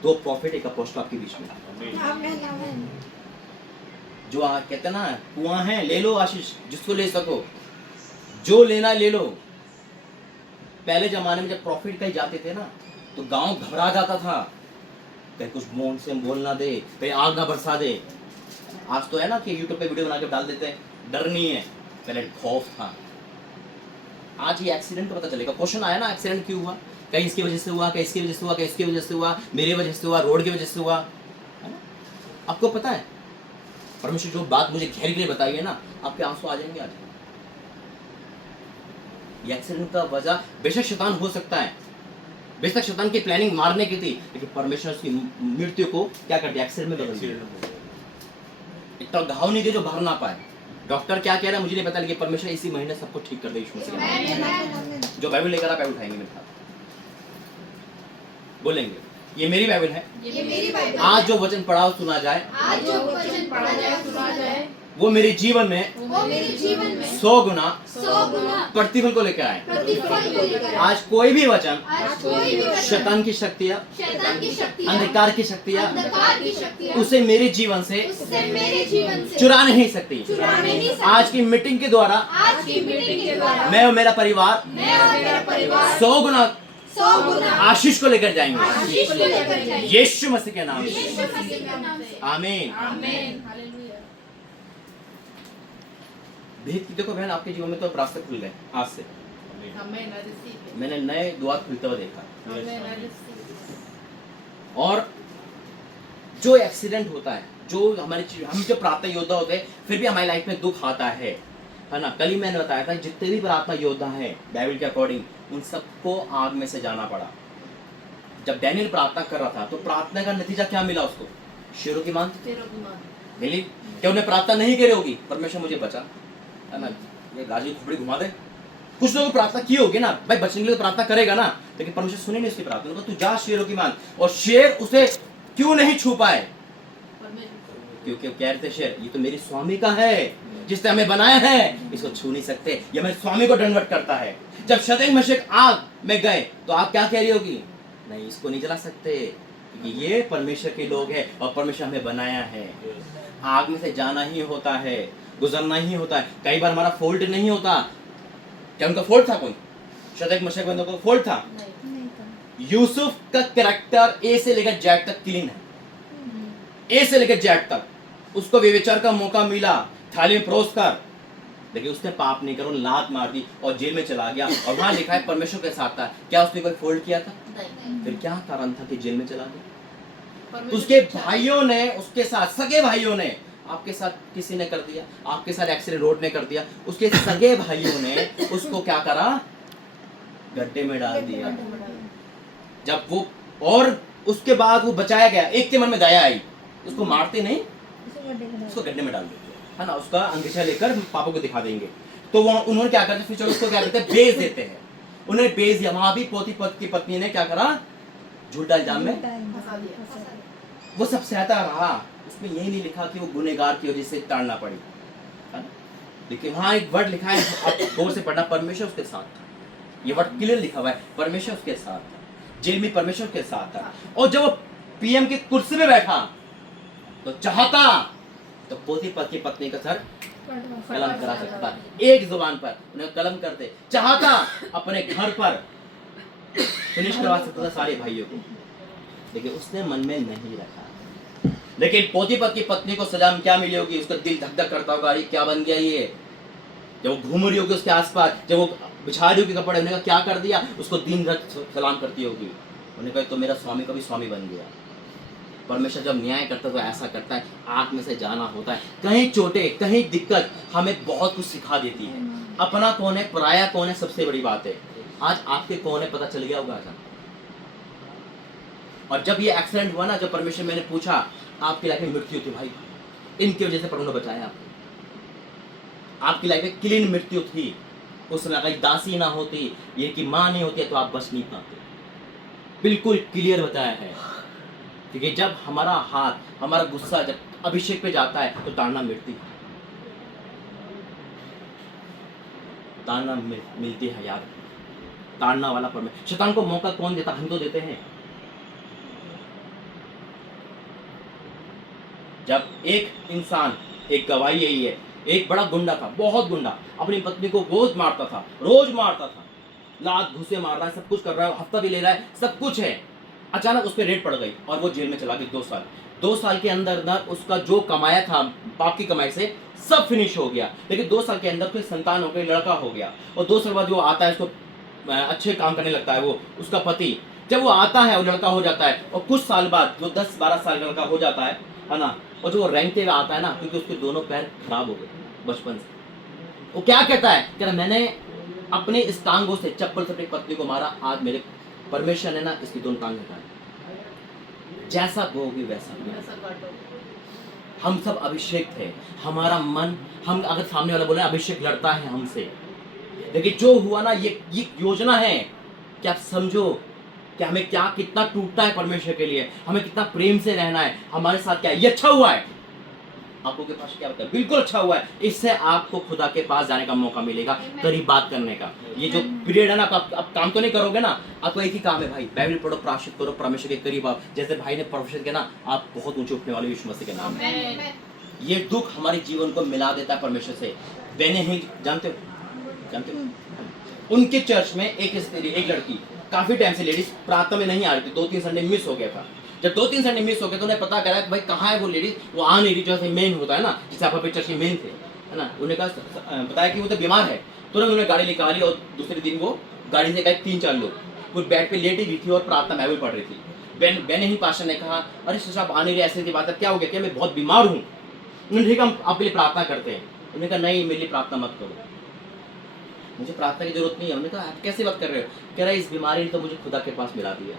2 प्रॉफिट एक अपोस्टल आपके बीच में आमेन आमेन जो कहते हैं ना कुआं है ले लो आशीष जिसको ले सको जो लेना ले लो पहले जमाने में जब प्रॉफिट कहीं जाते थे ना तो गांव घबरा जाता था कहीं कुछ मुंह से बोलना दे कहीं आग ना बरसा दे आज तो है ना कि यूट्यूब पे वीडियो बना के डाल देते हैं डर नहीं है पहले खौफ था आज ये एक्सीडेंट पता चलेगा क्वेश्चन आया ना एक्सीडेंट क्यों हुआ कहीं इसकी वजह से हुआ कहीं इसकी वजह से हुआ कहीं इसकी वजह से हुआ मेरी वजह से हुआ रोड की वजह से हुआ है ना आपको पता है परमेश्वर जो बात मुझे गहरी गहरी बताई है ना, आपके आंसू आ जाएंगे आज। ये एक्सीडेंट का वजह बेशक शैतान हो सकता है, बेशक शैतान की प्लानिंग मारने की थी, लेकिन परमेश्वर उसकी मृत्यु को क्या कर दिया, एक्सीडेंट में बदल दिया। इतना घाव नहीं दे जो भर ना पाए। डॉक्टर क्या कह रहा है मुझे नहीं पता, लेकिन परमेश्वर इसी महीने सबको ठीक कर दे यीशु मसीह के नाम में। जो बाइबल लेकर आप उठाएंगे मेरे साथ, बोलेंगे ये मेरी बाइबल है, ये मेरी बाइबल आज जो वचन पढ़ा सुना जाए, आज जो वचन पढ़ा जाए सुना जाए, वो मेरे जीवन में वो मेरे जीवन में 100 गुना 100 गुना प्रतिफल को लेकर आए। प्रतिफल को लेकर आए। आज कोई भी वचन आज कोई भी वचन शैतान की शक्तियाँ, शैतान की शक्तियाँ, अंधकार की शक्तियाँ अंधकार की शक्तियाँ उसे मेरे जीवन से उससे मेरे जीवन से चुरा नहीं सकती। चुरा नहीं सकती। आज की मीटिंग के द्वारा आज की मीटिंग के द्वारा मैं और मेरा परिवार मैं और मेरा परिवार 100 गुना 100 गुना आशीष को लेकर जाएंगे, आशीष को लेकर जाएंगे। यीशु मसीह के नाम से। यीशु मसीह के नाम से। आमीन। आमीन, हालेलुया। भेद की देखो बहन, आपके जीवन में तो रास्ते खुल गए आज से। आमीन, I receive it. मैंने नए द्वार खुलते हुए देखा। आमीन, I receive it. और जो एक्सीडेंट होता है, जो हम जो प्रार्थना योद्धा होते हैं, फिर भी हमारी लाइफ में दुख आता है ना। कल ही मैंने बताया था जितने भी प्रार्थना योद्धा हैं बाइबल के अकॉर्डिंग, उन सबको आग में से जाना पड़ा। जब डैनियल प्रार्थना कर रहा था तो प्रार्थना का नतीजा क्या मिला उसको, शेरों की मांग फेरों की मार। मिली। क्या उन्हें प्रार्थना नहीं करी होगी, परमेश्वर मुझे बचा, है ना, ये राजी खोपड़ी घुमा दे। कुछ लोगों प्रार्थना की होगी ना, भाई बचने के लिए तो प्रार्थना करेगा ना, लेकिन परमेश्वर सुने नहीं उसकी प्रार्थना। तो तू जा शेरों की मांग, और शेर उसे क्यों नहीं छू पाए, परमेश्वर। क्योंकि कह रहे थे शेर ये तो मेरी स्वामी का है, जिसने हमें बनाया है, इसको छू नहीं सकते, ये मेरे स्वामी को दंडवत करता है। जब शतरंज मशक आग में गए तो आप क्या कह रही होगी, नहीं इसको नहीं जला सकते, क्योंकि ये परमेश्वर के लोग हैं और परमेश्वर हमें बनाया है। आग में से जाना ही होता है, गुजरना ही होता है। कई बार हमारा फॉल्ट नहीं होता। क्या उनका फॉल्ट था, कोई शतरंज मशक बंदों का फॉल्ट था? यूसुफ का कैरेक्टर ए से लेकर जेड तक क्लीन है, ए से लेकर जेड तक। उसको व्यभिचार का मौका मिला, थाली में परोस कर, लेकिन उसने पाप नहीं करा, लात मार दी और जेल में चला गया। और वहां लिखा है परमेश्वर के साथ था। क्या उसने कोई फॉल्ट किया था? नहीं। फिर क्या कारण था कि जेल में चला गया? परमेश्वर उसके की इच्छा। भाइयों ने, उसके साथ सगे भाइयों ने, आपके साथ किसी ने कर दिया, आपके साथ एक्सीडेंट रोड ने कर दिया, उसके सगे भाइयों ने उसको क्या करा, गड्ढे में डाल दिया। जब वो, और उसके बाद वो बचाया गया, एक के मन में दया आई, उसको मारते नहीं, उसको गड्ढे में डाल देते, है ना, उसका अंगीठा लेकर पापा को दिखा देंगे। तो वो उन्होंने क्या करते, फिर चलो उसको क्या करते हैं, बेच देते हैं। उन्हें बेच दिया। वहां भी पोती की पत्नी ने क्या करा, झूठा इल्जाम में फंसा दिया। वो सब सहता रहा। उसमें यही नहीं लिखा कि वो गुनहगार की वजह से टालना पड़ी, है ना? लेकिन वहां एक वर्ड लिखा है, आप गौर से पढ़ना, परमेश्वर उसके साथ था। ये वर्ड क्लियर लिखा हुआ है, परमेश्वर उसके साथ था। जेल में परमेश्वर के साथ था। और जब वो पीएम की कुर्सी पे बैठा तो चाहता तो पोती की पत्नी का सर कलम करा सकता था। एक जुबान पर उन्हें कलम करते, चाहता अपने घर पर फिनिश करवा सकता था सारे भाइयों को, लेकिन उसने मन में नहीं रखा। लेकिन पोतीपत की पत्नी को सजा में क्या मिली होगी, उसका दिल धक धक करता होगा, ये क्या बन गया ये। जब वो घूम रही होगी उसके आसपास, जब वो बिछा रही होगी कपड़े, उन्हें क्या कर दिया, उसको दिन रात सलाम करती होगी। उन्हें कहा तो मेरा स्वामी का भी स्वामी बन गया। परमेश्वर जब न्याय करता है तो ऐसा करता है, आग में से जाना होता है। कहीं चोटें, कहीं दिक्कत हमें बहुत कुछ सिखा देती है। अपना कौन है, पराया कौन है, सबसे बड़ी बात है। आज आपके कौन है पता चल गया होगा आज। और जब ये एक्सीडेंट हुआ ना, जब परमेश्वर मैंने पूछा आपकी लाइफ में मृत्यु थी भाई, इनकी वजह से प्रभु ने बचाया आपको। आपकी लाइफ में क्लीन मृत्यु थी, उस समय अगर दासी ना होती, ये कि माँ नहीं होती तो आप बच नहीं पाते। बिल्कुल क्लियर बताया है, क्योंकि जब हमारा हाथ, हमारा गुस्सा जब अभिषेक पे जाता है तो ताड़ना मिटती है, ताड़ना मिलती है यार। ताड़ना वाला परमेश्वर। शैतान को मौका कौन देता, हम तो देते हैं। जब एक इंसान, एक गवाही यही है, एक बड़ा गुंडा था, बहुत गुंडा, अपनी पत्नी को रोज मारता था, लात घुसे मार रहा है, सब कुछ कर रहा है, हफ्ता भी ले रहा है, सब कुछ है। अचानक उस पर रेड पड़ गई और वो जेल में चला गया 2 साल। 2 साल के अंदर ना उसका जो कमाया था बाप की कमाई से सब फिनिश हो गया। लेकिन 2 साल के अंदर कोई संतान हो गई, लड़का हो गया। और 2 साल बाद वो आता है, उसको अच्छे काम करने लगता है, वो उसका पति। जब वो आता है, वो लड़का हो जाता है, और कुछ साल बाद वो 10-12 साल का लड़का हो जाता है ना, और जो वो रेंगते हुए आता है ना, क्योंकि उसके दोनों पैर खराब हो गए बचपन से, वो क्या कहता है, कह रहा मैंने अपने इस टांगों से चप्पल से अपनी पत्नी को मारा, आज मेरे परमेश्वर ने ना इसकी दोनों टांग हटाई, जैसा बोओगे वैसा बोओगे। ऐसा काटो। हम सब अभिषेक थे, हमारा मन, हम अगर सामने वाला बोले अभिषेक लड़ता है हमसे, लेकिन जो हुआ ना, ये योजना है कि आप समझो कि हमें क्या कितना टूटना है परमेश्वर के लिए, हमें कितना प्रेम से रहना है, हमारे साथ क्या है, ये अच्छा हुआ है। आपको के पास क्या होता है, बिल्कुल अच्छा हुआ है। इससे आपको खुदा के पास जाने का मौका मिलेगा, करीब बात करने का। ये जो पीरियड है ना, आप काम तो नहीं करोगे ना, आपको एक ही काम है भाई, बाइबल पढ़ो, प्रायश्चित करो, परमेश्वर के करीब आओ। जैसे भाई ने प्रोफेशन किया ना, आप बहुत ऊंचे उठने वाले यीशु मसीह के नाम में। आमेन। ये दुख हमारे जीवन को मिला देता है परमेश्वर से। बहने ही जानते हो उनके चर्च में एक स्त्री, एक लड़की काफी टाइम से लेडीज प्रार्थना में नहीं आ रही थी, 2-3 संडे मिस हो गया था। जब 2-3 संडे मिस हो गए तो उन्हें पता करा कि भाई कहाँ है वो लेडीज, वो आ नहीं रही, जैसे मेन होता है ना, जैसे आप अपने चर्च के मेन थे, है ना, उन्हें कहा, बताया कि वो तो बीमार है। तुरंत उन्हें गाड़ी निकाली और दूसरे दिन वो गाड़ी से गए 3-4 लोग, वो बेड पे लेटी हुई थी और प्रार्थना बाइबल पढ़ रही थी। बहने ही पास्टर ने कहा, अरे सिस्टर आप आ नहीं रही, ऐसे की बात है, क्या हो गया, क्या मैं बहुत बीमार हूँ। उन्होंने ठीक है, हम आपके लिए प्रार्थना करते हैं। उन्होंने कहा नहीं, मेरे लिए प्रार्थना मत करो, मुझे प्रार्थना की जरूरत नहीं है। उन्होंने कहा आप कैसे बात कर रहे हो, कह रहा है इस बीमारी ने तो मुझे खुदा के पास मिला दिया,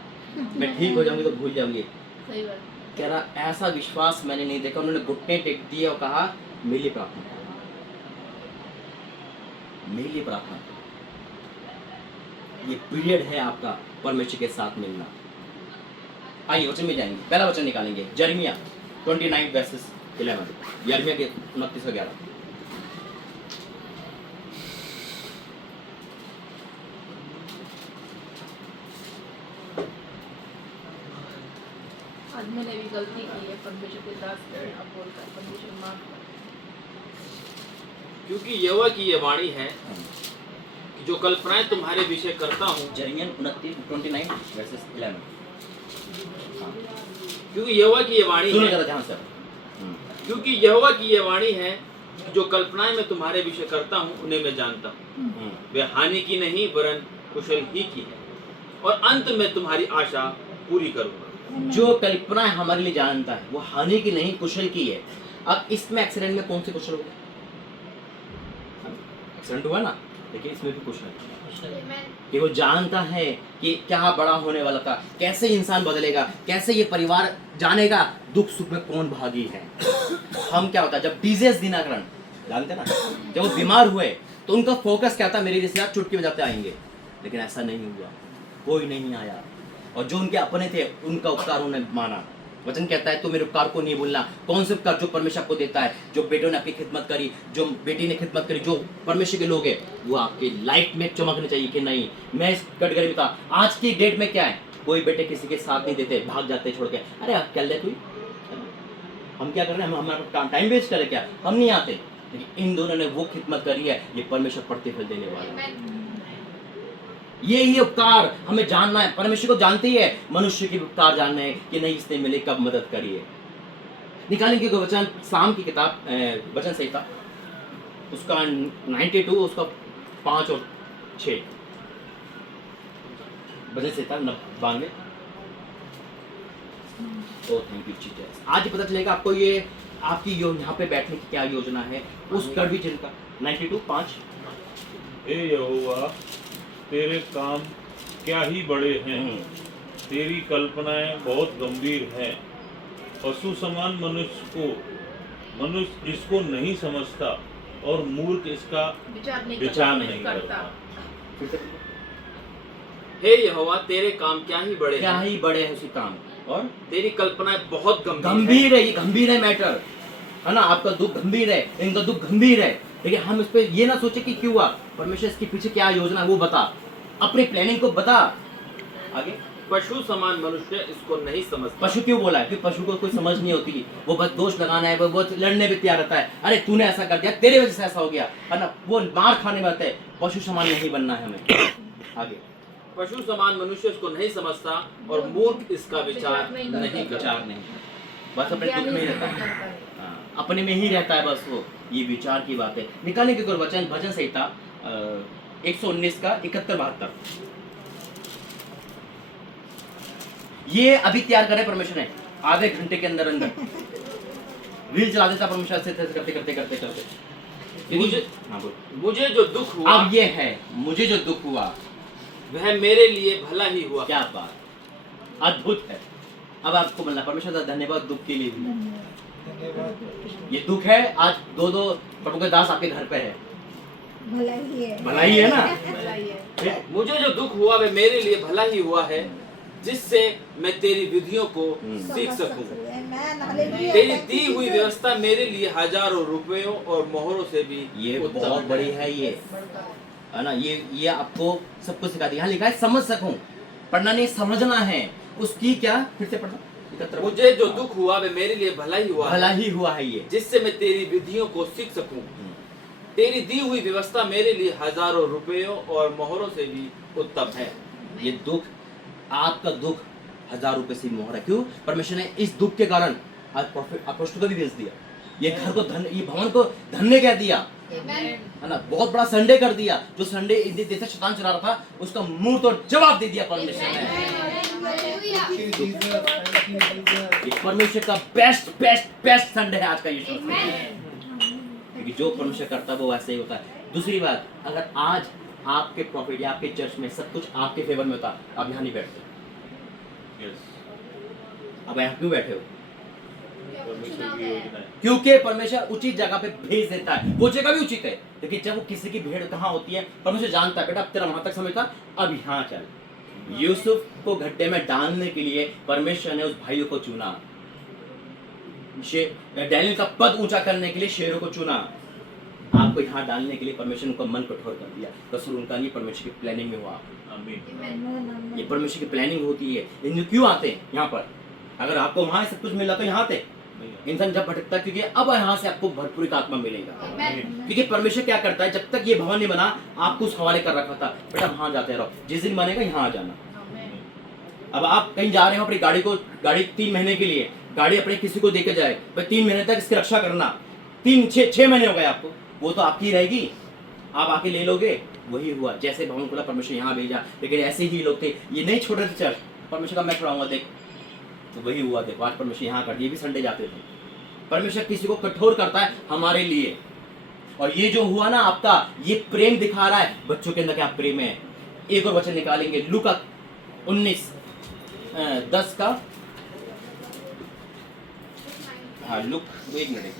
मैं ठीक हो जाऊंगी तो भूल जाऊंगी। सही बात। कह रहा ऐसा विश्वास मैंने नहीं देखा। उन्होंने घुटने टेक दिए और कहा मेरे लिए प्रार्थना करो, मेरे लिए प्रार्थना करो। ये पीरियड है आपका परमेश्वर के साथ मिलना। आइए वचन में जाएंगे, पहला वचन निकालेंगे, यिर्मयाह 29:11, यिर्मयाह के 29-11। आज मैंने भी गलती की है, परमेश्वर के दास को अब बोलकर परमेश्वर माफ कर। क्योंकि यहोवा की ये वाणी है कि जो कल्पनाएं तुम्हारे विषय करता हूँ, यिर्मयाह 29:11। क्योंकि यहोवा की ये वाणी सुनो है, जरा ध्यान से। क्योंकि यहोवा की ये वाणी है कि जो कल्पनाएं मैं तुम्हारे विषय करता हूँ उन्हें मैं जानता हूँ, वे हानि की नहीं वरन कुशल ही की है, और अंत में तुम्हारी आशा पूरी करूंगा। जो कल्पनाएं हमारे लिए जानता है वो हानि की नहीं कुशल की है। अब इसमें एक्सीडेंट में कौन से कुशल हो गए, एक्सीडेंट हुआ ना, देखिए इसमें भी कुशल है कि वो जानता है कि क्या बड़ा होने वाला था, कैसे इंसान बदलेगा, कैसे ये परिवार जानेगा, दुख सुख में कौन भागी है। हम क्या होता है जब डीजेस दिनाकरण जानते ना, जब वो बीमार हुए तो उनका फोकस क्या था, मेरे रिश्तेदार चुटकी बजाते आएंगे, लेकिन ऐसा नहीं हुआ, कोई नहीं आया। और जो उनके अपने थे उनका उपकार उन्होंने माना। वचन कहता है तो मेरे उपकार को नहीं भूलना। कौन से उपकार, जो परमेश्वर आपको देता है, जो बेटों ने आपकी खिदमत करी, जो बेटी ने खिदमत करी, जो परमेश्वर के लोग हैं, वो आपके लाइफ में चमकने चाहिए कि नहीं मैं इस कैटेगरी में था। आज की डेट में क्या है, कोई बेटे किसी के साथ नहीं देते, भाग जाते छोड़ के, अरे आप क्या ले, हम क्या कर रहे हैं, हम हमारा टाइम वेस्ट करें क्या, हम नहीं आते। लेकिन इन दोनों ने वो खिदमत करी है, ये परमेश्वर प्रतिफल देने वाला है। ये उपकार हमें जानना है, परमेश्वर को जानते ही है, मनुष्य के उपकार जानना है कि नहीं इसने मेरे कब मदद करी है। निकालेंगे वचन, साम की किताब वचन संहिता उसका 92, उसका 5 और 6, वचन संहिता 92। ओ थैंक यू जीसस। आज ही पता चलेगा आपको ये आपकी यहाँ पे बैठने की क्या योजना है उस कड़वी चिंता। 92:5। ए यहोवा तेरे काम क्या ही बड़े हैं, तेरी कल्पनाएं बहुत गंभीर हैं। पशु समान मनुष्य इसको नहीं समझता और मूर्ख इसका विचार नहीं करता। हे यहोवा तेरे काम क्या ही बड़े क्या हैं, ही बड़े हैं उसके काम, और तेरी कल्पनाएं बहुत गंभीर है। ये गंभीर है मैटर, है ना, आपका दुख गंभीर है, इनका दुख गंभीर है, लेकिन हम इस पे ये ना सोचे कि क्यों हुआ, परमेश्वर इसके पीछे क्या योजना है वो बता, अपनी प्लानिंग को बता। आगे, पशु समान मनुष्य इसको नहीं समझता। पशु क्यों बोला है, क्योंकि पशु को कोई समझ नहीं होती, वो बस दोष लगाना है, वो लड़ने भी तैयार रहता है, अरे तूने ऐसा कर दिया, तेरे वजह से ऐसा हो गया, है ना, वो मार खाने में रहता है। पशु समान नहीं बनना है हमें। आगे, पशु समान मनुष्य इसको नहीं समझता और मूर्ख इसका विचार नहीं करता। विचार नहीं, बस अपने दुख में ही रहता है, हाँ, अपने में ही रहता है बस वो, ये विचार की बात है। निकालने के वचन भजन संहिता 119 का 71-72। ये अभी तैयार करे परमेश्वर ने आधे घंटे के अंदर अंदर। रील चला देता परमेश्वर ऐसे करते करते करते करते। मुझे हाँ बोल। मुझे जो दुख हुआ अब ये है, मुझे जो दुख हुआ वह मेरे लिए भला ही हुआ। क्या बात, अद्भुत है। अब आपको मिलना परमेश्वर का धन्यवाद दुख के लिए भी। ये दुख है, आज दो प्रभु के दास आपके घर पे है, भला ही है। भला ही है ना। मुझे जो दुख हुआ वह मेरे लिए भला ही हुआ है, जिससे मैं तेरी विधियों को सीख सकूं। Amen, hallelujah. तेरी Thank दी you, हुई Jesus. व्यवस्था मेरे लिए हजारों रुपयों और मोहरों से भी ये उत्तम बहुत बड़ी है, ये है ना। ये आपको सब कुछ सिखा दिया। यहाँ लिखा है समझ सकूं, पढ़ना नहीं समझना है। उसकी क्या, फिर से पढ़ना। मुझे जो दुख हुआ वह मेरे लिए भला ही हुआ भला है, ही हुआ है ये। जिससे मैं तेरी विधियों को सीख सकूं। तेरी दी हुई व्यवस्था मेरे लिए हजारों रुपयों और मोहरों से भी उत्तम है। ये दुख, आपका दुख 1000 रुपए से मोहर है। क्यों? परमेश्वर ने इस दुख के कारण आज अपोस्टल को भी भेज दिया। ये घर को धन्य, ये भवन को धन्य कह दिया, है ना। बहुत बड़ा संडे कर दिया। जो संडे जैसे शैतान चला रहा था, उसका मुंह तो जवाब दे दिया परमेश्वर ने। ये परमेश्वर का बेस्ट बेस्ट बेस्ट संडे है आज का ये। क्योंकि जो परमेश्वर करता है वो वैसे ही होता है। दूसरी बात, अगर आज आपके प्रॉफिट या आपके चर्च में सब कुछ आपके फेवर में होता, आप यहाँ नहीं बैठते। अब यहाँ क्यों बैठे हो? परमेश्वर की योजना है। क्योंकि परमेश्वर उचित जगह पे भेज देता है। वो जगह भी उचित है, लेकिन जब वो किसी की भीड़ कहाँ होती है, परमेश्वर जानता है बेटा अब तेरा वहां तक समय था, अब यहाँ चल। यूसुफ को गड्ढे में डालने के लिए परमेश्वर ने उस भाइयों को चुना। डैनियल का पद ऊंचा करने के लिए शेरों को चुना। आपको यहाँ डालने के लिए परमेश्वर ने उनका मन कठोर कर दिया। कसूर उनका नहीं, परमेश्वर की प्लानिंग में हुआ। आमीन। ये परमेश्वर की प्लानिंग होती है। इन क्यों आते हैं यहाँ पर? अगर आपको वहां सब कुछ मिला तो यहाँ आते। इंसान जब भटकता है, क्योंकि अब यहाँ से आपको भरपूरी का आत्मा मिलेगा। क्योंकि परमेश्वर क्या करता है, जब तक ये भवन नहीं बना आपको उस हवाले कर रखा था, बेटा वहां जाते रहो, जिस दिन बनेगा यहाँ आ जाना। अब आप कहीं जा रहे हो अपनी गाड़ी 3 महीने के लिए, गाड़ी अपने किसी को देके जाए, भाई 3 महीने तक इसकी रक्षा करना। 6 महीने हो गए आपको, वो तो आपकी रहेगी, आप आके ले लोगे। वही हुआ, जैसे भवन खुला परमेश्वर यहाँ भेजा, लेकिन ऐसे ही लोग थे, ये नहीं छोड़ रहे थे चर्च। परमेश्वर का मैं छुड़ाऊंगा, देख तो वही हुआ। देखो आज परमेश्वर यहाँ कर, ये भी संडे जाते थे। परमेश्वर किसी को कठोर करता है हमारे लिए। और ये जो हुआ ना आपका, ये प्रेम दिखा रहा है बच्चों के अंदर क्या प्रेम है। एक और वचन निकालेंगे, लूका 19:10 का। हाँ लुक, एक मिनट।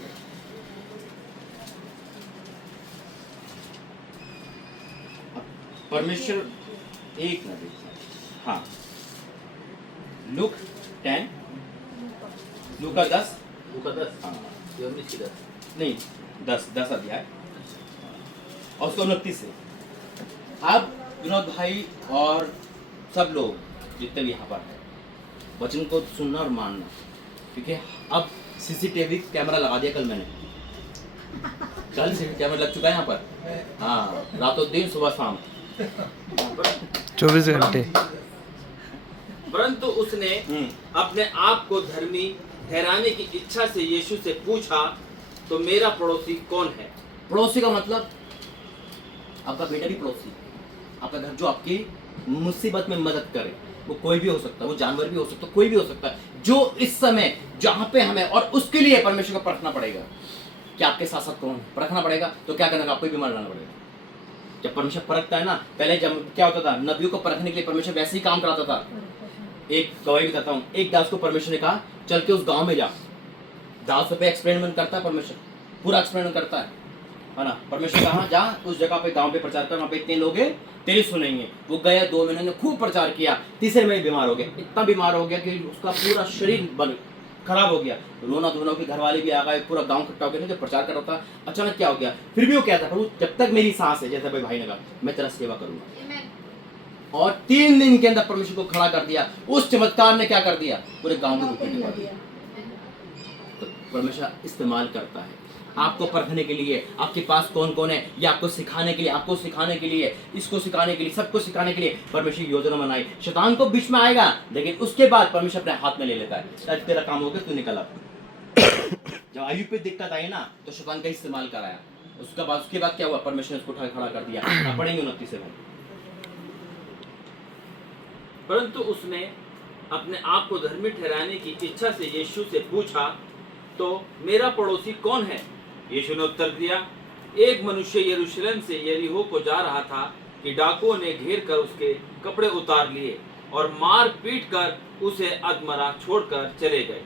परमेश्वर एक मिनट, हाँ लुक 10, लूका 10, लूका 10, हाँ यूहन्ना की 10, नहीं 10 अध्याय और उसको 29 से। अब विनोद भाई और सब लोग जितने भी यहाँ पर है, वचन को सुनना और मानना। क्योंकि अब सीसीटीवी कैमरा लगा दिया कल मैंने, कल सीसीटीवी कैमरा लग चुका है यहाँ पर। हाँ रातों दिन सुबह शाम 24 घंटे। परंतु उसने अपने आप को धर्मी ठहराने की इच्छा से यीशु से पूछा, तो मेरा पड़ोसी कौन है? पड़ोसी का मतलब आपका बेटा भी पड़ोसी, आपका घर जो आपकी मुसीबत में मदद करे। वो कोई भी हो सकता है, वो जानवर भी हो सकता है, कोई भी हो सकता है, जो इस समय जहाँ पे हमें, और उसके लिए परमेश्वर को परखना पड़ेगा कि आपके साथ साथ कौन परखना पड़ेगा। तो क्या करना, आपको भी बीमार रहना पड़ेगा। जब परमेश्वर परखता है ना, पहले जब क्या होता था, नबियों को परखने के लिए परमेश्वर वैसे ही काम कराता था। एक गवाही बताता हूँ, एक दास को परमेश्वर ने कहा चल के उस गांव में जा। दास पे एक्सपेरिमेंट करता है परमेश्वर, पूरा एक्सपेरिमेंट करता है ना। परमेश्वर कहा जा उस जगह पे, गांव पे प्रचार कर, वहाँ पे इतने लोग हैं तेरी सुनेंगे। वो गया, 2 महीने ने खूब प्रचार किया, तीसरे महीने बीमार हो गया। इतना बीमार हो गया कि उसका पूरा शरीर खराब हो गया। रोना धोना के घर वाले भी आ गए, पूरा गांव इकट्ठा हो गया। जब प्रचार कर रहा था, अचानक क्या हो गया, फिर भी वो कहता प्रभु जब तक मेरी सांस है, जैसे भाई ने कहा, मैं तेरा सेवा करूंगा। और 3 दिन के अंदर परमेश्वर को खड़ा कर दिया। उस चमत्कार ने क्या कर दिया, पूरे गांव को रुपये कर दिया। तो परमेश्वर इस्तेमाल करता है आपको परखने के लिए। आपके पास कौन कौन है, ये आपको सिखाने के लिए, आपको सिखाने के लिए, इसको सिखाने के लिए, सबको सिखाने के लिए परमेश्वर योजना बनाई। शैतान तो बीच में आएगा, लेकिन उसके बाद परमेश्वर अपने हाथ में ले लेता है। शायद तेरा काम हो गया, तू निकल। जब आयु पे दिक्कत आई ना, तो शैतान का इस्तेमाल कराया। उसके बाद क्या हुआ, परमेश्वर ने उसको उठा खड़ा कर दिया। पढ़ेंगे 29 से भाई। परंतु उसने अपने आप को धर्मी ठहराने की इच्छा से यीशु से पूछा, तो मेरा पड़ोसी कौन है? यीशु ने उत्तर दिया, एक मनुष्य यरूशलेम से यरीहो को जा रहा था कि डाकुओं ने घेर कर उसके कपड़े उतार लिए और मार पीट कर उसे अधमरा छोड़कर चले गए।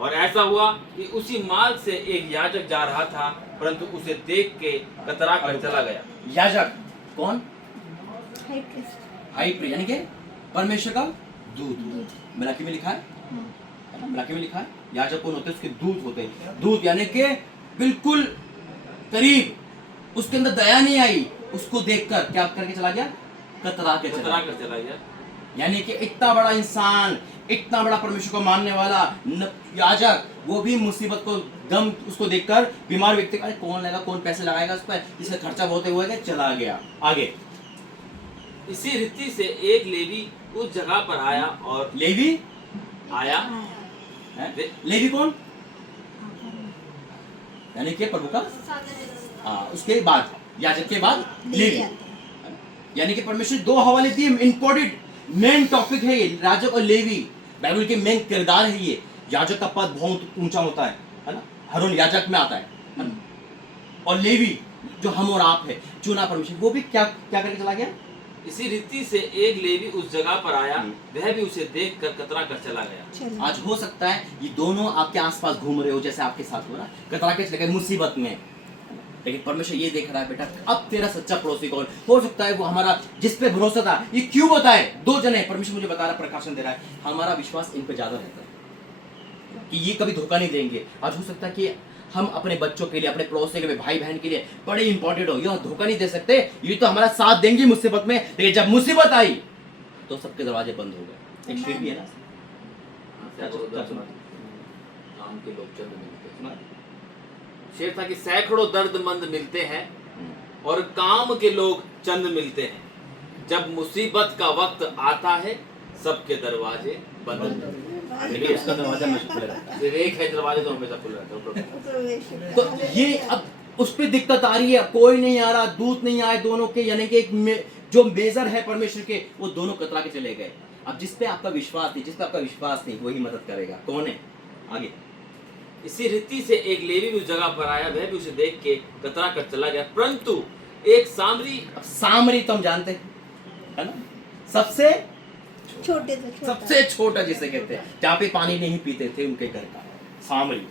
और ऐसा हुआ कि उसी मार्ग से एक याजक जा रहा था, परंतु उसे देख के कतरा कर चला गया। याजक कौन? High priest. हाई प्रीस्ट यानी कि परमेश्वर का दूत। मलाकी में लिखा है ना, मलाकी में लिखा है याजक कौन होते हैं? उसके दूत होते हैं। दूत यानी कि बिल्कुल करीब, उसके अंदर दया नहीं आई, उसको देखकर क्या करके चला गया? कतरा के चला गया। यानी कि इतना बड़ा इंसान, इतना बड़ा परमेश्वर को मानने वाला याजक, वो भी मुसीबत को गम उसको देखकर बीमार व्यक्ति का कौन लेगा, कौन पैसे लगाएगा उस पर, इसका खर्चा बहुत हुआ, चला गया। आगे इसी रीति से एक लेवी उस जगह पर आया और लेवी आया है? लेवी कौन? यानी कि प्रभु का उसके बाद, याजक के बाद लेवी। यानी कि परमेश्वर दो हवाले दिए, इंपॉर्टेंट मेन टॉपिक है ये, याजक और लेवी। बाइबल के मेन किरदार है ये। याजक का पद बहुत ऊंचा होता है ना, हारून याजक में आता है ना? और लेवी जो हम और आप है, चुना परमेश्वर, वो भी क्या क्या करके चला गया? इसी रीति से एक लेवी उस जगह पर आया, वह भी उसे देखकर कतरा कर चला गया। आज हो सकता है ये दोनों आपके आसपास घूम रहे हो, जैसे आपके साथ हो रहा, कतरा के चले गए मुसीबत में, लेकिन परमेश्वर ये देख रहा है, बेटा अब तेरा सच्चा पड़ोसी कौन? हो सकता है वो हमारा जिस पे भरोसा था, ये क्यों बताए? दो जने परमेश्वर मुझे बता रहा, प्रकाशन दे रहा है, हमारा विश्वास इन पे ज्यादा रहता है कि ये कभी धोखा नहीं देंगे। आज हो सकता है कि हम अपने बच्चों के लिए, अपने पड़ोसी के लिए, भाई बहन के लिए बड़े इंपॉर्टेंट हो, ये धोखा नहीं दे सकते, ये तो हमारा साथ देंगे मुसीबत में, लेकिन जब मुसीबत आई तो सबके दरवाजे बंद हो गए। एक शेर भी है ना, काम के लोग चंद मिलते हैं। शेर था कि सैकड़ों दर्दमंद मिलते हैं और काम के लोग चंद मिलते हैं, जब मुसीबत का वक्त आता है सबके दरवाजे बंद होते हैं। लेकिन उसका दरवाजा हमेशा खुला रहता है। सिर्फ एक है दरवाजे तो हमेशा खुला रहता है। तो ये अब उस पर दिक्कत आ रही है, कोई नहीं आ रहा, दूत नहीं आए दोनों के, यानी कि जो मेजर है परमेश्वर के, वो दोनों कतरा के चले गए। अब जिस पे आपका विश्वास नहीं, जिस पे आपका विश्वास नहीं, वही मदद करेगा। कौन है? आगे इसी रीति से एक लेवी भी उस जगह पर आया, वह भी उसे देख के कतरा कर चला गया, परंतु एक सामरी, अब सामरी तो हम जानते हैं, है ना, सबसे छोटे से छोटा। सबसे छोटा जिसे कहते हैं, जहाँ पे पानी नहीं पीते थे उनके घर का सामरी,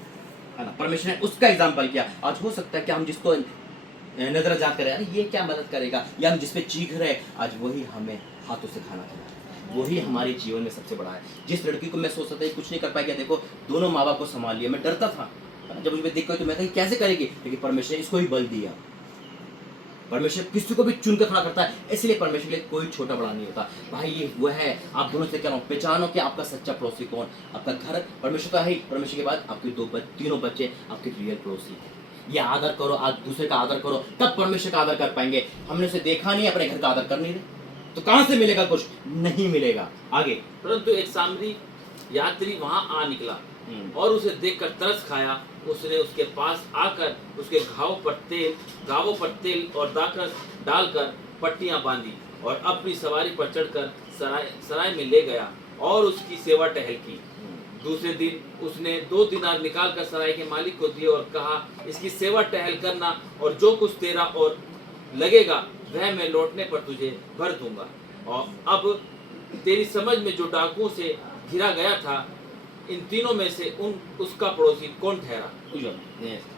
है ना, परमेश्वर ने उसका एग्जाम्पल किया। आज हो सकता है कि हम जिसको नजरअंदाज करें, अरे ये क्या मदद करेगा, या हम जिसपे चीख रहे, आज वही हमें हाथों से खाना खिलाए, वही हमारे जीवन में सबसे बड़ा है। जिस लड़की को मैं सोचता था कुछ नहीं कर पाएगी, देखो दोनों माँ बाप को संभाल लिया, मैं डरता था, जब मुझे दिक्कत तो मैं कही कैसे करेगी, लेकिन परमेश्वर ने इसको ही बल दिया। परमेश्वर किसी को भी चुन कर खड़ा करता है, इसलिए परमेश्वर के लिए कोई छोटा बड़ा नहीं होता। भाई ये वो है, आप दोनों से कह रहा हूँ, पहचानो कि आपका सच्चा पड़ोसी कौन। आपका घर परमेश्वर का है, परमेश्वर के बाद आपके तीनों बच्चे आपके रियल पड़ोसी है। ये आदर करो, आज दूसरे का आदर करो, तब परमेश्वर का आदर कर पाएंगे। हमने उसे देखा नहीं, अपने घर का आदर कर नहीं रहे, तो कहाँ से मिलेगा? कुछ नहीं मिलेगा। आगे परंतु एक सामरी यात्री वहां आ निकला और उसे देखकर तरस खाया। उसने उसके पास आकर उसके घावों पर तेल और दाकर डालकर पट्टियां बांधी और अपनी सवारी पर चढ़कर सराय में ले गया और उसकी सेवा टहल की। दूसरे दिन उसने 2 दिनार निकालकर सराय के मालिक को दिए और कहा, इसकी सेवा टहल करना और जो कुछ तेरा और लगेगा वह मैं लौटने पर तुझे भर दूंगा। और अब तेरी समझ में जो डाकुओं से घिरा गया था, इन तीनों में से उसका पड़ोसी कौन ठहरा? कौन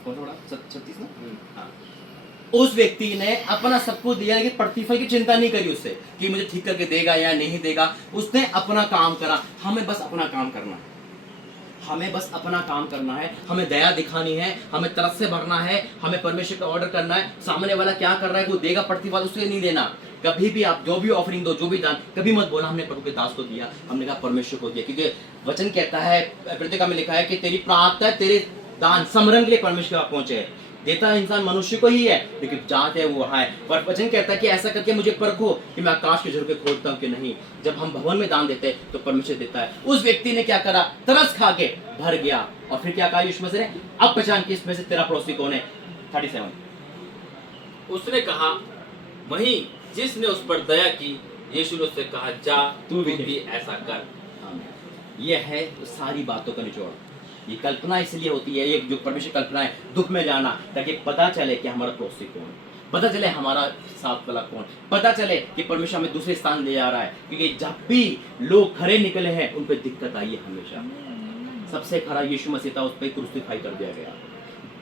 सा बड़ा? 36 ना? हाँ। उस व्यक्ति ने अपना सब कुछ दिया, लेकिन प्रतिफल की चिंता नहीं करी उससे कि मुझे ठीक करके देगा या नहीं देगा। उसने अपना काम करा। हमें बस अपना काम करना है, हमें बस अपना काम करना है, हमें दया दिखानी है, हमें तरस से भरना है, हमें परमेश्वर का ऑर्डर करना है। सामने वाला क्या कर रहा है वो देगा, प्रतिफल उससे नहीं देना। कभी भी आप जो भी ऑफरिंग दो, जो भी दान, कभी मत बोला हमने प्रभु के दास को दिया, हमने कहा परमेश्वर को दिया, क्योंकि वचन कहता है, प्रतिज्ञा में लिखा है कि तेरी प्रार्थना, तेरे दान समरंग के लिए परमेश्वर आप पहुंचे। देता इंसान मनुष्य को ही है, लेकिन जाते है वो वहाँ है। पर वचन कहता है कि ऐसा करके मुझे परखो कि मैं आकाश के झरोखे खोदता हूँ कि नहीं। जब हम भवन में दान देते हैं तो परमेश्वर देता है। उस व्यक्ति ने क्या करा, तरस खा के भर गया। और फिर क्या कहा यीशु मसीह ने, अब पहचान कि इसमें से तेरा पड़ोसी कौन है। 37 उसने कहा, वहीं जिसने उस पर दया की। यीशु ने उससे कहा, जा तू भी ऐसा कर। यह है सारी बातों का निचोड़। ये कल्पना इसलिए होती है, एक जो परमेश्वर कल्पना है, दुख में जाना, ताकि पता चले कि हमारा पड़ोसी कौन है, पता चले हमारा साथ वाला कौन, पता चले कि परमेश्वर हमें दूसरे स्थान ले जा रहा है। क्योंकि जब भी लोग खरे निकले हैं उन पर दिक्कत आई है हमेशा। सबसे खरा यीशु मसीह था, उस पर क्रूसिफाई कर दिया गया।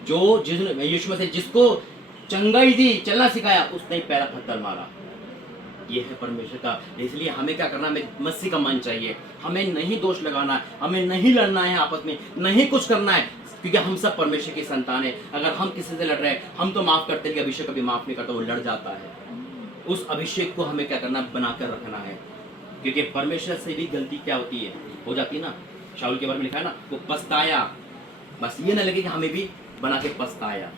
जो जिसने यीशु मसीह जिसको चंगाई दी, चलना सिखाया, उसने ही पहला पत्थर मारा। ये है परमेश्वर का। इसलिए हमें क्या करना, हमें मसीह का मन चाहिए, हमें नहीं दोष लगाना है, हमें नहीं लड़ना है आपस में, नहीं कुछ करना है, क्योंकि हम सब परमेश्वर की संतान है। अगर हम किसी से लड़ रहे हैं, हम तो माफ करते हैं कि अभिषेक कभी माफ नहीं करता, वो लड़ जाता है। उस अभिषेक को हमें क्या करना, बनाकर रखना है। क्योंकि परमेश्वर से भी गलती क्या होती है, हो जाती है ना। शाऊल के बारे में लिखा है ना, वो पछताया, बस ये ना लगे कि हमें भी बना के पछताया।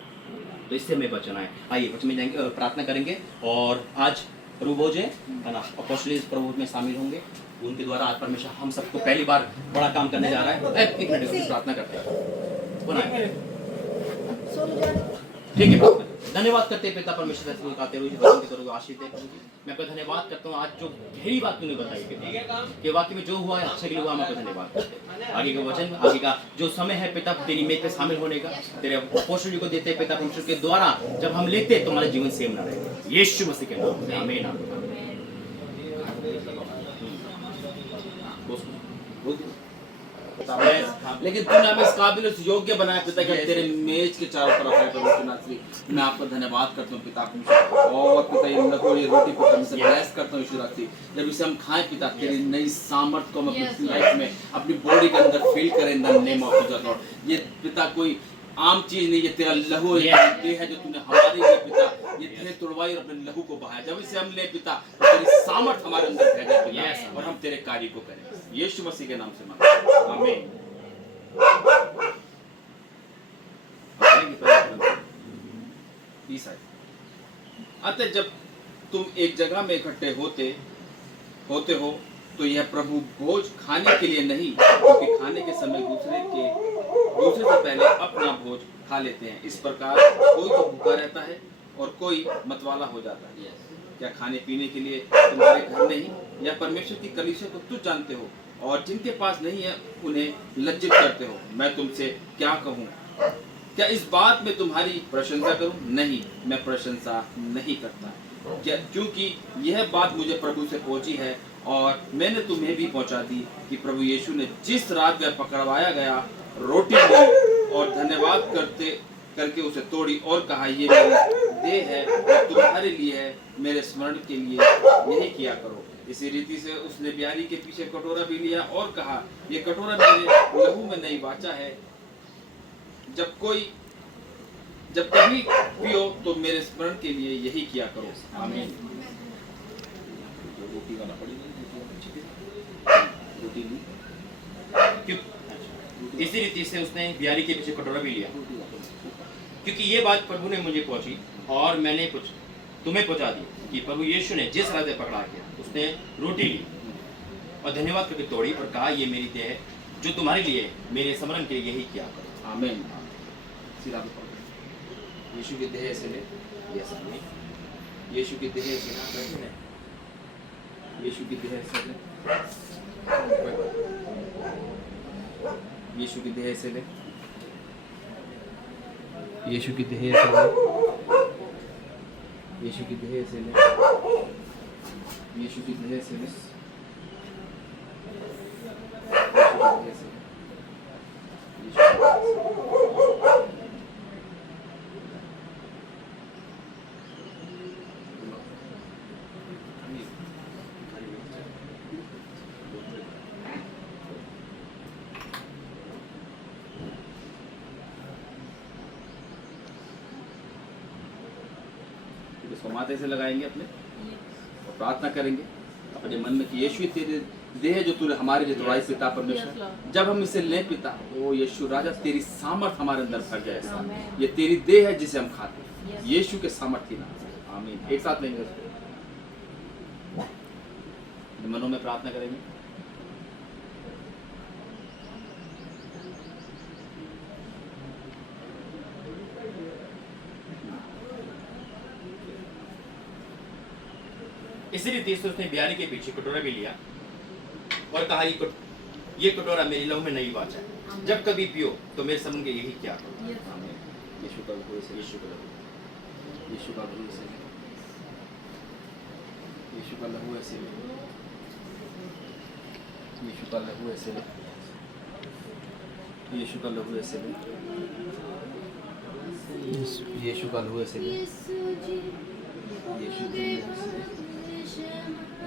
तो इससे हमें बचना है। आइए बच में जाएंगे और प्रार्थना करेंगे। और आज प्रभु भोज है ना, अपोस्टलीज प्रभु में शामिल होंगे। उनके द्वारा आज परमेश्वर हम सबको पहली बार बड़ा काम करने जा रहा है। एक मिनट की प्रार्थना करते हैं। कौन आए? ठीक है, प्रार्थना। धन्यवाद करते हैं पिता परमेश्वर से कहते हुए वचन के द्वारा आशीष दे प्रभु जी। मैं आपका धन्यवाद करता हूँ, आज जो गहरी बात तूने बताई पिता, कि वाकई में जो हुआ है अच्छे के लिए हुआ। हम आपका धन्यवाद करते हैं। आगे का वचन, आगे का जो समय है पिता, तेरी मेज पे शामिल होने का, तेरे अपोस्टल को देते पिता परमेश्वर के द्वारा जब हम लेते तो हमारा जीवन सेम ना रहे। यीशु मसीह के नाम से आमीन। लेकिन तूने हमें इस काबिल इस योग्य बनाया पिता कि तेरे मेज के चारों तरफ है प्रभु। मैं आपका धन्यवाद करता हूँ पिता, और पिता ये लको ये रोटी पिता मैं ब्लेस करता हूँ यीशु रात्रि, जब इसे हम खाएं पिता, तेरी नई सामर्थ को हम अपनी लाइफ में अपनी बॉडी के अंदर फील करें इन the name of Jesus Lord. ये पिता कोई आम चीज नहीं, ये तेरा लहू है जो तूने हमारे लिए पिता ये तेरे तुड़वाई और अपने लहू को बहाया। जब इसे हम ले पिता तो तेरी सामर्थ हमारे अंदर भेजा पिता, और हम तेरे कार्य को करें यीशु मसीह के नाम से मांगते हैं, आमीन। अतः जब तुम एक जगह में इकट्ठे होते हो तो यह प्रभु भोज खाने के लिए नहीं, क्योंकि खाने के समय दूसरे से पहले अपना भोज खा लेते हैं। इस प्रकार कोई तो भूखा रहता है और कोई मतवाला हो जाता है। क्या खाने पीने के लिए तुम्हारे घर नहीं या परमेश्वर की कलीसिया को तुझ जानते हो, और जिनके पास नहीं है उन्हें लज्जित करते हो। मैं तुमसे क्या कहूँ, क्या इस बात में तुम्हारी प्रशंसा करूं? नहीं, मैं प्रशंसा नहीं करता, क्योंकि यह बात मुझे प्रभु से पहुंची है और मैंने तुम्हें भी पहुंचा दी कि प्रभु यीशु ने जिस रात वह पकड़वाया गया रोटी ली और धन्यवाद करके उसे तोड़ी और कहा, ये मेरी देह है, तुम्हारे लिए है, मेरे स्मरण के लिए यही किया करो। इसी रीति से उसने बिहारी के पीछे कटोरा भी लिया और कहा, ये कटोरा मेरे लहू में नई वाचा है, जब कभी पियो तो मेरे स्मरण के लिए यही किया करो, आमीन। रोटी वाला रोटी ली, इसी रीति से उसने बिहारी के पीछे कटोरा भी लिया, क्योंकि ये बात प्रभु ने मुझे पहुंची और मैंने कुछ तुम्हें पहुंचा दी कि प्रभु यीशु ने जिस रात पकड़ा गया उसने रोटी ली और धन्यवाद करके तोड़ी और कहा, ये मेरी देह है जो तुम्हारे लिए मेरे स्मरण के लिए यही किया करो, आमीन। यीशु की देह से ले, यीशु की देह से ले, यीशु की देह से ले, यीशु की देह से ले, यीशु की देह से ले, यीशु की देह से ले, यीशु की देह से ले, इसको माथे से लगाएंगे अपने और प्रार्थना करेंगे अपने मन में कि यीशु तेरे देह जो तूने हमारे लिए तोड़ाई पिता परमेश्वर, जब हम इसे लें पिता, ओ यीशु राजा तेरी सामर्थ हमारे अंदर भर जाए। ये तेरी देह है जिसे हम खाते हैं, यीशु के सामर्थ्य नाम से, आमीन। एक साथ लेंगे उसको, मनों में प्रार्थना करेंगे। इसी रीति से उसने बिहारी के पीछे कटोरा भी लिया और कहा, ये कटोरा मेरी लहू में नई वाचा है, जब कभी पियो तो मेरे समझ के यही क्या करो। Yes. आमीन। यीशु का लहू ऐसे यीशु का लहू। यीशु का लहू ऐसे यीशु का लहू ऐसे यीशु का लहू ऐसे यीशु का लहू ऐसे यीशु का लहू ऐसे यीशु जी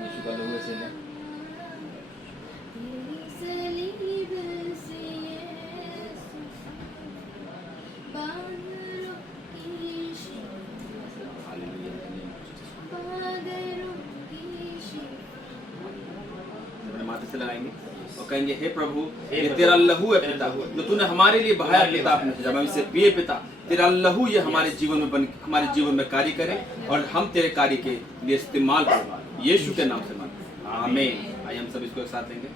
यीशु का लहू ऐसे सलीब से यीशु बादलों की बादलों की अपने माथे से लगाएंगे और कहेंगे हे प्रभु ये तेरा लहू है पिता जो तूने हमारे लिए बहाया पिता अपने जब हम इसे पिए पिता तेरा लहू ये हमारे जीवन में हमारे जीवन में कार्य करे और हम तेरे कार्य के लिए इस्तेमाल करें यीशु के नाम से मांगते हैं। आमीन। आइए हम सब इसको एक साथ लेंगे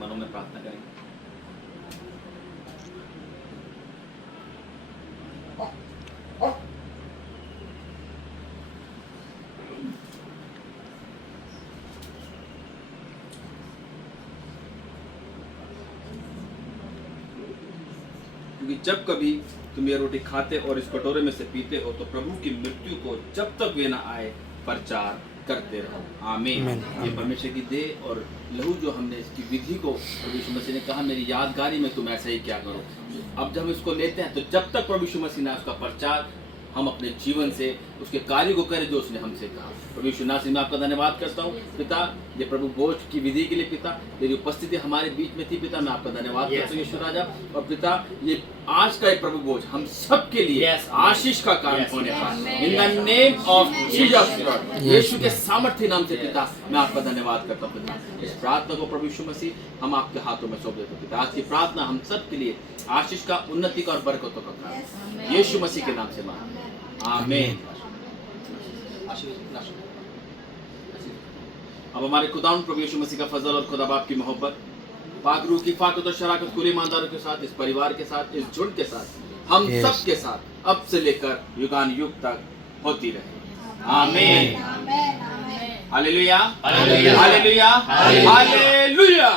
मनों में प्रार्थना करेंगे। क्योंकि जब कभी तुम ये रोटी खाते और इस कटोरे में से पीते हो तो प्रभु की मृत्यु को जब तक वे ना आए प्रचार करते रहो। आमीन। ये परमेश्वर की देह और लहू जो हमने इसकी विधि को प्रभु यीशु मसीह ने कहा मेरी यादगारी में तुम ऐसा ही क्या करो। अब जब हम इसको लेते हैं तो जब तक प्रभु यीशु मसीह ने उसका प्रचार हम अपने जीवन से उसके कार्य को करें जो उसने हमसे कहा। प्रभु यीशु नासरी में आपका धन्यवाद करता हूँ पिता ये प्रभु बोझ की विधि के लिए पिता तेरी उपस्थिति हमारे बीच में थी पिता मैं आपका धन्यवाद करता हूँ यीशु राजा। और पिता ये आज का ये प्रभु बोझ हम सब के लिए आशीष का कारण होने पाए in the name of Jesus Yeshu के सामर्थ्य नाम से पिता मैं आपका धन्यवाद करता हूँ पिता। इस प्रार्थना को प्रभु यीशु मसीह हम आपके हाथों में सौंप देते हैं पिता। आज की प्रार्थना हम सब के लिए आशीष का उन्नति का और बरकतों का कारण यीशु मसीह के नाम से मांगते हैं। आमीन। अब हमारे खुदावंद प्रभु यीशु मसीह का फजल और खुदा बाप की मोहब्बत पाक रूह की फाकत और शराकत कुल ईमानदारों के साथ इस परिवार के साथ इस झुंड के साथ हम सब के साथ अब से लेकर युगान युग तक होती रहे। आमीन। Hallelujah hallelujah hallelujah hallelujah.